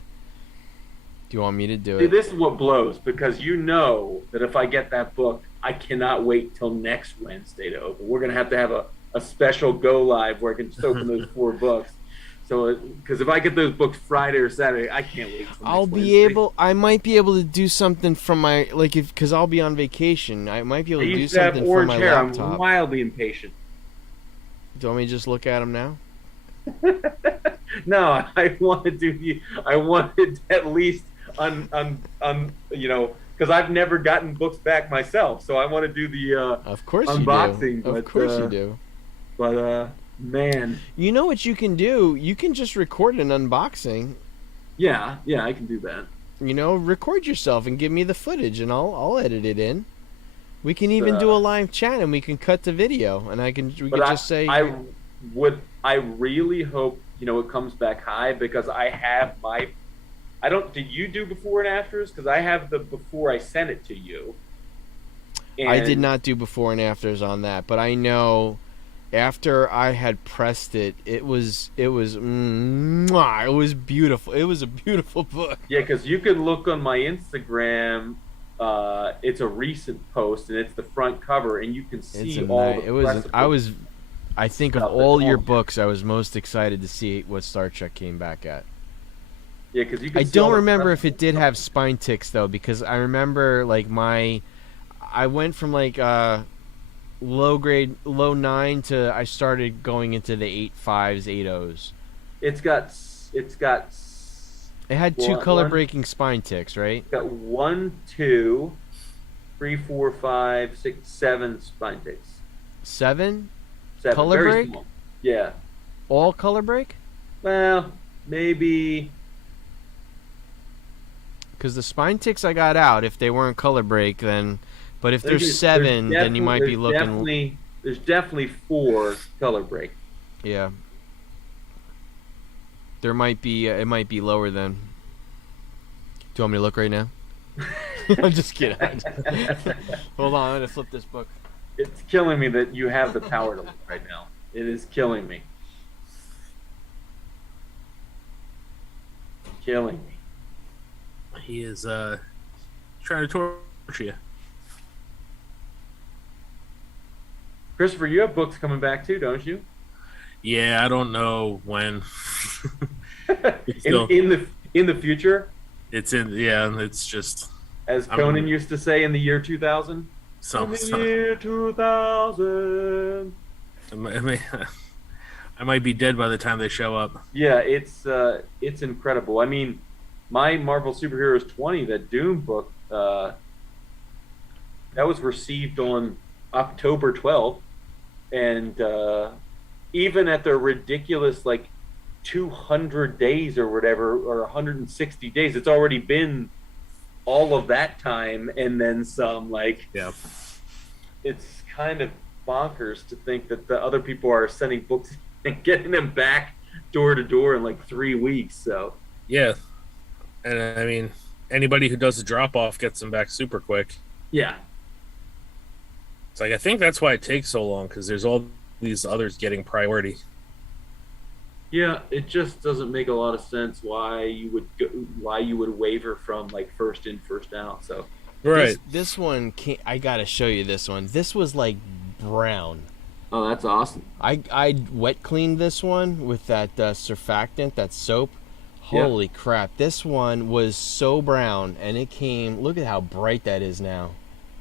"Do you want me to do See, it?" this is what blows, because you know that if I get that book, I cannot wait till next Wednesday to open. We're gonna have a special go live where I can just open those 4 books. So, because if I get those books Friday or Saturday, I can't wait. Till I'll next be Wednesday. able. I might be able to do something from my because I'll be on vacation. I might be able I to do used to have something from orange my hair. laptop. I'm wildly impatient. Do you want me to just look at them now? No, I want to do I wanted at least because I've never gotten books back myself, so I want to do the Of course unboxing. you do. Of but, course you do. But man, You know what you can do? You can just record an unboxing. yeah, I can do that. You know, record yourself and give me the footage, and I'll edit it in. We can even do a live chat, and we can cut the video, and we can just say, I really hope it comes back high because I have my. I don't. Did you do before and afters? Because I have the before I sent it to you. I did not do before and afters on that, but I know after I had pressed it, it was mwah, it was beautiful. It was a beautiful book. Yeah, because you can look on my Instagram. It's a recent post, and it's the front cover, and you can see all the. It was. I think of stuff all that's your on books, I was most excited to see what Star Trek came back at. Yeah, because you can. I see all don't the remember press- if it did have spine ticks though, because I remember like I went from like low 9 to I started going into the 8.5s, 8.0s. It's got. It had two Well, color one- breaking spine ticks, right? Got 1, 2, 3, 4, 5, 6, 7 spine ticks. 7? 7. Color very break? small. Yeah. All color break? Well, maybe. Because the spine ticks I got out, if they weren't color break, then. But if there's 7, then you might be looking. There's definitely 4 color break. Yeah. There might be. It might be lower then. Do you want me to look right now? I'm just kidding. Hold on, I'm gonna flip this book. It's killing me that you have the power to look right now. It is killing me. Killing me. He is trying to torture you. Christopher, you have books coming back too, don't you? Yeah, I don't know when. Still- in the future, It's in. Yeah, it's just as I'm- Conan used to say, in the year 2000. some. In the year 2000. I might be dead by the time they show up. Yeah, it's incredible. I mean, my Marvel Superheroes 20, that Doom book, that was received on October 12th, and even at the ridiculous 200 days or whatever, or 160 days, it's already been all of that time and then some. Yeah. It's kind of bonkers to think that the other people are sending books and getting them back door to door in 3 weeks. So Yeah, and I mean, anybody who does a drop off gets them back super quick. yeah, It's I think that's why it takes so long because there's all these others getting priority. yeah, it just doesn't make a lot of sense why you would waver from first in, first out. So Right. This one, I gotta show you this one. This was brown. oh, that's awesome. I wet cleaned this one with that surfactant, that soap. Yeah. Holy crap! This one was so brown, and it came. Look at how bright that is now.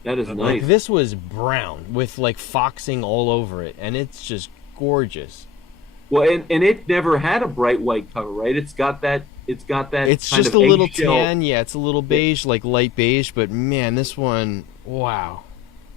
That is nice. This was brown with foxing all over it, and it's just gorgeous. Well, and it never had a bright white cover, right? It's got that. It's got that. It's kind just of a little eggshell. tan. Yeah, it's a little beige, light beige. But man, this one, wow.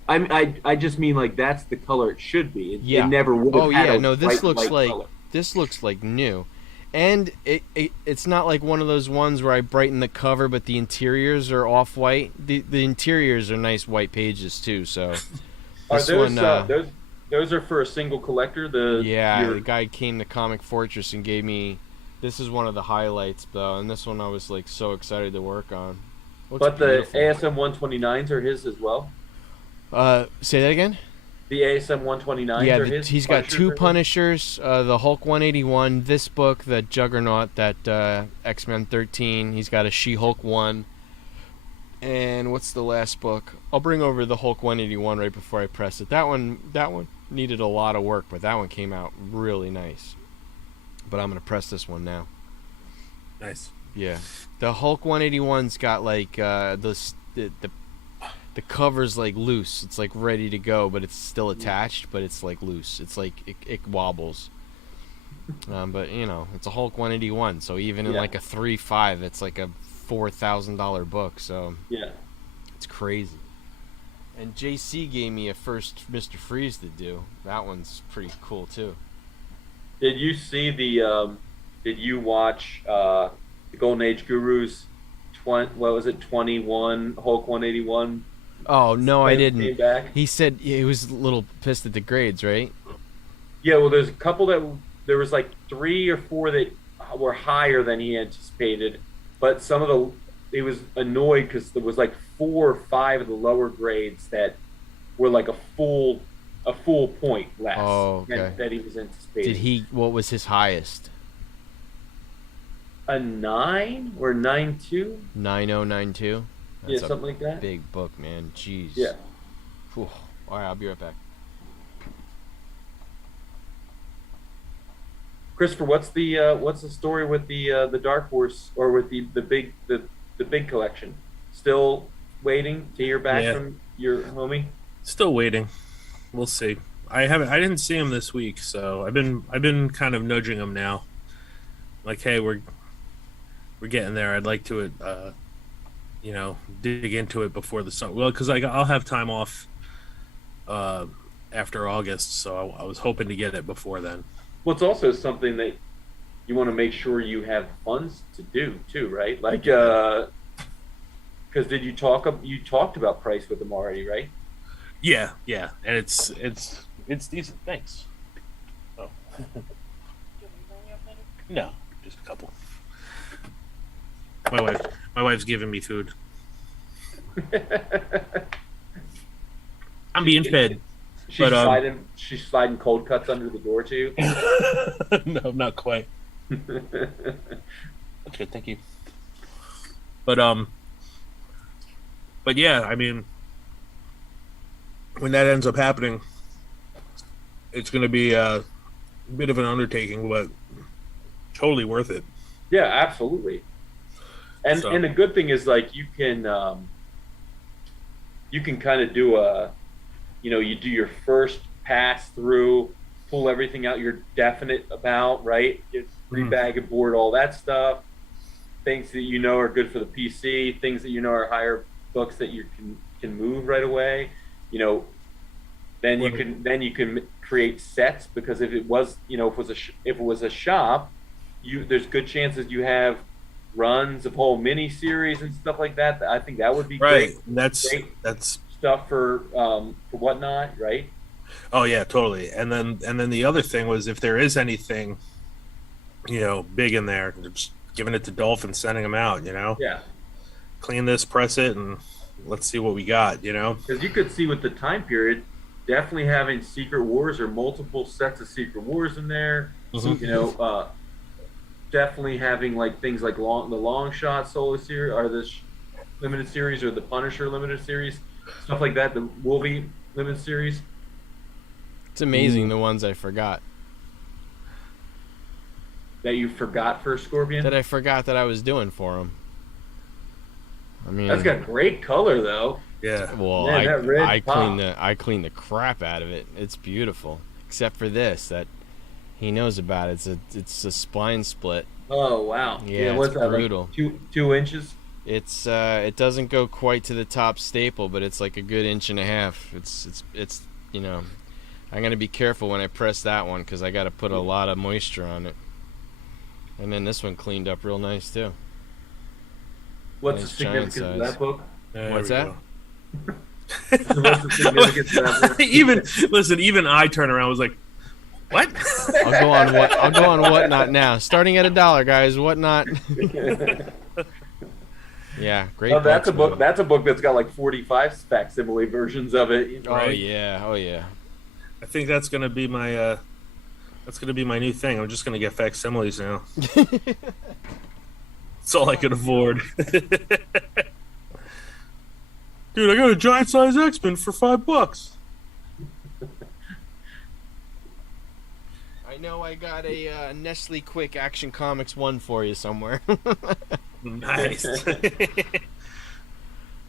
I just mean that's the color it should be. Yeah. It never would have Oh had yeah, a no. This bright looks white color. this looks like new, and it's not like one of those ones where I brighten the cover, but the interiors are off white. The interiors are nice white pages too. So Are this those one, those are for a single collector? yeah, your- the guy came to Comic Fortress and gave me. This is one of the highlights though, and this one I was so excited to work on. Looks But the beautiful. ASM 129s are his as well. Say that again. The ASM 129s Yeah, are his. he's got Punishers two are his? Punishers, the Hulk 181, this book, the Juggernaut, that X-Men 13. He's got a She-Hulk 1. And what's the last book? I'll bring over the Hulk 181 right before I press it. That one needed a lot of work, but that one came out really nice. But I'm going to press this one now. Nice. Yeah. The Hulk 181's got the cover's loose. It's ready to go, but it's still attached, but it's loose. It's it wobbles. But it's a Hulk 181, so even in Yeah. a 3.5, it's a $4,000 book. So Yeah. it's crazy. And JC gave me a first Mr. Freeze to do. That one's pretty cool too. Did you see the? Did you watch the Golden Age Gurus? What was it? 21 Hulk 181. Oh no, I Came didn't. back? He said he was a little pissed at the grades, right? Yeah. Well, there's a couple that there was like 3 or 4 that were higher than he anticipated, but some of he was annoyed because there was like 4 or 5 of the lower grades that were like a full point less that he was anticipating. What was his highest? A 9 or 9.2? 9092. Yeah, something like that. Big book, man. Jeez. Yeah. Whew. All right, I'll be right back. Christopher, what's the story with the Dark Horse, or with the big collection? Still waiting to hear back from your homie? Still waiting. We'll see. I didn't see him this week, so I've been kind of nudging him now. Like, hey, we're getting there. I'd like to dig into it before the summer. Well, because I'll have time off after August, so I was hoping to get it before then. Well, it's also something that you want to make sure you have funds to do too, right? Like, because you talked about price with them already, right? Yeah, and it's decent. Thanks. Oh, no, just a couple. My wife's giving me food. I'm being fed. She's sliding cold cuts under the door too. No, not quite. Okay, thank you. But yeah, I mean, when that ends up happening, it's going to be a bit of an undertaking, but totally worth it. Yeah, absolutely. And the good thing is, like, you can kind of do you do your first pass through, pull everything out you're definite about, right? Get bag and board, all that stuff. Things that you know are good for the PC, things that you know are higher books that you can move right away. Then you can create sets, because if it was a shop, there's good chances you have runs of whole mini series and stuff like that. I think that would be right. Great. That's stuff for whatnot, right? Oh yeah, totally. And then the other thing was, if there is anything, big in there, just giving it to Dolph and sending them out. Yeah. Clean this, press it, and let's see what we got. Because you could see with the time period, definitely having Secret Wars or multiple sets of Secret Wars in there. Mm-hmm. Definitely having like things like the Long Shot solo series, or the limited series, or the Punisher limited series, stuff like that. The Wolvie limited series. It's amazing the ones I forgot. That you forgot for Scorpion? That I forgot that I was doing for him. I mean, that's got great color though. Yeah. Well, man, I clean the crap out of it. It's beautiful, except for this that he knows about. It's a spline split. Oh wow. Yeah, what's it's that, brutal. Like 2 inches. It's it doesn't go quite to the top staple, but it's like a good 1.5 inches. It's I'm gonna be careful when I press that one, because I got to put a lot of moisture on it. And then this one cleaned up real nice too. What's nice the significance of that book? What's that? What's the significance of that book? Even I turn around and was like, what? I'll go on Whatnot now. Starting at $1, guys. Whatnot. Yeah, great. That's a book. That's a book that's got like 45 facsimile versions of it. Right? Oh yeah. I think that's gonna be my new thing. I'm just gonna get facsimiles now. That's all I can afford. Dude, I got a giant size X-Men for $5. I know I got a Nestle Quick Action Comics 1 for you somewhere. Nice.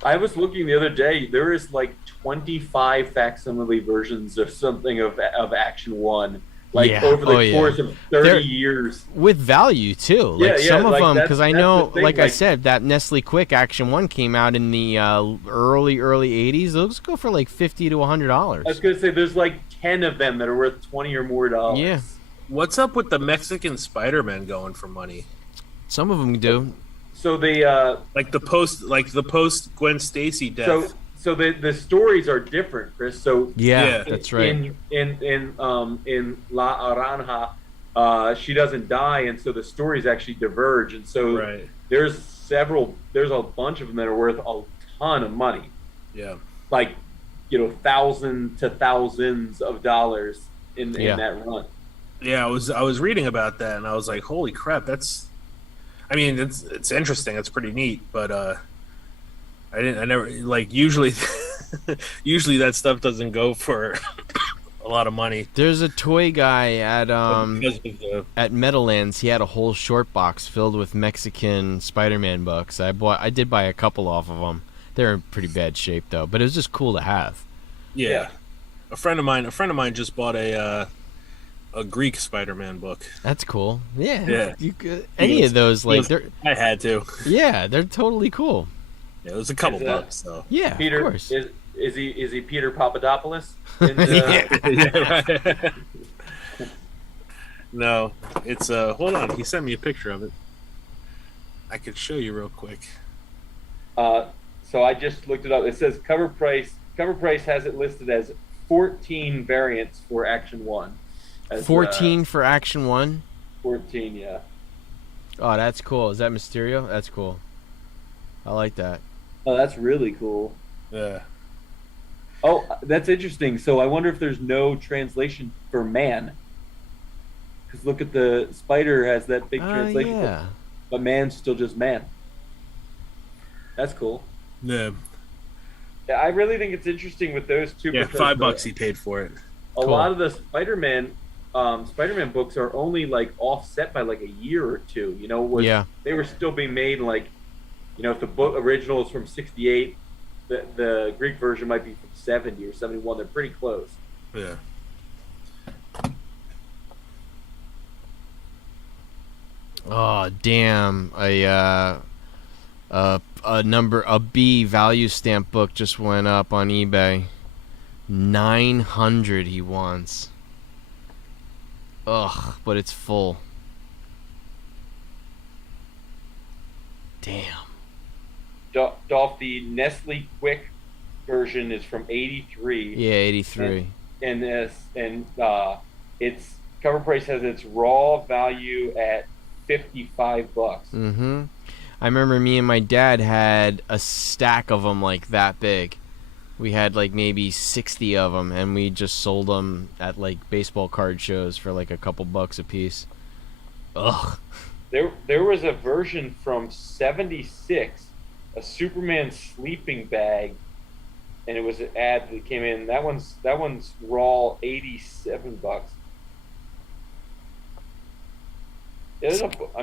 I was looking the other day. There is like 25 facsimile versions of something of Action 1. Over the course of 30 years. With value, too. Like some of them, because I know, like I said, that Nestle Quick Action 1 came out in the early 80s. Those go for like $50 to $100. I was going to say, there's like 10 of them that are worth $20 or more. Yeah. What's up with the Mexican Spider-Man going for money? Some of them do. So they like the post Gwen Stacy death. So the stories are different, Chris. So yeah, that's right. In La Aranja, she doesn't die, and so the stories actually diverge, and so Right. there's a bunch of them that are worth a ton of money, Yeah. like thousands to thousands of dollars in that run. Yeah, I was reading about that, and I was like, "Holy crap! That's, I mean, it's interesting. It's pretty neat." But I never like usually, usually that stuff doesn't go for a lot of money. There's a toy guy at Because of the, at Meadowlands. He had a whole short box filled with Mexican Spider-Man books. I did buy a couple off of them. They're in pretty bad shape though, but it was just cool to have. yeah. A friend of mine just bought a Greek Spider-Man book. That's cool. Yeah. Yeah. You could, any of those they're I had to. yeah, they're totally cool. Yeah, it was a couple Is, bucks though. Yeah, Peter, of course. is he Peter Papadopoulos? In the, Yeah, right. No, it's hold on. He sent me a picture of it. I could show you real quick. So I just looked it up. It says cover price. Cover price has it listed as 14 variants for Action 1. 14 for Action 1. 14, yeah. Oh, that's cool. Is that Mysterio? That's cool. I like that. Oh, that's really cool. Yeah. Oh, that's interesting. So I wonder if there's no translation for man. Because look at the spider has that big translation, yeah. but man's still just man. That's cool. Yeah. Yeah, I really think it's interesting with those two. Yeah, because $5 he paid for it. A Cool. lot of the Spider-Man books are only like offset by like a year or two. Yeah. They were still being made like, if the book original is from '68, the Greek version might be from '70 or '71. They're pretty close. Yeah. Oh, damn. A B value stamp book just went up on eBay. 900 he wants. Ugh, but it's full. Damn. Dolph, the Nestle Quick version is from '83. Yeah, 83. And its cover price has its raw value at $55. Mm-hmm. I remember me and my dad had a stack of them like that big. We had like maybe 60 of them, and we just sold them at like baseball card shows for like a couple bucks a piece. Ugh. There was a version from '76, a Superman sleeping bag, and it was an ad that came in. That one's raw $87.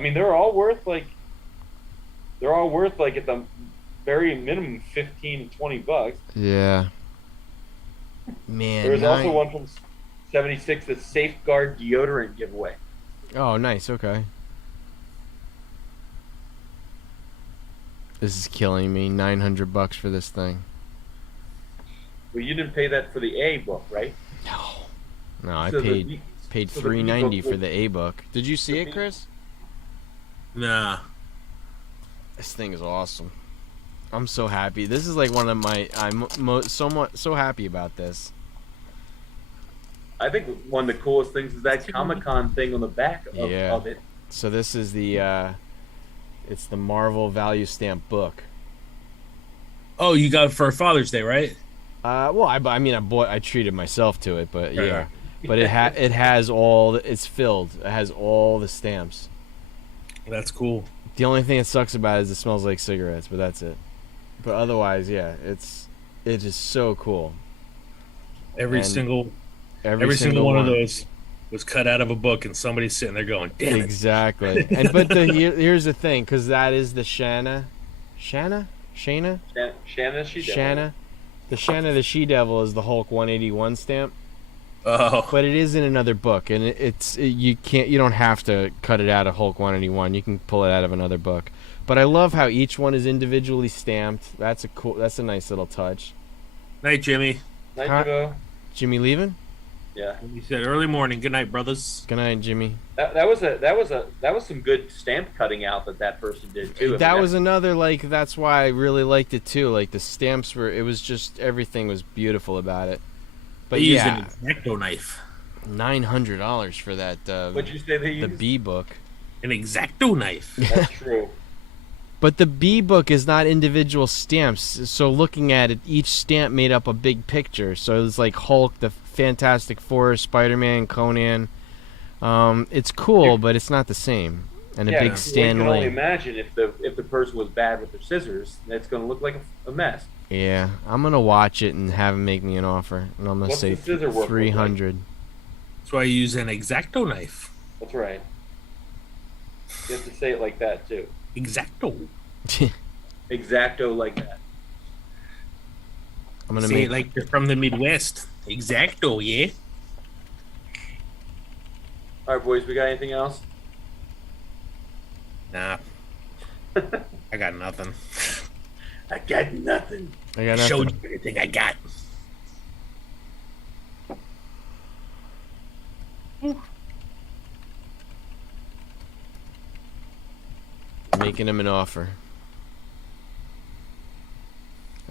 They're all worth like at the very minimum $15-20. Yeah. Man. There was also one from '76, the Safeguard deodorant giveaway. Oh, nice. Okay. This is killing me. $900 for this thing. Well, you didn't pay that for the A book, right? No, I So paid so the $3.90 ebook for was- the A book. Did you see the it, B- Chris? Nah. This thing is awesome. I'm so happy. This is like one of my. I'm so happy about this. I think one of the coolest things is that Comic-Con thing on the back Yeah. of it. So this is the. It's the Marvel value stamp book. Oh, you got it for Father's Day, right? Well, I treated myself to it, but Right, yeah. right. But it has all. It's filled. It has all the stamps. That's cool. The only thing that sucks about it is it smells like cigarettes, but that's it. But otherwise, yeah, it is so cool. Every And single Every single one of those was cut out of a book, and somebody's sitting there going, "Damn it!" Exactly. Here's the thing, because that is the Shanna. Shanna She-Devil. Shanna. The Shanna the She-Devil is the Hulk 181 stamp, Oh, but it is in another book, and you don't have to cut it out of Hulk 181. You can pull it out of another book. But I love how each one is individually stamped. That's a nice little touch. Night, Jimmy. Night, Huh? Devo. Jimmy leaving? Yeah. He said early morning. Good night, brothers. Good night, Jimmy. That was some good stamp cutting out that person did too. That was another, like, that's why I really liked it too. Like, the stamps it was just, everything was beautiful about it. But they used yeah, an X-Acto knife. $900 for that. What'd you say they The used? B book. An X-Acto knife. That's true. But the B book is not individual stamps, so looking at it, each stamp made up a big picture. So it's like Hulk, the Fantastic Four, Spider-Man, Conan. It's cool, but it's not the same. And a big Stan You can only Lee. imagine if the person was bad with their scissors, it's going to look like a mess. Yeah, I'm gonna watch it and have him make me an offer, and I'm gonna What's say the scissor work look like? 300. That's why I use an X-Acto knife. That's right. You have to say it like that too. X-Acto. Exacto like that. I'm gonna Say make it like you're from the Midwest. X-Acto, yeah. All right, boys. We got anything else? Nah. I got nothing. I got nothing. I got Showed nothing. you everything I got. Making him an offer.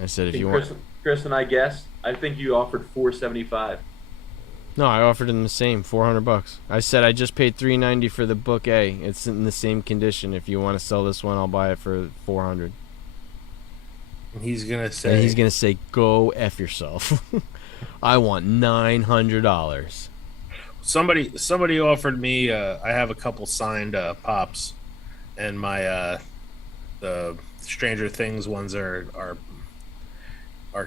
I said if Hey, you Chris, want. Chris and I guessed. I think you offered $475. No, I offered him the same, $400. I said I just paid $390 for the book A. It's in the same condition. If you want to sell this one, I'll buy it for $400. And he's gonna say. And he's gonna say, "Go f yourself." I want $900. Somebody offered me. I have a couple signed pops, and my the Stranger Things ones are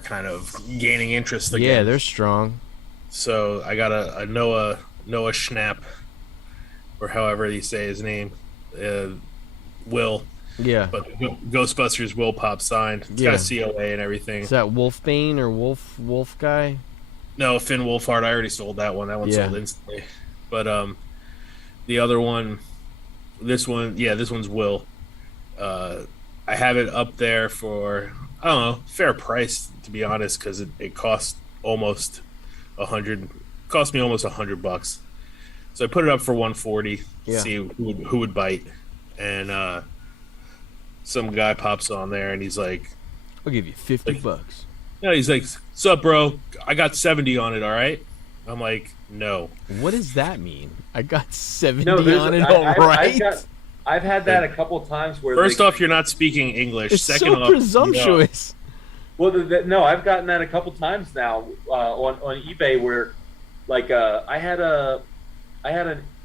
kind of gaining interest again. Yeah, they're strong. So I got a Noah Schnapp, or however you say his name, Will. Yeah. But Ghostbusters Will Pop signed. It's got a COA and everything. Is that Wolfbane or Wolf guy? No, Finn Wolfhard. I already sold that one. That one sold instantly. But the other one, this one's Will. I have it up there for, I don't know, fair price, to be honest, because it cost almost $100. Cost me almost $100. So I put it up for 140. Yeah. See who would bite, and some guy pops on there and he's like, I'll give you $50. yeah, he's like, "Sup, bro? I got 70 on it. All right." I'm like, "No." What does that mean? I got 70 No, on it, all right? I've had that a couple of times where. First off, you're not speaking English. It's Second so off, presumptuous. Well, no, I've gotten that a couple times now on eBay where, like, I had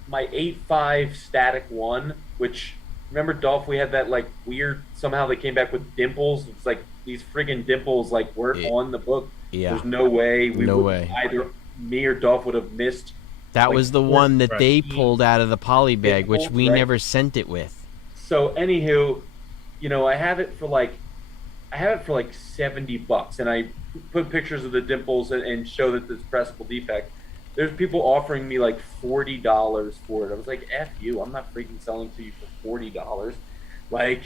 my 8.5 static one, which remember Dolph, we had that like weird. Somehow they came back with dimples. It's like these friggin' dimples like weren't on the book. Yeah. There's no way No way. either me or Dolph would have missed. That like, was the one that they 14 pulled out of the poly bag, which we right. never sent it with. So anywho, I have it for like $70, and I put pictures of the dimples and show that there's pressable defect. There's people offering me like $40 for it. I was like, F you, I'm not freaking selling to you for $40. Like,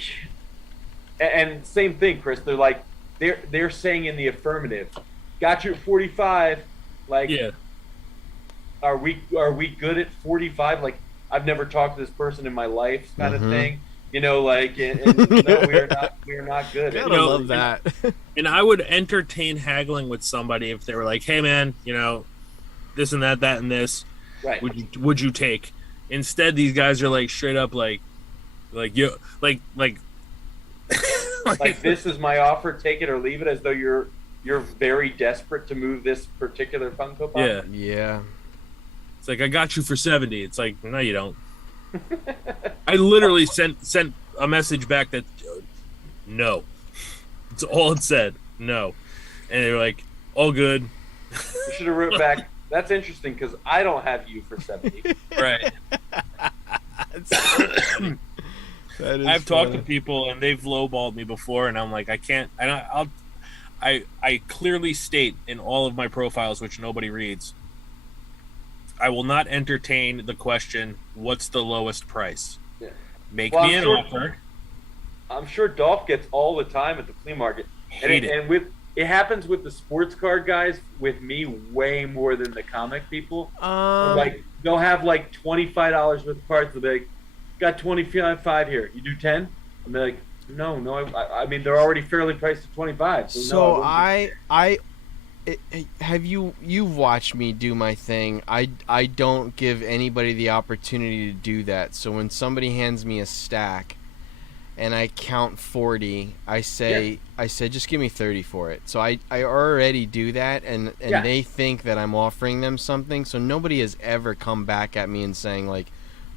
and same thing, Chris. They're like, they're saying in the affirmative, got you at 45. Like, Yeah. Are we good at 45? Like, I've never talked to this person in my life, kind of thing. Like, and no, we're not good. Gotta love that. And I would entertain haggling with somebody if they were like, "Hey, man, this and that and this. Right. Would you take?" Instead, these guys are like straight up like you like Like, this is my offer, take it or leave it, as though you're very desperate to move this particular Funko Pop. Yeah. Yeah. It's like, "I got you for 70. It's like, no, you don't. I literally sent a message back that no. It's all it said. No. And they were like, all good. You should have wrote back, that's interesting because I don't have you for 70. Right. I've talked to people and they've lowballed me before, and I'm like, I can't. I clearly state in all of my profiles, which nobody reads, I will not entertain the question, "What's the lowest price?" Yeah. Make Well, me an offer. I'm sure Dolph gets all the time at the flea market. Hate it. And it happens with the sports card guys with me way more than the comic people. Like, they'll have like $25 worth of cards. They'll be like, got 25 here. You do 10? I'm like, no. I mean, they're already fairly priced at 25. So no, I have you've watched me do my thing. I don't give anybody the opportunity to do that. So when somebody hands me a stack and I count 40, I say just give me 30 for it. So I already do that, and they think that I'm offering them something. So nobody has ever come back at me and saying like,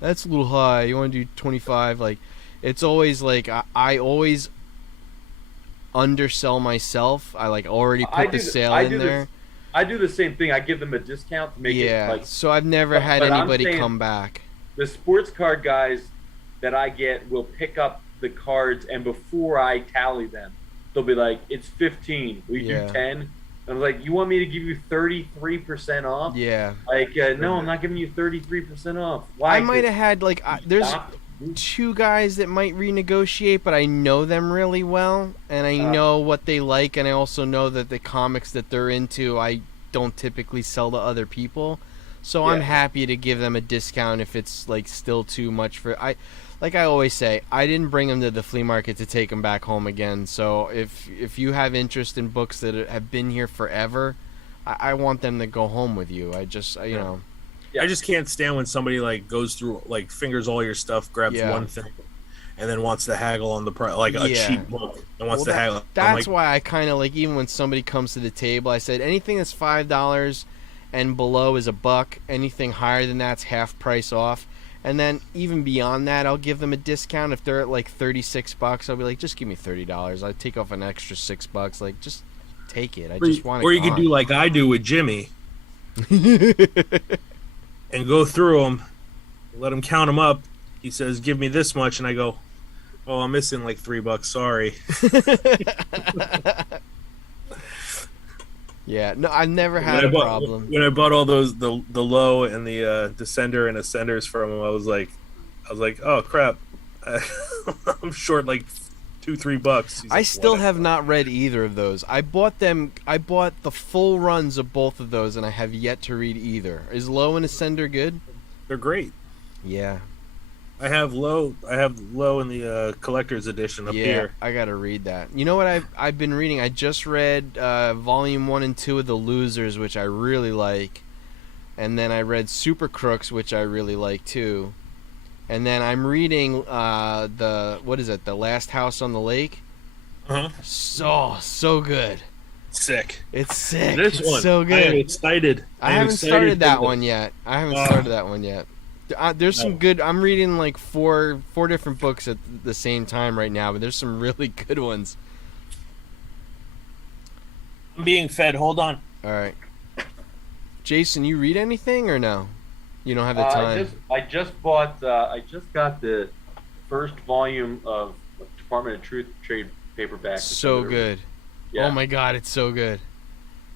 that's a little high, you want to do 25. Like, it's always like I always undersell myself. I like already put the sale in there. I do the same thing. I give them a discount to make it like. So I've never had anybody come back. The sports card guys that I get will pick up the cards, and before I tally them, they'll be like, "It's 15. We do 10." And I'm like, "You want me to give you 33% off?" Yeah. Like, no, I'm not giving you 33% off. Why? I might have had like there's two guys that might renegotiate, but I know them really well, and I know what they like, and I also know that the comics that they're into, I don't typically sell to other people, so I'm happy to give them a discount if it's like still too much for like I always say, I didn't bring them to the flea market to take them back home again. So if you have interest in books that have been here forever, I want them to go home with you. I just you know. Yeah. I just can't stand when somebody like goes through, like fingers all your stuff, grabs one thing, and then wants to haggle on the price, like a cheap book, and wants to haggle. That's why I kind of like, even when somebody comes to the table, I said anything that's $5 and below is $1. Anything higher than that's half price off, and then even beyond that, I'll give them a discount. If they're at like $36, I'll be like, just give me $30. I'll take off an extra $6. Like, just take it. I just want it. Or you could do like I do with Jimmy. And go through them, let him count them up. He says, "Give me this much," and I go, "Oh, I'm missing like $3. Sorry." Yeah, no, I've never had a problem. When I bought all those the low and the Descender and Ascenders from him, I was like, "Oh crap, I'm short like $2-3." I still have not read either of those. I bought the full runs of both of those, and I have yet to read either. Is Low and Ascender good? They're great. Yeah. I have Low in the collector's edition up here. I gotta read that. You know what I've been reading? I just read volume 1 and 2 of The Losers, which I really like, and then I read Super Crooks, which I really like too. And then I'm reading The Last House on the Lake. So good. Sick. It's sick. This one, so good. I'm excited. I haven't started that one yet. There's some good. I'm reading like four different books at the same time right now, but there's some really good ones. I'm being fed. Hold on. All right. Jason, you read anything or no? You don't have the time. I just got the first volume of Department of Truth trade paperback. So good. Yeah. Oh my god, it's so good.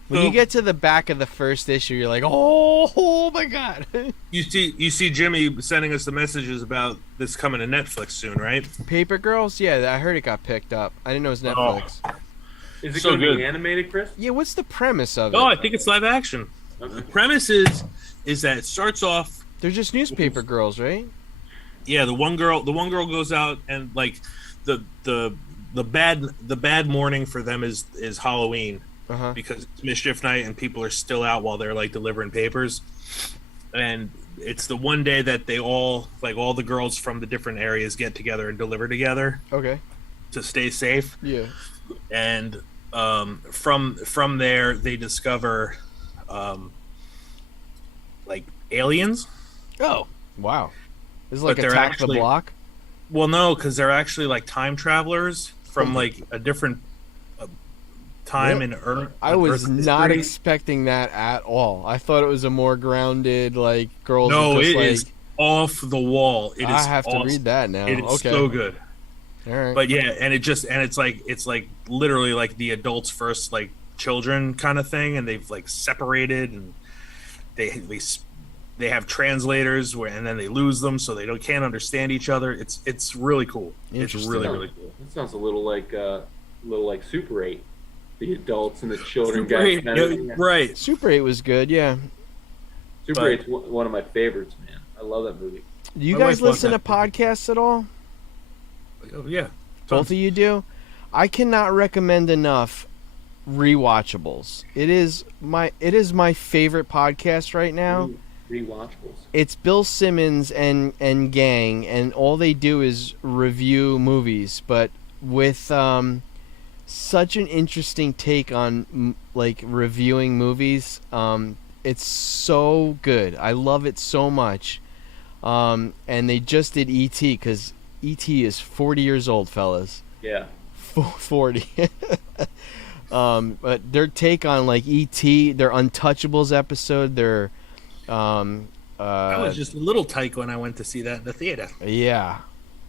When you get to the back of the first issue, you're like, oh my god. You see Jimmy sending us the messages about this coming to Netflix soon, right? Paper Girls? Yeah, I heard it got picked up. I didn't know it was Netflix. Is it going to be animated, Chris? Yeah, what's the premise of it? Oh, I think it's live action. Okay. The premise is that it starts off. They're just newspaper girls, right? Yeah, the one girl goes out, and like the bad morning for them is Halloween, because it's Mischief Night and people are still out while they're like delivering papers, and it's the one day that they all the girls from the different areas get together and deliver together. Okay. To stay safe. Yeah. And from there they discover like aliens. Oh, wow. This is like Attack the Block? Well, no, because they're actually like time travelers from like a different time in Earth. I was not expecting that at all. I thought it was a more grounded, like, girls. No, it is off the wall. It is. I have to read that now. It is so good. All right. But yeah, and it's like literally like the adults first, like children kind of thing, and they've like separated, and they have translators and then they lose them, so they can't understand each other. It's really cool. It's really cool. That sounds a little like Super 8, the adults and the children Super guys. Right. Super 8 was good, yeah. Super 8's one of my favorites, man. I love that movie. Do you guys listen to podcasts at all? Oh, yeah. Both of you do? I cannot recommend enough Rewatchables. It is my favorite podcast right now. Rewatchables. It's Bill Simmons and gang, and all they do is review movies, but with such an interesting take on like reviewing movies. It's so good. I love it so much. And they just did E.T. because E.T. is 40 years old, fellas. Yeah. 40. But their take on like E.T., their Untouchables episode, their I was just a little tyke when I went to see that in the theater. Yeah.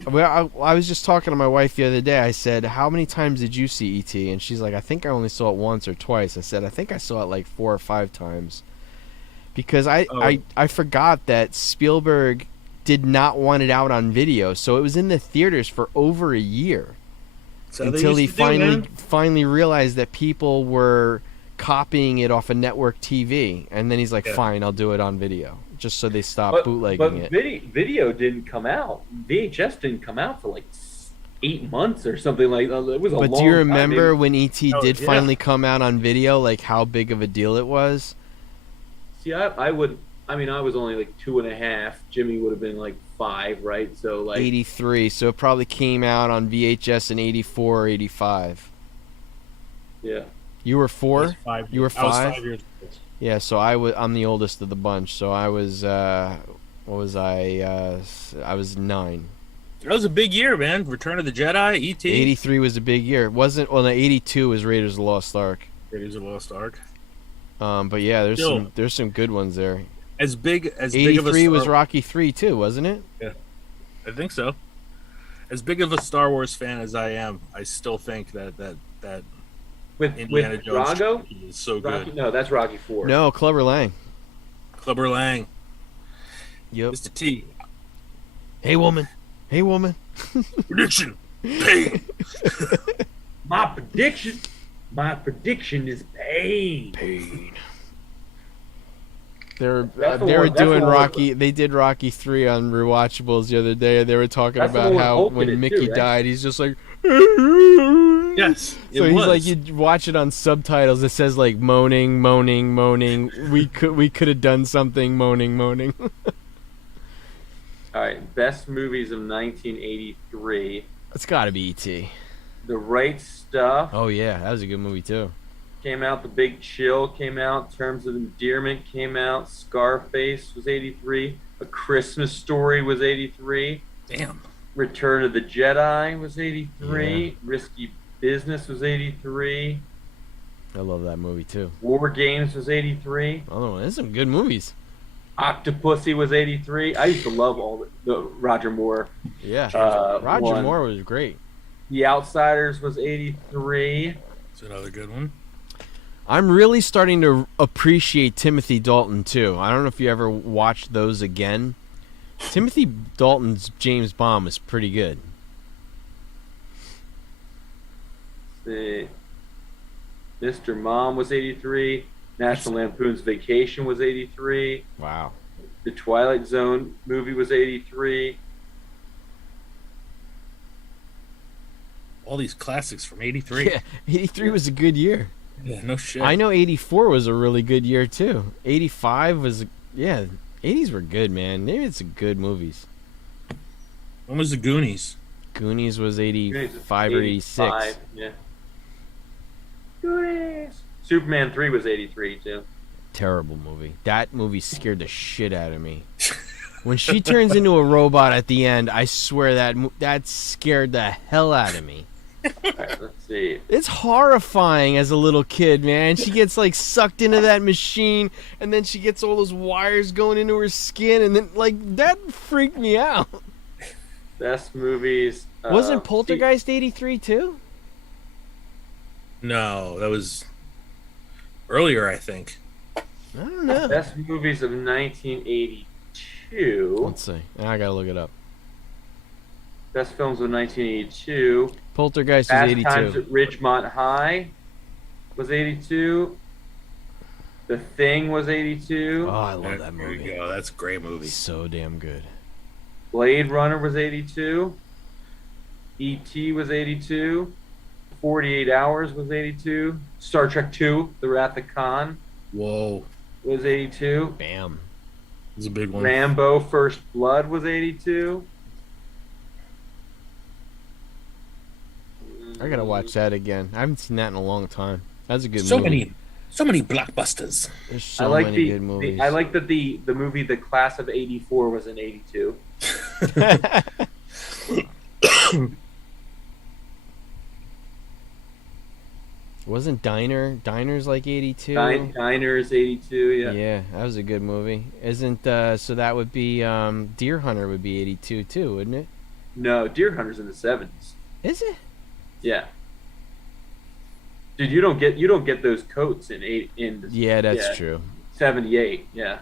Well, I was just talking to my wife the other day. I said, "How many times did you see E.T.?" And she's like, "I think I only saw it once or twice." I said, "I think I saw it like 4 or 5 times." Because I forgot that Spielberg did not want it out on video, so it was in the theaters for over a year. So until he finally realized that people were copying it off of network TV, and then he's like, "Fine, I'll do it on video," just so they stopped bootlegging it. But video didn't come out. VHS didn't come out for like 8 months or something like that. It was a long time. But do you remember when E.T. did finally come out on video? Like how big of a deal it was? See, I was only like 2.5. Jimmy would have been like 5, right? So like 83. So it probably came out on VHS in 84 or 85. Yeah. You were 4? You were 5? I was 5 years old. Yeah, so I'm the oldest of the bunch. So I was what was I was 9. That was a big year, man. Return of the Jedi, E.T. 83 was a big year. It wasn't. Well, no, 82 was Raiders of the Lost Ark. Raiders of the Lost Ark. But yeah, there's some good ones there. As big of a 83 was Rocky 3 too, wasn't it? Yeah, I think so. As big of a Star Wars fan as I am, I still think that with Indiana Jones Drago is so Rocky, good. no, that's Rocky 4. No, Clubber Lang. Clubber Lang. Yep. Mr. T. Hey woman. Hey woman. Prediction. Pain. My prediction is pain. Pain. They were doing Rocky. They did Rocky 3 on Rewatchables the other day. They were talking about how when Mickey died, he's just like. Yes. So he's like, you watch it on subtitles. It says like moaning, moaning, moaning. We could have done something. Moaning, moaning. All right, best movies of 1983. It's got to be E.T. The Right Stuff. Oh yeah, that was a good movie too. Came out. The Big Chill came out. Terms of Endearment came out. Scarface was 83. A Christmas Story was 83. Damn. Return of the Jedi was 83. Yeah. Risky Business was 83. I love that movie too. War Games was 83. Oh, there's some good movies. Octopussy was 83. I used to love all the Roger Moore. Yeah, Roger one. Moore was great. The Outsiders was 83. That's another good one. I'm really starting to appreciate Timothy Dalton too. I don't know if you ever watched those again. Timothy Dalton's James Bond was pretty good. Let's see. Mr. Mom was 83. National Lampoon's Vacation was 83. Wow. The Twilight Zone movie was 83. All these classics from 83. Yeah, 83 was a good year. Yeah, no shit. I know 84 was a really good year too. 85 was, 80s were good, man. Maybe it's good movies. When was the Goonies? Goonies was 85 or 86. Yeah. Goonies. Superman 3 was 83 too. Terrible movie. That movie scared the shit out of me. When she turns into a robot at the end, I swear that scared the hell out of me. All right, let's see. It's horrifying as a little kid, man. She gets like sucked into that machine, and then she gets all those wires going into her skin, and then like that freaked me out. Best movies. Wasn't Poltergeist 83 too? No, that was earlier, I think. I don't know. Best movies of 1982. Let's see. I gotta look it up. Best films of 1982. Poltergeist was Fast 82. Times at Ridgemont High was 82. The Thing was 82. Oh, I love that There movie. you go. That's a great movie. So damn good. Blade Runner was 82. E.T. was 82. 48 Hours was 82. Star Trek 2, The Wrath of Khan Whoa, was 82. Bam. it's a big one. Rambo First Blood was 82. I gotta watch that again. I haven't seen that in a long time. That's a good So movie. many blockbusters. There's I so like many good the movies. I like that the movie The Class of 84 was in 82. Wasn't Diner's like 82? Diners 82, yeah. Yeah, that was a good movie. Isn't so that would be Deer Hunter would be 82 too, wouldn't it? No, Deer Hunter's in the 70s. Is it? Yeah. Dude, you don't get those coats in Yeah, that's true. 78. Yeah.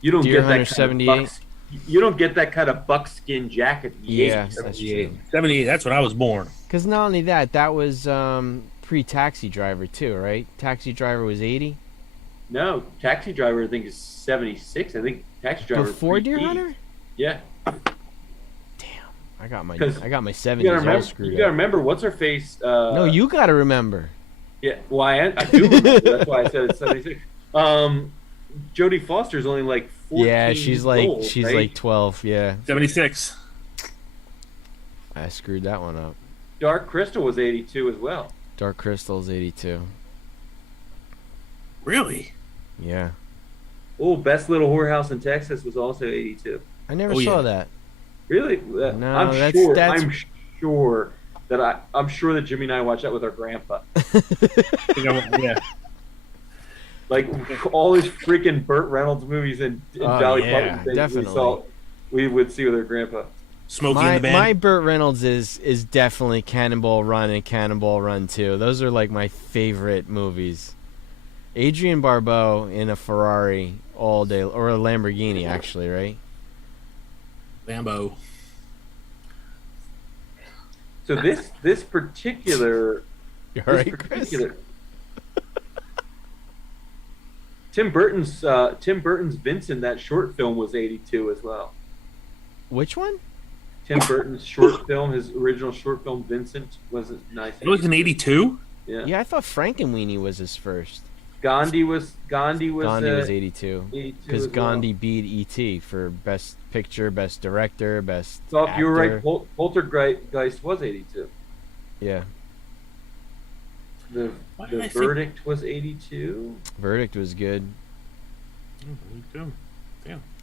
You don't Deer get Hunter that kind 78? of you don't get that kind of buckskin jacket in the Yeah, 80s. that's true. 78. That's when I was born. Because not only that, that was pre-Taxi Driver too, right? Taxi Driver was 80 No, Taxi Driver I think is 76. I think Taxi Driver before Deer pre-T. Hunter. Yeah. I got my 'Cause 70s You all gotta screwed remember, up. what's her face? No, you gotta remember. Yeah, well, I do remember. That's why I said it's 76. Jodie Foster's only like 14 Yeah, she's like old, she's right? like 12. Yeah, 76. I screwed that one up. Dark Crystal was 82 as well. Dark Crystal's 82. Really? Yeah, Oh, Best Little Whorehouse in Texas was also 82. I never Oh, saw yeah. that. Really? No, I'm that's- sure. that's- I'm sure that I'm sure that Jimmy and I watched that with our grandpa. Yeah. Like all these freaking Burt Reynolds movies and Oh, Dolly yeah, Parton things definitely. we would see with our grandpa. Smokey My and the Band. my Burt Reynolds is definitely Cannonball Run and Cannonball Run 2. Those are like my favorite movies. Adrian Barbeau in a Ferrari all day, or a Lamborghini actually, right? Lambo. So this particular You all this right, Chris? particular Tim Burton's Vincent, that short film was 82 as well. Which one? Tim Burton's short film, his original short film Vincent was nice. It was in 82? Yeah. Yeah, I thought Frankenweenie was his first. Gandhi was Gandhi was 82 82 because as well. Gandhi beat E.T. for best picture, best director, best. So if you were right, actor. Poltergeist was 82. Yeah, The Why did I think- Verdict was 82. Verdict was good.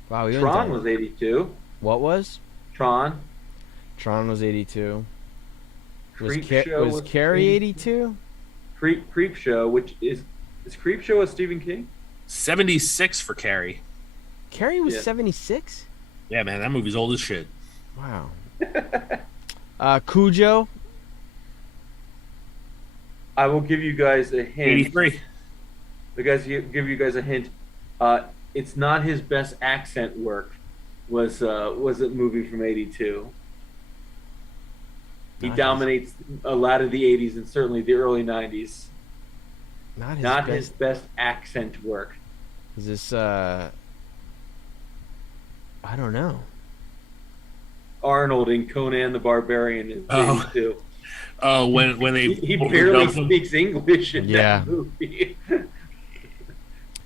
Wow, we went Tron down. was 82. What was? Tron. Tron was 82. Was, Creep Show was Carrie 82? Creep Show, which is Creep Show a Stephen King? 76 for Carrie. Carrie was Yeah. 76? Yeah, man, that movie's old as shit. Wow. Cujo? I will give you guys a hint. 83. Give you guys a hint. It's not his best accent work. Was a movie from 82. He Not his- dominates a lot of the 80s and certainly the early 90s. Not his Not best. his best accent work. Is this, I don't know. Arnold in Conan the Barbarian is Oh. 82. Oh, when they He barely dumped him. speaks English in Yeah. that movie.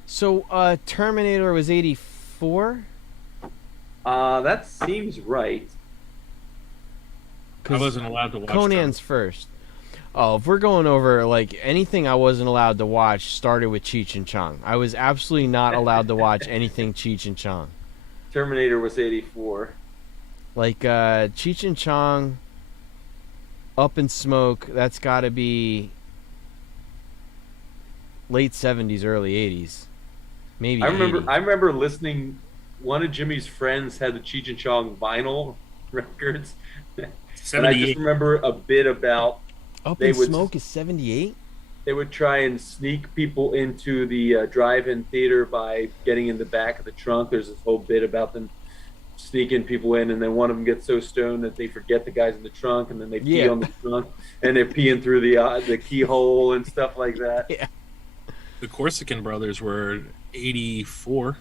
So, Terminator was 84? That seems right. I wasn't allowed to watch Conan's first. Oh, if we're going over, like, anything I wasn't allowed to watch started with Cheech and Chong. I was absolutely not allowed to watch anything Cheech and Chong. Terminator was 84. Like, Cheech and Chong, Up in Smoke, that's got to be late 70s, early 80s. Maybe I 80. remember listening. One of Jimmy's friends had the Cheech and Chong vinyl records, and I just 78. remember a bit about Up they in would- Smoke is 78? they would try and sneak people into the drive-in theater by getting in the back of the trunk. There's this whole bit about them sneaking people in, and then one of them gets so stoned that they forget the guys in the trunk, and then they pee Yeah. on the trunk, and they're peeing through the keyhole and stuff like that. The Corsican brothers were 84.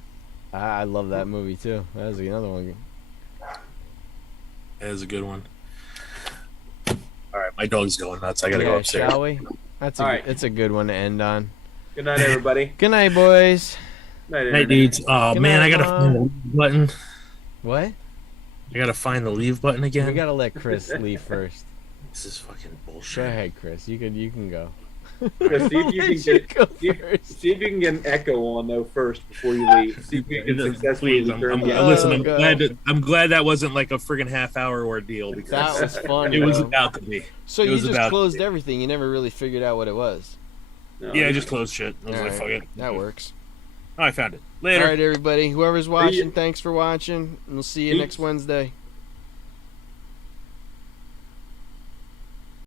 I love that movie, too. That was another one. That is a good one. All right, My dog's going nuts. I gotta go upstairs. Shall we? All right. It's a good one to end on. Good night, everybody. Good night, boys. Night, dudes. Oh Good man, night, I gotta Mom. find the leave button. What? I gotta find the leave button again. We gotta let Chris leave first. This is fucking Go bullshit. ahead, Chris. You can go. Chris, see if you can get Go see, first. see if you can get an echo on though first before you leave. See if you can successfully Please, I'm, turn I'm, the- Oh, listen. I'm God. glad that wasn't like a friggin' half-hour ordeal because That was fun. it was bro. about to be. So it you was just about- closed everything. You never really figured out what it was. No, Yeah, I just closed shit. I was All like, right. fuck it. That works. Oh, I found it. Later. All right, everybody. Whoever's watching, thanks for watching. And we'll see you Peace. next Wednesday.